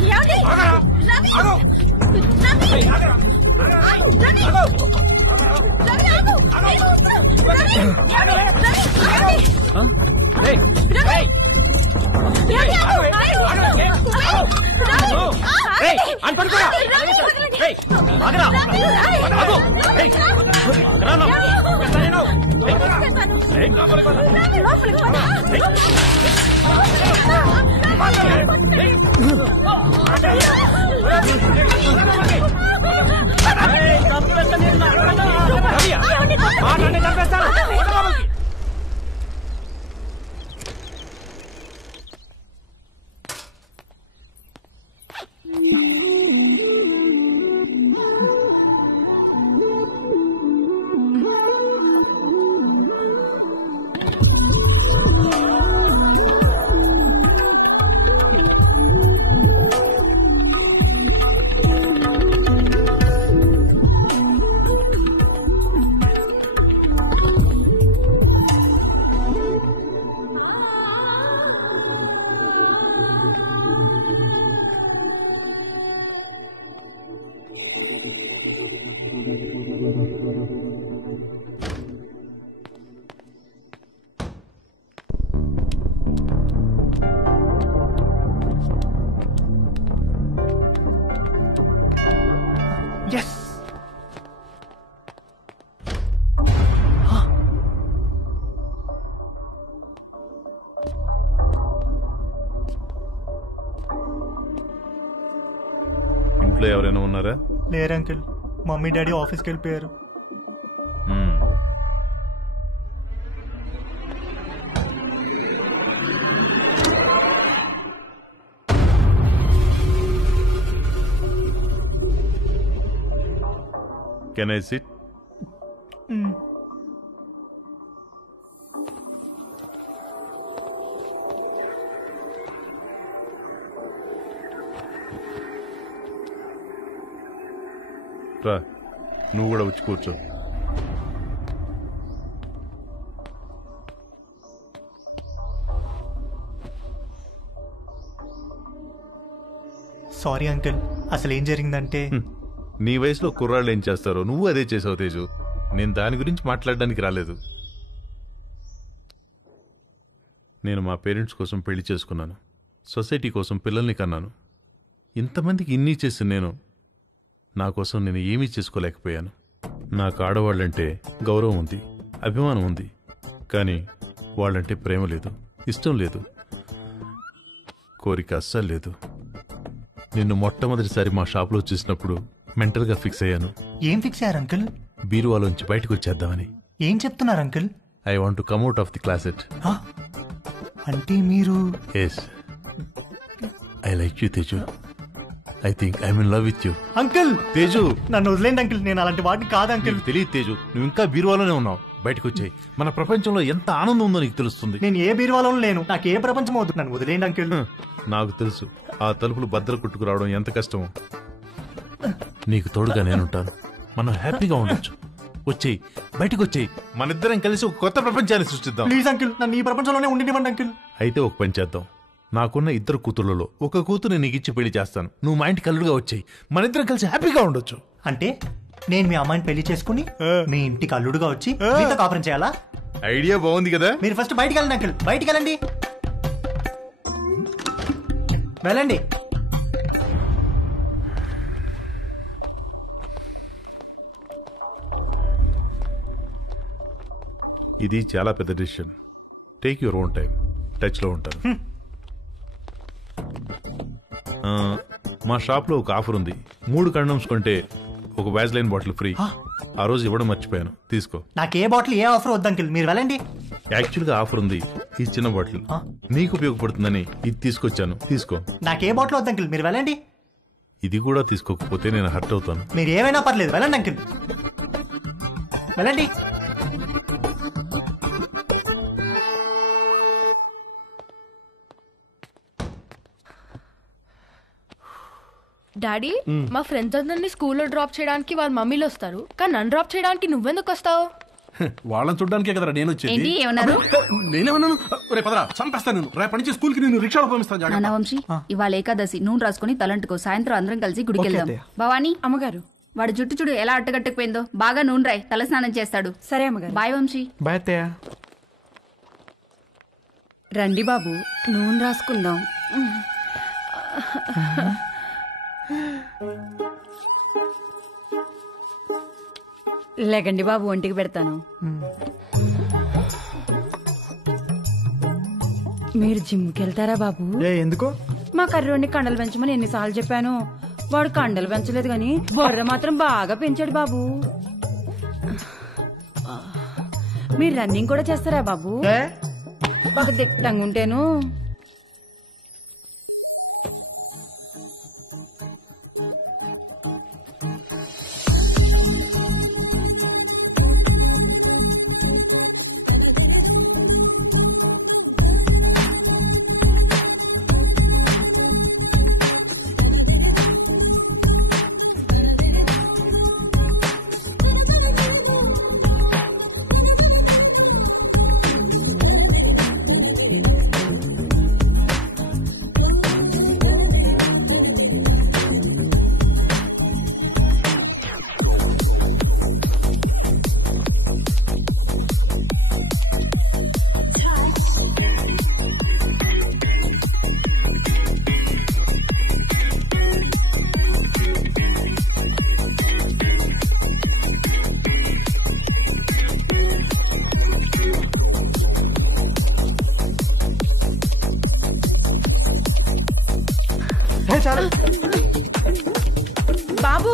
ఇంట్లో ఎవరైనా ఉన్నారా? లేరు అంకుల్, మమ్మీ డాడీ ఆఫీస్కి వెళ్ళిపోయారు. Can I sit? రా, నువ్వు కూడా వచ్చి కూర్చో. సారీ అంకుల్, అసలు ఏం జరిగిందంటే నీ వయసులో కుర్రాళ్ళు ఏం చేస్తారో నువ్వు అదే చేసావు తేజు. నేను దాని గురించి మాట్లాడడానికి రాలేదు. నేను మా పేరెంట్స్ కోసం పెళ్లి చేసుకున్నాను, సొసైటీ కోసం పిల్లల్ని కన్నాను. ఇంతమందికి ఇన్ని చేసి నేను నా కోసం నేను ఏమీ చేసుకోలేకపోయాను. నాకు ఆడవాళ్ళంటే గౌరవం ఉంది, అభిమానం ఉంది, కానీ వాళ్ళంటే ప్రేమ లేదు, ఇష్టం లేదు, కోరిక అస్సలు లేదు. నిన్ను మొట్టమొదటిసారి మా షాప్లో చూసినప్పుడు మెంటల్గా ఫిక్స్ అయ్యాను. ఏం ఫిక్స్ అయ్యారు అంకుల్? బీరువాలోంచి బయటకు వచ్చేద్దామని. ఏం చెప్తున్నారు uncle? I want to come out of the closet. అంటే మీరు? Yes, I like you Teju. I think I in love with you. Uncle Teju నన్ను వదిలేండి అంకుల్, నేను అలాంటి వాడిని కాదు అంకుల్. తెలియదు తేజు, నువ్వు ఇంకా బీరువాలోనే ఉన్నావు. బయటకు వచ్చాయి, మన ప్రపంచంలో ఎంత ఆనందం ఉందో నీకు తెలుస్తుంది. నేను ఏ బీరువాలోనూ లేను, నాకు ఏ ప్రపంచం అవుతుంది, నన్ను వదిలేండి అంకుల్. నాకు తెలుసు ఆ తలుపులు బద్దలు కుట్టుకురావడం ఎంత కష్టమో. నీకు తోడుగా నేనుంటాను, మనం హ్యాపీగా ఉండొచ్చు. వచ్చేయి, బయటకు వచ్చేయి, మనిద్దరం కలిసి ఒక కొత్త ప్రపంచాన్ని సృష్టిద్దాం. ప్లీజ్ అంకుల్, నన్ను ఈ ప్రపంచంలోనే ఉండినివ్వండి అంకుల్. అయితే ఒక పని చేద్దాం, నాకున్న 2 కూతుర్లలో ఒక కూతురు నీకు ఇచ్చి పెళ్లి చేస్తాను. నువ్వు మా ఇంటికి అల్లుడుగా వచ్చేయి, మనిద్దరం కలిసి హ్యాపీగా ఉండొచ్చు. అంటే నేను మీ అమ్మాయిని పెళ్లి చేసుకుని మీ ఇంటికి అల్లుడుగా వచ్చి మీతో కాపురం చేయాలా? ఐడియా బాగుంది కదా. మీరు ఫస్ట్ బయటికి వెళ్ళండి అంకుల్, బయటికి వెళ్ళండి, వెళ్ళండి. ఇది చాలా పెద్ద decision. Take your own time. Touch లో ఉంటాను. మా షాప్ లో ఒక ఆఫర్ ఉంది. 3 కండమ్స్ కొంటే ఒక వ్యాజ్లైన్ బాటిల్ ఫ్రీ. ఆ రోజు ఇవ్వడం మర్చిపోయాను, తీసుకో. నాకు ఏ బాటిల్ ఏ ఆఫర్ వద్దు అంకుల్, మీరు వెళ్ళండి. యాక్చువల్ గా ఆఫర్ ఉంది, ఈ చిన్న బాటిల్ నీకు ఉపయోగపడుతుందని ఇది తీసుకొచ్చాను, తీసుకో. నాకు ఏ బాటిల్ వద్దు అంకుల్, మీరు వెళ్ళండి. ఇది కూడా తీసుకోకపోతే నేను హర్ట్ అవుతాను. మీరు ఏమైనా పర్లేదు, వెళ్ళండి అంకుల్, వెళ్ళండి. డాడీ, మా ఫ్రెండ్స్ అందరినీ స్కూల్లో డ్రాప్ చేయడానికి వాళ్ళ మమ్మీలు వస్తారు, కానీ నన్ను డ్రాప్ చేయడానికి నువ్వెందుకు వస్తావు? వాళ్ళని చూడడానికే కదరా నేను వచ్చేది. ఏంటి ఏమన్నారు? నేనేమన్నాను? రేపు పదరా, చంపేస్తాను నేను. రేపటి నుంచి స్కూల్ కి నేను రిక్షాలో పంపిస్తాను. నాన్న వంశీ, ఇవాళ ఏకాదశి, నూనె రాసుకుని తలంటుకో. సాయంత్రం అందరం కలిసి గుడికి వెళ్దాం. భవానీ అమ్మగారు, వాడు జుట్టు చూడు ఎలా అట్టగట్టుకుపోయిందో. బాగా నూనె రాయి, తల స్నానం చేస్తాడు. సరే అమ్మగారు. బాయ్ వంశీ. బాయ్ అత్తయ్య. రండి బాబు, నూనె రాసుకుందాం. లేకండి బాబు, ఒంటికి పెడతాను. మీరు జిమ్కి వెళ్తారా బాబు? ఎందుకు? మా కర్రోడిని కండలు పెంచమని ఎన్నిసార్లు చెప్పాను. వాడు కండలు పెంచలేదు గాని బొర్ర మాత్రం బాగా పెంచాడు బాబు. మీరు రన్నింగ్ కూడా చేస్తారా బాబు? బాగా దిట్టంగా ఉంటేను. బాబు,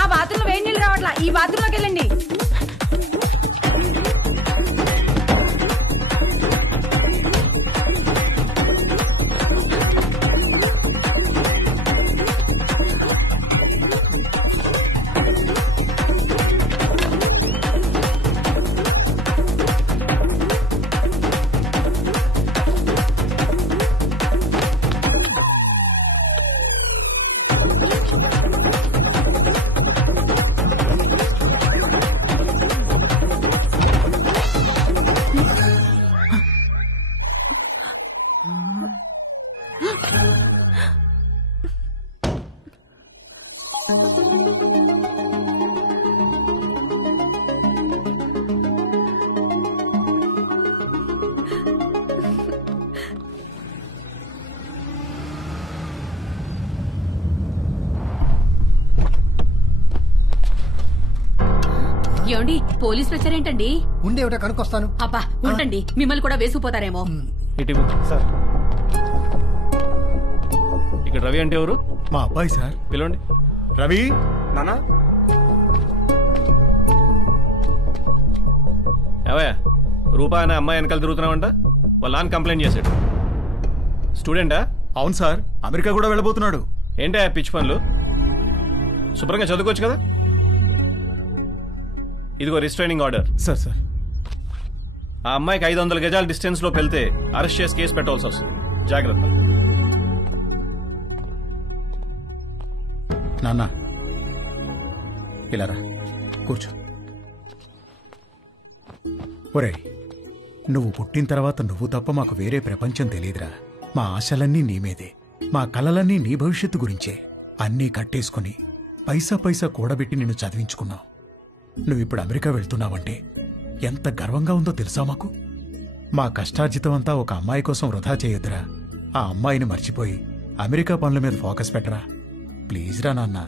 ఆ బాత్రూంలో వేడి నీళ్ళు రావట్లా, ఈ బాత్రూంలోకి వెళ్ళండి. ఏమండి, పోలీసులు వచ్చారేంటండి? ఉండేవిట కనుక్కొస్తాను. అబ్బా ఉండండి, మిమ్మల్ని కూడా వేసుకుపోతారేమో. సార్, ఇక్కడ రవి అంటే ఎవరు? మా అబ్బాయి సార్. పిలవండి. రవి నానా, ఏవయ్యా, రూపా అనే అమ్మాయి వెనకాల తిరుగుతున్నావంట. వాళ్ళ నాన్న కంప్లైంట్ చేశాడు. స్టూడెంటా? అవును సార్, అమెరికా కూడా వెళ్ళబోతున్నాడు. ఏంటి పిచ్చి పనులు? శుభ్రంగా చదువుకోవచ్చు కదా. ఇదిగో రిస్ట్రైనింగ్ ఆర్డర్. సార్ సార్ ఆ అమ్మాయికి 500 గజాల డిస్టెన్స్ లో వెళ్తే అరెస్ట్ చేసి కేసు పెట్టాల్సి వస్తుంది. జాగ్రత్త. నాన్న ఇలా రా, కూర్చో. ఒరే, నువ్వు పుట్టిన తర్వాత నువ్వు తప్ప మాకు వేరే ప్రపంచం తెలియదురా. మా ఆశలన్నీ నీ మీదే, మా కలలన్నీ నీ భవిష్యత్తు గురించే. అన్నీ కట్టేసుకుని పైసా పైసా కూడబెట్టి నిన్ను చదివించుకున్నావు. నువ్విప్పుడు అమెరికా వెళ్తున్నావంటే ఎంత గర్వంగా ఉందో తెలుసా మాకు. మా కష్టార్జితం అంతా ఒక అమ్మాయి కోసం వృధా చేయొద్దురా. ఆ అమ్మాయిని మర్చిపోయి అమెరికా పనుల మీద ఫోకస్ పెట్టరా. ప్లీజ్ రా నాన్న.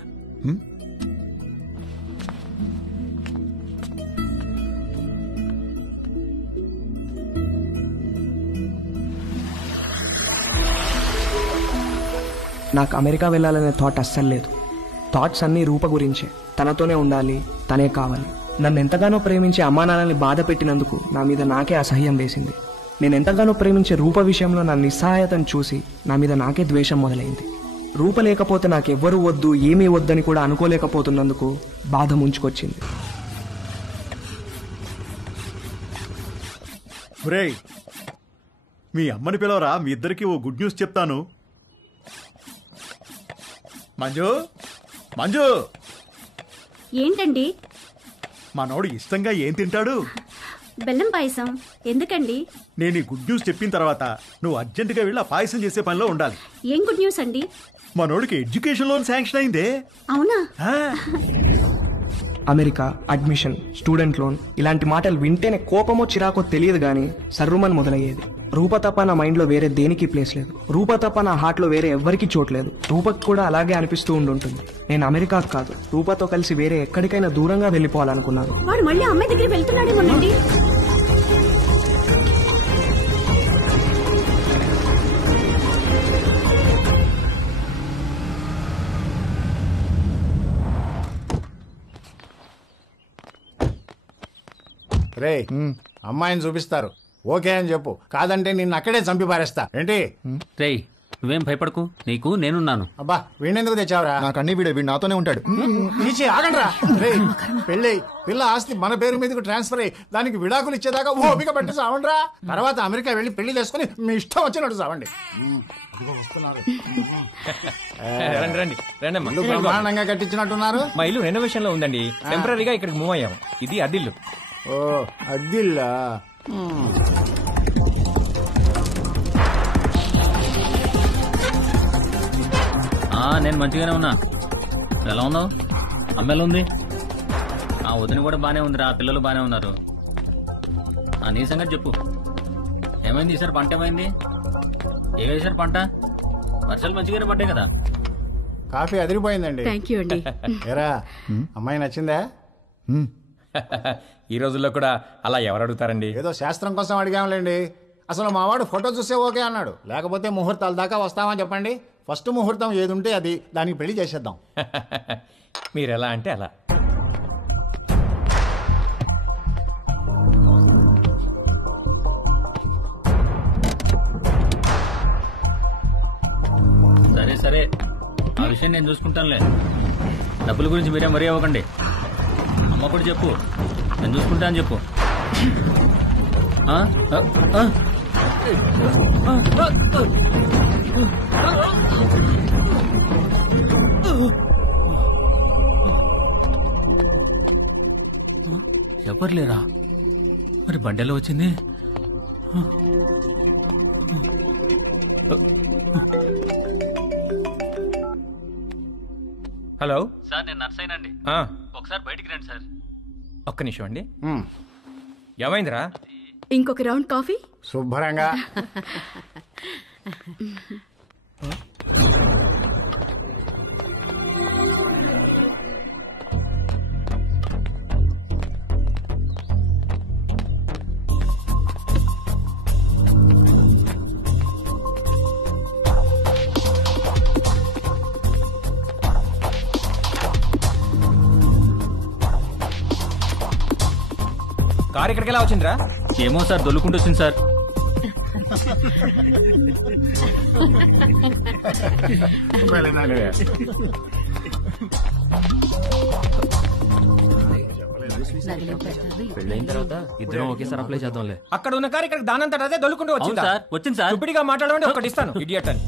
నాకు అమెరికా వెళ్ళాలనే థాట్ అస్సలు లేదు. థాట్స్ అన్నీ రూప గురించే. తనతోనే ఉండాలి, తనే కావాలి. నన్ను ఎంతగానో ప్రేమించే అమ్మా నాన్నల్ని బాధ పెట్టినందుకు నా మీద నాకే అసహ్యం వేసింది. నేను ఎంతగానో ప్రేమించే రూప విషయంలో నా నిస్సహాయతను చూసి నా మీద నాకే ద్వేషం మొదలైంది. రూప లేకపోతే నాకెవ్వరూ వద్దు, ఏమీ వద్దని కూడా అనుకోలేకపోతున్నందుకు బాధ ముంచుకొచ్చింది. ఒరేయ్, మీ అమ్మని పిలవరా, మీ ఇద్దరికి ఓ గుడ్ న్యూస్ చెప్తాను. మంజు, మంజు. ఏంటండి? మనోడు ఇష్టంగా ఏం తింటాడు? బెల్లం పాయసం. ఎందుకండి? నేను ఈ గుడ్ న్యూస్ చెప్పిన తర్వాత నువ్వు అర్జెంటుగా వెళ్ళి ఆ పాయసం చేసే పనిలో ఉండాలి. ఏం గుడ్ న్యూస్ అండి? మనోడికి ఎడ్యుకేషన్ లోన్ శాంక్షన్ అయిందే. అవునా? అమెరికా, అడ్మిషన్, స్టూడెంట్ లోన్ ఇలాంటి మాటలు వింటేనే కోపమో చిరాకో తెలియదు కానీ సర్రుమని మొదలయ్యేది. రూప తప్ప నా మైండ్లో వేరే దేనికి ప్లేస్ లేదు. రూప తప్ప నా హార్ట్లో వేరే ఎవ్వరికి చోట్లేదు. రూపకు కూడా అలాగే అనిపిస్తూ ఉండుంటుంది. నేను అమెరికాకు కాదు, రూపతో కలిసి వేరే ఎక్కడికైనా దూరంగా వెళ్ళిపోవాలనుకున్నాను. వాడు మళ్ళీ అమ్మాయి దగ్గర వెళ్తున్నాడేమోనండి. రే, అమ్మాయిని చూపిస్తారు, ఓకే అని చెప్పు. కాదంటే నిన్ను అక్కడే చంపి పారేస్తా. ఏంటి? రేయ్, నువ్వేం భయపడకు, నీకు నేనున్నాను. అబ్బా, వీణెందుకు తెచ్చావురా? నాకు అన్ని వీడు నాతోనే ఉంటాడు. ఆగండ్రా. రే, పెళ్ళై పిల్ల ఆస్తి మన పేరు మీదకి ట్రాన్స్ఫర్ అయ్యి దానికి విడాకులు ఇచ్చేదాకా ఓపిక పట్టి సావండ్రా. తర్వాత అమెరికా వెళ్ళి పెళ్లి చేసుకుని మీ ఇష్టం వచ్చినట్టు సావండి. బ్రహ్మాండంగా కట్టించినట్టున్నారు. మా ఇల్లు రెనోవేషన్ లో ఉందండి. టెంపరీగా ఇక్కడికి మూవ్ అయ్యాము. ఇది అద్దిల్లు. ఓ, అద్దిల్లా? నేను మంచిగానే ఉన్నా. ఎలా ఉన్నావు? అమ్మ ఎలా ఉంది? ఆ వదిన కూడా బానే ఉందిరా, పిల్లలు బానే ఉన్నారు. నీ సంగతి చెప్పు. ఏమైంది ఈసారి? పంట ఏమైంది? ఏ వేసారు పంట? వర్షాలు మంచిగానే పడ్డాయి కదా. కాఫీ అదిరిపోయిందండి. థ్యాంక్ యూ అండి. ఏరా, అమ్మాయి నచ్చిందా? ఈ రోజుల్లో కూడా అలా ఎవరు అడుగుతారండి? ఏదో శాస్త్రం కోసం అడిగాంలేండి. అసలు మావాడు ఫోటో చూసే ఓకే అన్నాడు. లేకపోతే ముహూర్తాల దాకా వస్తామని చెప్పండి. ఫస్ట్ ముహూర్తం ఏది ఉంటే అది, దానికి పెళ్లి చేసేద్దాం. మీరు ఎలా అంటే అలా. సరే సరే, ఆ విషయం నేను చూసుకుంటానులే. డబ్బుల గురించి మీరేం వరి అవ్వకండి. అమ్మ కూడా చెప్పు, నేను చూసుకుంటా అని చెప్పు. ఎవరు లేరా? మరి బండి ఎలా వచ్చింది? హలో సార్, నేను నర్సైనండి. ఒకసారి బయటికి రండి సార్. ఒక్క నిమిషం అండి. ఏమైందిరా? ఇంకొక రౌండ్ కాఫీ. శుభ్రంగా. కారు ఇక్కడికి ఎలా వచ్చిందిరా? ఏమో సార్, దొల్లుకుంటూ వచ్చింది సార్. పెళ్ళైన తర్వాత ఇద్దరం ఒకేసారి అప్లై చేద్దాంలే. అక్కడ ఉన్న కారు ఇక్కడ దానంతట అదే దొల్లుకుంటూ వచ్చిందా? అవును సార్, వచ్చింది సార్. ఇప్పటిగా మాట్లాడమంటే ఒకటి ఇస్తాను, ఇడియట్ అని.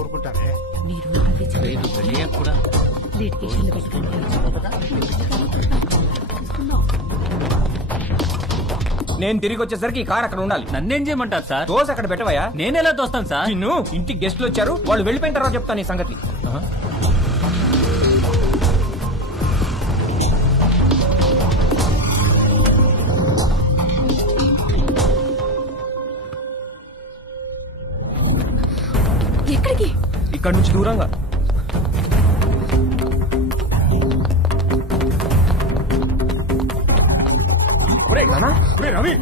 ఊరుకుంటారే నేను తిరిగి వచ్చేసరికి ఈ కార్ అక్కడ ఉండాలి. నన్నేం చేయమంటారు సార్? దోశ అక్కడ పెట్టవయ్యా. నేనెలా తోస్తాను సార్? నిన్ను ఇంటికి గెస్ట్లు వచ్చారు, వాళ్ళు వెళ్ళిపోయిన తర్వాత చెప్తాను ఈ సంగతి. ఎక్కడికి? ఇక్కడ నుంచి దూరంగా. రవి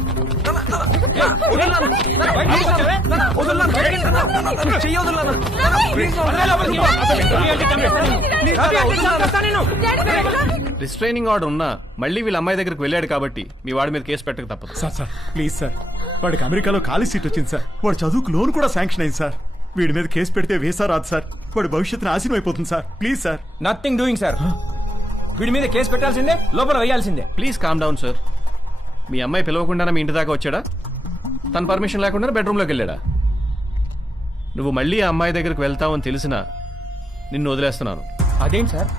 రిస్ట్రైనింగ్ ఆర్డర్ ఉన్నా మళ్ళీ వీళ్ళ అమ్మాయి దగ్గరికి వెళ్ళాడు కాబట్టి మీ వాడి మీద కేసు పెట్టక తప్పదు. సార్ ప్లీజ్ సార్, వాడికి అమెరికాలో ఖాళీ సీట్ వచ్చింది సార్. వాడు చదువుకు లోన్ కూడా శాంక్షన్ అయింది సార్. వీడి మీద కేసు పెడితే వేసా రాదు సార్. వాడి భవిష్యత్తు నాశనం అయిపోతుంది sir. Please sir. Nothing doing sir. వీడి మీద కేసు పెట్టాల్సిందే, లోపల వేయాల్సిందే. Please calm down sir. మీ అమ్మాయి పిలవకుండా మీ ఇంటి దాకా వచ్చాడా? తన పర్మిషన్ లేకుండా బెడ్రూమ్లోకి వెళ్ళాడా? నువ్వు మళ్ళీ ఆ అమ్మాయి దగ్గరికి వెళ్తావని తెలిసినా నిన్ను వదిలేస్తున్నాను. అదేంటి సార్?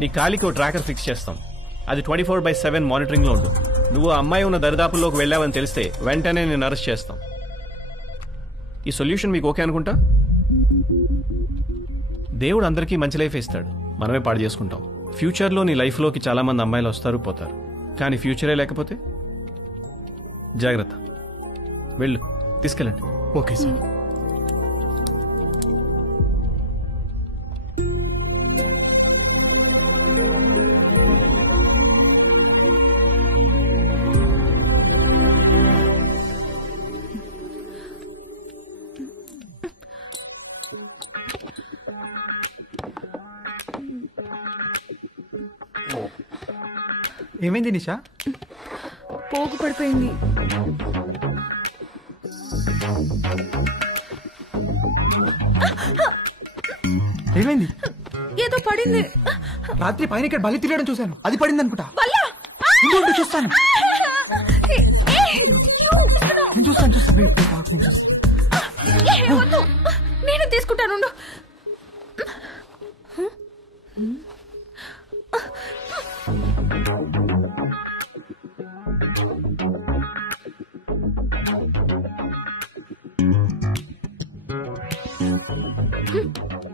నీ కాలికి ఓ ట్రాకర్ ఫిక్స్ చేస్తాం. అది 24/7 మానిటరింగ్ లో ఉంటుంది. నువ్వు ఆ అమ్మాయి ఉన్న దరిదాపుల్లోకి వెళ్ళావని తెలిస్తే వెంటనే నేను అరెస్ట్ చేస్తాం. ఈ సొల్యూషన్ మీకు ఓకే అనుకుంటా? దేవుడు అందరికీ మంచి లైఫ్ ఇస్తాడు, మనమే పాడు చేసుకుంటాం. ఫ్యూచర్లో నీ లైఫ్లోకి చాలా మంది అమ్మాయిలు వస్తారు పోతారు, కానీ ఫ్యూచరే లేకపోతే జాగ్రత్త. వెళ్ళు, తీసుకెళ్ళండి. Okay sir. ఏమైంది నిషా? పోగు పడిపోయింది. ఏమైంది? ఏదో పడింది. రాత్రి పైన ఇక్కడ బలి తిరగడం చూశాను, అది పడింది అనుకుంటా. చూస్తాను నేను చూస్తాను. నేను తీసుకుంటాను.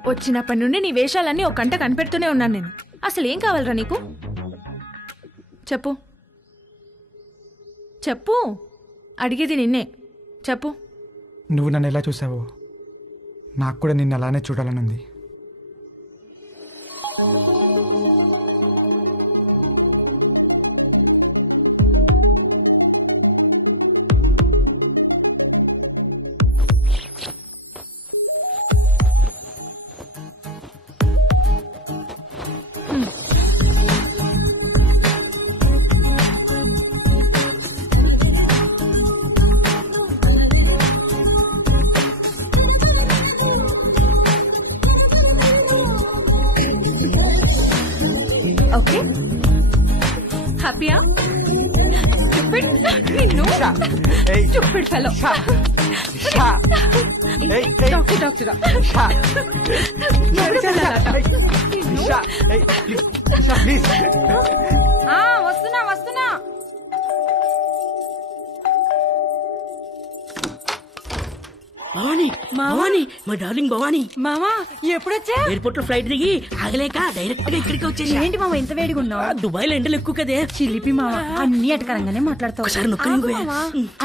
వచ్చినప్పటి నుండి నీ వేషాలన్నీ ఒక కంట కనిపెడుతూనే ఉన్నాను నేను. అసలు ఏం కావాలరా నీకు? చెప్పు చెప్పు, అడిగేది నిన్నే. చెప్పు. నువ్వు నన్ను ఎలా చూసావో నాకు కూడా నిన్ను అలానే చూడాలనుంది. ఓకే, హ్యాపీయా? Stupid. నిన్ను Stupid fellow. డాక్టర్ వస్తున్నా. భవాని భవాని మా డార్లింగ్ భవాని మామా ఎప్పుడొచ్చా? ఎయిర్పోర్ట్ లో ఫ్లైట్ దిగి ఆగలేక డైరెక్ట్ గా ఇక్కడికి వచ్చేసి. ఏంటి మామ ఇంత వేడిగా ఉన్నావు? దుబాయ్ లో ఎండలు ఎక్కువ కదే. చిలిపి మామ అన్ని అటకరంగానే మాట్లాడతావు. ఒకసారి నొక్కని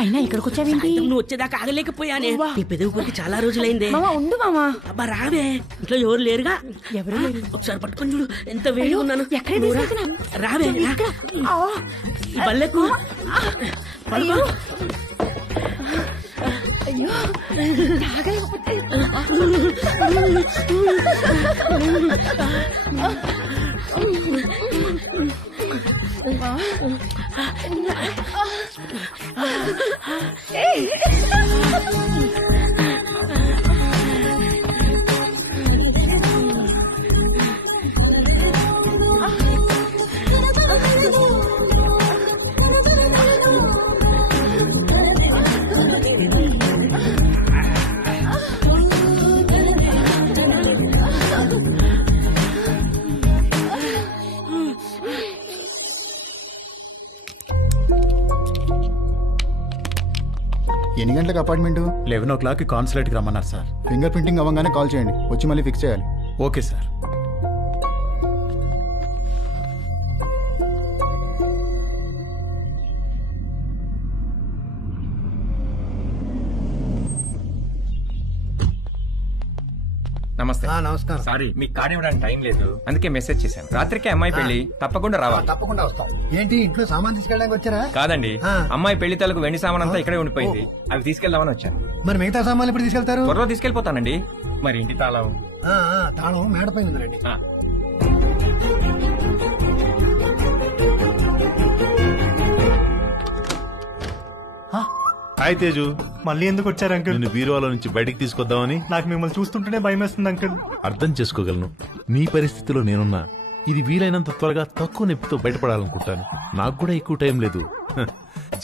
అయినా ఇక్కడికి వచ్చావేంటి? నువ్వు వచ్చేదాకా ఆగలేకపోయానే. నీ పెదవి కొరికి చాలా రోజులైందే. మామ ఉండు మామ. అబ్బా రావే, ఇంట్లో ఎవరు లేరుగా. ఎవరు లేరు. ఒకసారి పట్టుకొని చూడు ఎంత వేడిగా ఉన్నాను. ఎక్కడ తీసుకెళ్తున్నా? రావే ఈ బల్లెకు పడుకో. అయ్యో తాగలేకపోతే ఎన్ని గంటలకు అపార్ట్మెంట్? 11 కాన్సులేట్కి రమ్మన్నారు సార్. ఫింగర్ ప్రింటింగ్ అవ్వగానే కాల్ చేయండి, వచ్చి మళ్ళీ ఫిక్స్ చేయాలి. Okay sir. నమస్తే. నమస్కారం. సారీ మీకు కార్డు ఇవ్వడానికి టైం లేదు, అందుకే మెసేజ్ చేశాను. రాత్రికి అమ్మాయి పెళ్లి, తప్పకుండా రావాలి. తప్పకుండా వస్తాం. ఏంటి ఇంట్లో సామాన్ తీసుకెళ్ళడానికి వచ్చారా? కాదండి, అమ్మాయి పెళ్లి తాలూకు వెండి సామాన్ అంతా ఇక్కడే ఉండిపోయింది, అవి తీసుకెళ్దామని వచ్చాను. మరి మిగతా సామాన్లు ఎప్పుడు తీసుకెళ్తారు? త్వరలో తీసుకెళ్లిపోతానండి. మరి ఇంటి తాళం? తాళం మేడపై ఉందండి. హాయ్ తేజు. మళ్ళీ ఎందుకు వచ్చారు అంకుల్? నిన్ను బీరువాలో నుంచి బయటికి తీసుకొద్దామని. నాకు మిమ్మల్ని చూస్తుంటేనే భయం వేస్తుంది అంకుల్. అర్థం చేసుకోగలను, నీ పరిస్థితిలో నేనున్నా. ఇది వీలైనంత త్వరగా తక్కువ నొప్పితో బయటపడాలనుకుంటాను. నాకు కూడా ఎక్కువ టైం లేదు.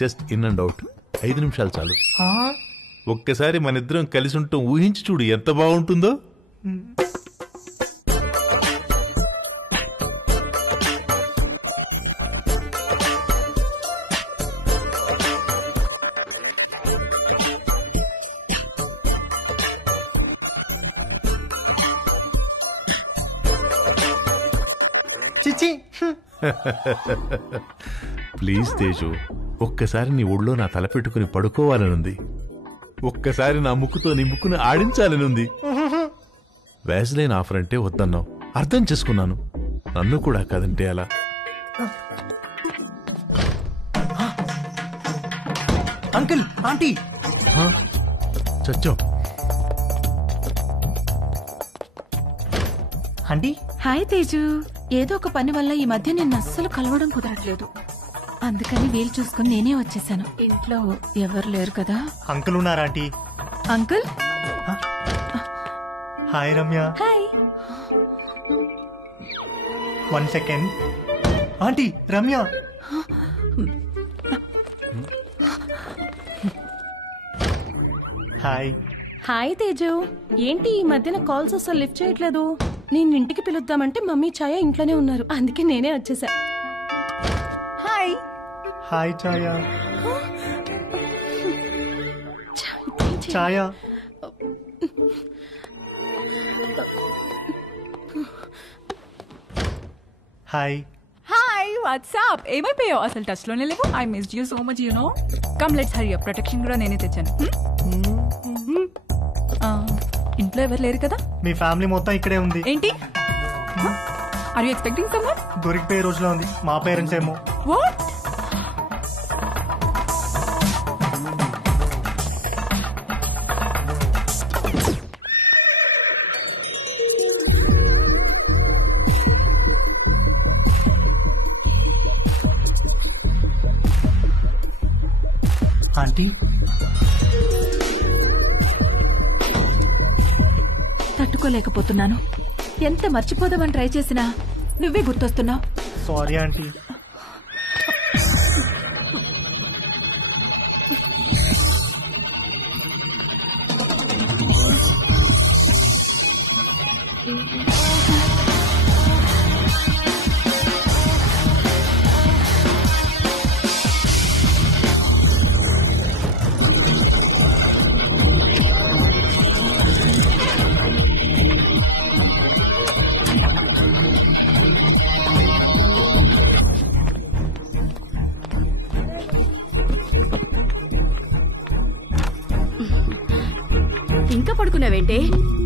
జస్ట్ ఇన్ అండ్ అవుట్ 5 నిమిషాలు చాలు. ఒక్కసారి మన ఇద్దరం కలిసి ఉంటాం ఊహించి చూడు ఎంత బాగుంటుందో. చిచి ప్లీజ్ తేజు, ఒక్కసారి నీ ఒళ్ళో నా తల పెట్టుకుని పడుకోవాలనుంది. ఒక్కసారి నా ముక్కుతో నీ ముక్కును ఆడించాలనుంది. వ్యాజ్లైన్ ఆఫర్ అంటే వద్దన్నావు, అర్థం చేసుకున్నాను. నన్ను కూడా కాదంటే అలా. అంకుల్, ఆంటీ చచ్చో. ఆంటీ. హాయ్ తేజు. ఏదో ఒక పని వల్ల ఈ మధ్య నిన్ను అస్సలు కలవడం కుదరట్లేదు, అందుకని వీలు చూసుకుని నేనే వచ్చేసాను. ఇంట్లో ఎవరు లేరు కదా? అంకుల్ ఉన్నారా aunty? Uncle. Hi Ramya. Hi. 1 second. Aunty Ramya. Hi. Hi Teju. ఏంటి ఈ మధ్యన కాల్స్ అసలు లిఫ్ట్ చేయట్లేదు? నేను ఇంటికి పిలుద్దామంటే మమ్మీ ఛాయ ఇంట్లోనే ఉన్నారు, అందుకే నేనే వచ్చేసా. Hi. Hi Chhaya. Chhaya. Hi. Hi, what's up? ఏమైపోయావు? అసలు టచ్ లోనే లేవు. I missed you so much, you know. Come let's hurry up. Protection కూడా నేనే తెచ్చాను. ఇంట్లో ఎవరు లేరు కదా? మీ ఫ్యామిలీ మొత్తం ఇక్కడే ఉంది. ఏంటి? Are you expecting someone? దొరికిపోయే రోజులో ఉంది. మా పేరెంట్స్ ఏమో. వాట్? ఆంటీ. తట్టుకోలేకపోతున్నాను. ఎంత మర్చిపోదామని ట్రై చేసినా నువ్వే గుర్తొస్తున్నావు. Sorry aunty.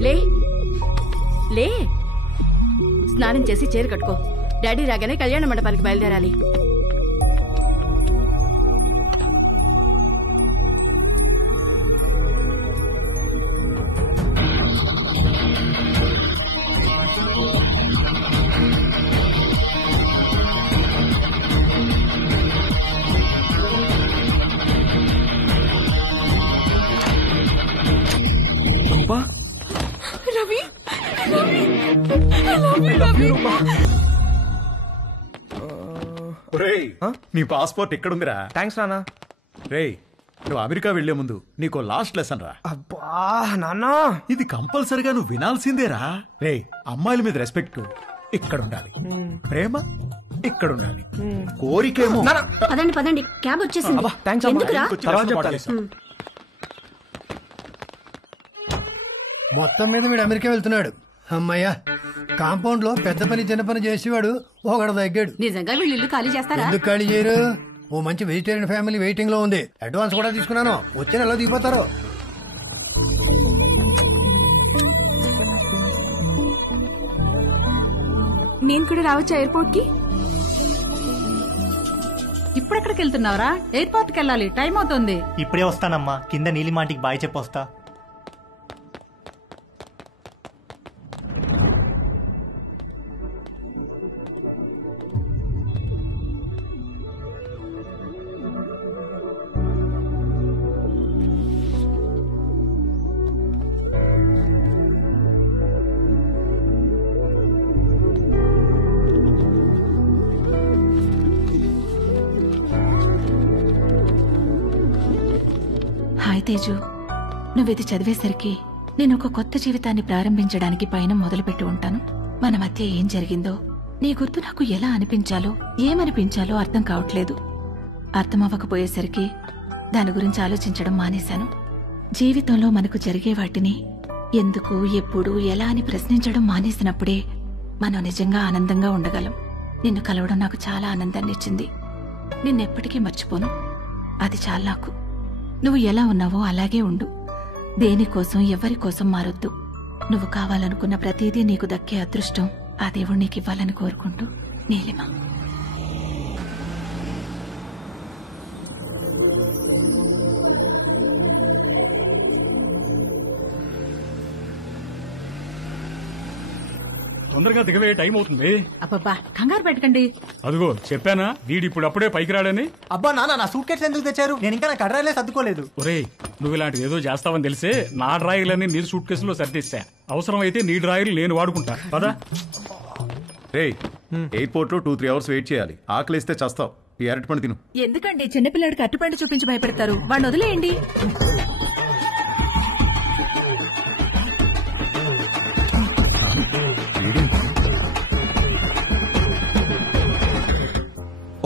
లే లే స్నానం చేసి చీర కట్టుకో. డాడీ రాగానే కళ్యాణ మండపానికి బయలుదేరాలి. రవి నీ పాస్పోర్ట్ ఎక్కడుందిరా? థ్యాంక్స్ నాన్న. రేయ్, నువ్వు అమెరికా వెళ్లే ముందు నీకో లాస్ట్ లెసన్ రా. అబ్బా నాన్న, ఇది కంపల్సరిగా నువ్వు వినాల్సిందేరా. రేయ్, అమ్మాయిల మీద రెస్పెక్ట్ ఇక్కడ ఉండాలి, ప్రేమ ఇక్కడ ఉండాలి, కోరికేమో. పదండి పదండి, క్యాబ్ వచ్చేసింది. ఎందుకురా? మొత్తం మీద వీడు అమెరికా వెళ్తున్నాడు. అమ్మయ్యా, కాంపౌండ్ లో పెద్ద పని చిన్న పని చేసేవాడు ఒకడు తగ్గాడు. నిజంగా వీళ్ళు ఇల్లు ఖాళీ చేస్తారా? ఎందుకు ఖాళీ చేయరు? ఓ మంచి వెజిటేరియన్ ఫ్యామిలీ వెయిటింగ్ లో ఉంది. అడ్వాన్స్ కూడా తీసుకున్నాను, వచ్చే నెలలో దిగిపోతారు. నేను కూడా రావచ్చా ఎయిర్పోర్ట్ కి? ఇప్పుడెక్కడికి వెళ్తున్నావురా? ఎయిర్పోర్ట్ కి వెళ్ళాలి, టైం అవుతుంది. ఇప్పుడే వస్తానమ్మా, కింద నీలిమాంటికి బాయ్ చెప్పొస్తా. హాయ్ తేజు, నువ్విది చదివేసరికి నేను ఒక కొత్త జీవితాన్ని ప్రారంభించడానికి పైన మొదలుపెట్టి ఉంటాను. మన మధ్య ఏం జరిగిందో నీ గుర్తు నాకు ఎలా అనిపించాలో ఏమనిపించాలో అర్థం కావట్లేదు. అర్థమవ్వకపోయేసరికి దాని గురించి ఆలోచించడం మానేశాను. జీవితంలో మనకు జరిగే వాటిని ఎందుకు, ఎప్పుడు, ఎలా అని ప్రశ్నించడం మానేసినప్పుడే మనం నిజంగా ఆనందంగా ఉండగలం. నిన్ను కలవడం నాకు చాలా ఆనందాన్ని ఇచ్చింది. నిన్నెప్పటికీ మర్చిపోను. అది చాలా నాకు. నువ్వు ఎలా ఉన్నావో అలాగే ఉండు. దేనికోసం ఎవరి కోసం మారొద్దు. నువ్వు కావాలనుకున్న ప్రతిదీ నీకు దక్కే అదృష్టం ఆ దేవుడు నీకు ఇవ్వాలని కోరుకుంటూ, నీలిమ. తొందరగా దిగవే, టైం అవుతుంది. అబ్బబ్బా, కంగారు పెట్టకండి. అదిగో చెప్పానా, వీడి ఇప్పుడు అప్పుడే పైకి రాడని. అబ్బా నాన్న, నా సూట్ కేసు ఎందుకు తెచ్చారు? నేను ఇంకా నా కడ్రాయిలే సర్దుకోలేదు. ఒరేయ్, నువ్వు ఇలాంటిది ఏదో చేస్తావని తెలిసే నా డ్రాయర్లన్నీ నీ సూట్ కేసులో సర్దేశా. అవసరం అయితే నీ డ్రాయర్లు నేను వాడుకుంటా పదా. రేయ్, ఎయిర్పోర్ట్ లో 2-3 అవర్స్ వెయిట్ చేయాలి. ఆకలిస్తే చస్తావు. ఈ అరటిపండు తిను. ఎందుకండి చిన్నపిల్లాడికి అట్టుపండు చూపించి భయపెడతారు? వాడిని వదిలేయండి.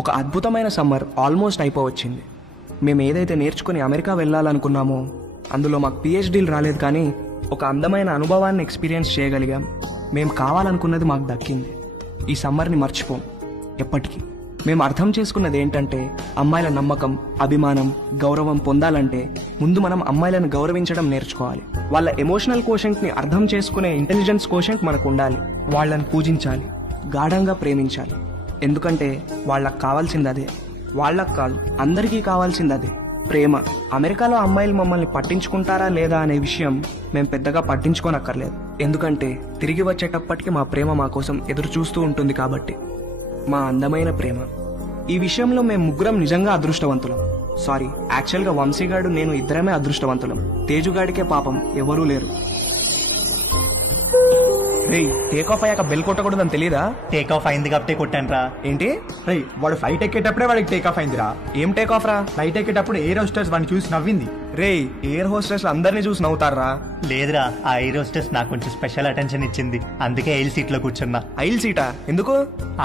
ఒక అద్భుతమైన సమ్మర్ ఆల్మోస్ట్ అయిపోవచ్చింది. మేము ఏదైతే నేర్చుకుని అమెరికా వెళ్ళాలనుకున్నామో అందులో మాకు పిహెచ్డీలు రాలేదు, కానీ ఒక అందమైన అనుభవాన్ని ఎక్స్పీరియన్స్ చేయగలిగాం. మేము కావాలనుకున్నది మాకు దక్కింది. ఈ సమ్మర్ని మర్చిపోం ఎప్పటికీ. మేము అర్థం చేసుకున్నది ఏంటంటే, అమ్మాయిల నమ్మకం, అభిమానం, గౌరవం పొందాలంటే ముందు మనం అమ్మాయిలను గౌరవించడం నేర్చుకోవాలి. వాళ్ళ ఎమోషనల్ కోషెంట్ని అర్థం చేసుకునే ఇంటెలిజెన్స్ కోషెంట్ మనకు ఉండాలి. వాళ్ళని పూజించాలి, గాఢంగా ప్రేమించాలి. ఎందుకంటే వాళ్ళకు కావాల్సింది అదే. వాళ్ళకు కాదు, అందరికీ కావాల్సింది అదే, ప్రేమ. అమెరికాలో అమ్మాయిలు మమ్మల్ని పట్టించుకుంటారా లేదా అనే విషయం మేము పెద్దగా పట్టించుకోనక్కర్లేదు. ఎందుకంటే తిరిగి వచ్చేటప్పటికి మా ప్రేమ మా కోసం ఎదురు చూస్తూ ఉంటుంది కాబట్టి. మా అందమైన ప్రేమ. ఈ విషయంలో మేము ముగ్గురం నిజంగా అదృష్టవంతులం. సారీ, యాక్చువల్గా వంశీగాడు నేను ఇద్దరమే అదృష్టవంతులం. తేజుగాడికే పాపం ఎవరూ లేరు. రేయ్, టేక్ ఆఫ్ అయ్యాక బెల్ కొట్టకూడదని తెలీదా? టేక్ ఆఫ్ అయింది కాబట్టి కొట్టాను రా. ఏంటి? రేయ్, వాడు ఫ్లైట్ ఎక్కేటప్పుడే వాడికి టేక్ ఆఫ్ అయిందిరా. ఏం టేక్ ఆఫ్ రా? ఫ్లైట్ ఎక్కేటప్పుడు ఎయిర్ హోస్టెస్ వాడిని చూసి నవ్వింది. రేయ్, ఎయిర్ హోస్టెస్ అందరినీ చూసి నవ్వుతారా? లేదురా, ఆ ఎయిర్ హోస్టెస్ నాకు కొంచెం స్పెషల్ అటెన్షన్ ఇచ్చింది. అందుకే ఎయిల్ సీట్ లో కూర్చున్నా. ఐల్ సీటా? ఎందుకు?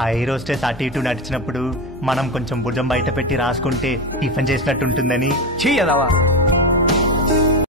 ఆ ఎయిర్ హోస్టెస్ అటు ఇటు నడిచినప్పుడు మనం కొంచెం భుజం బయట పెట్టి రాసుకుంటే టిఫిన్ చేసినట్టు ఉంటుందని. చెయ్యదావా?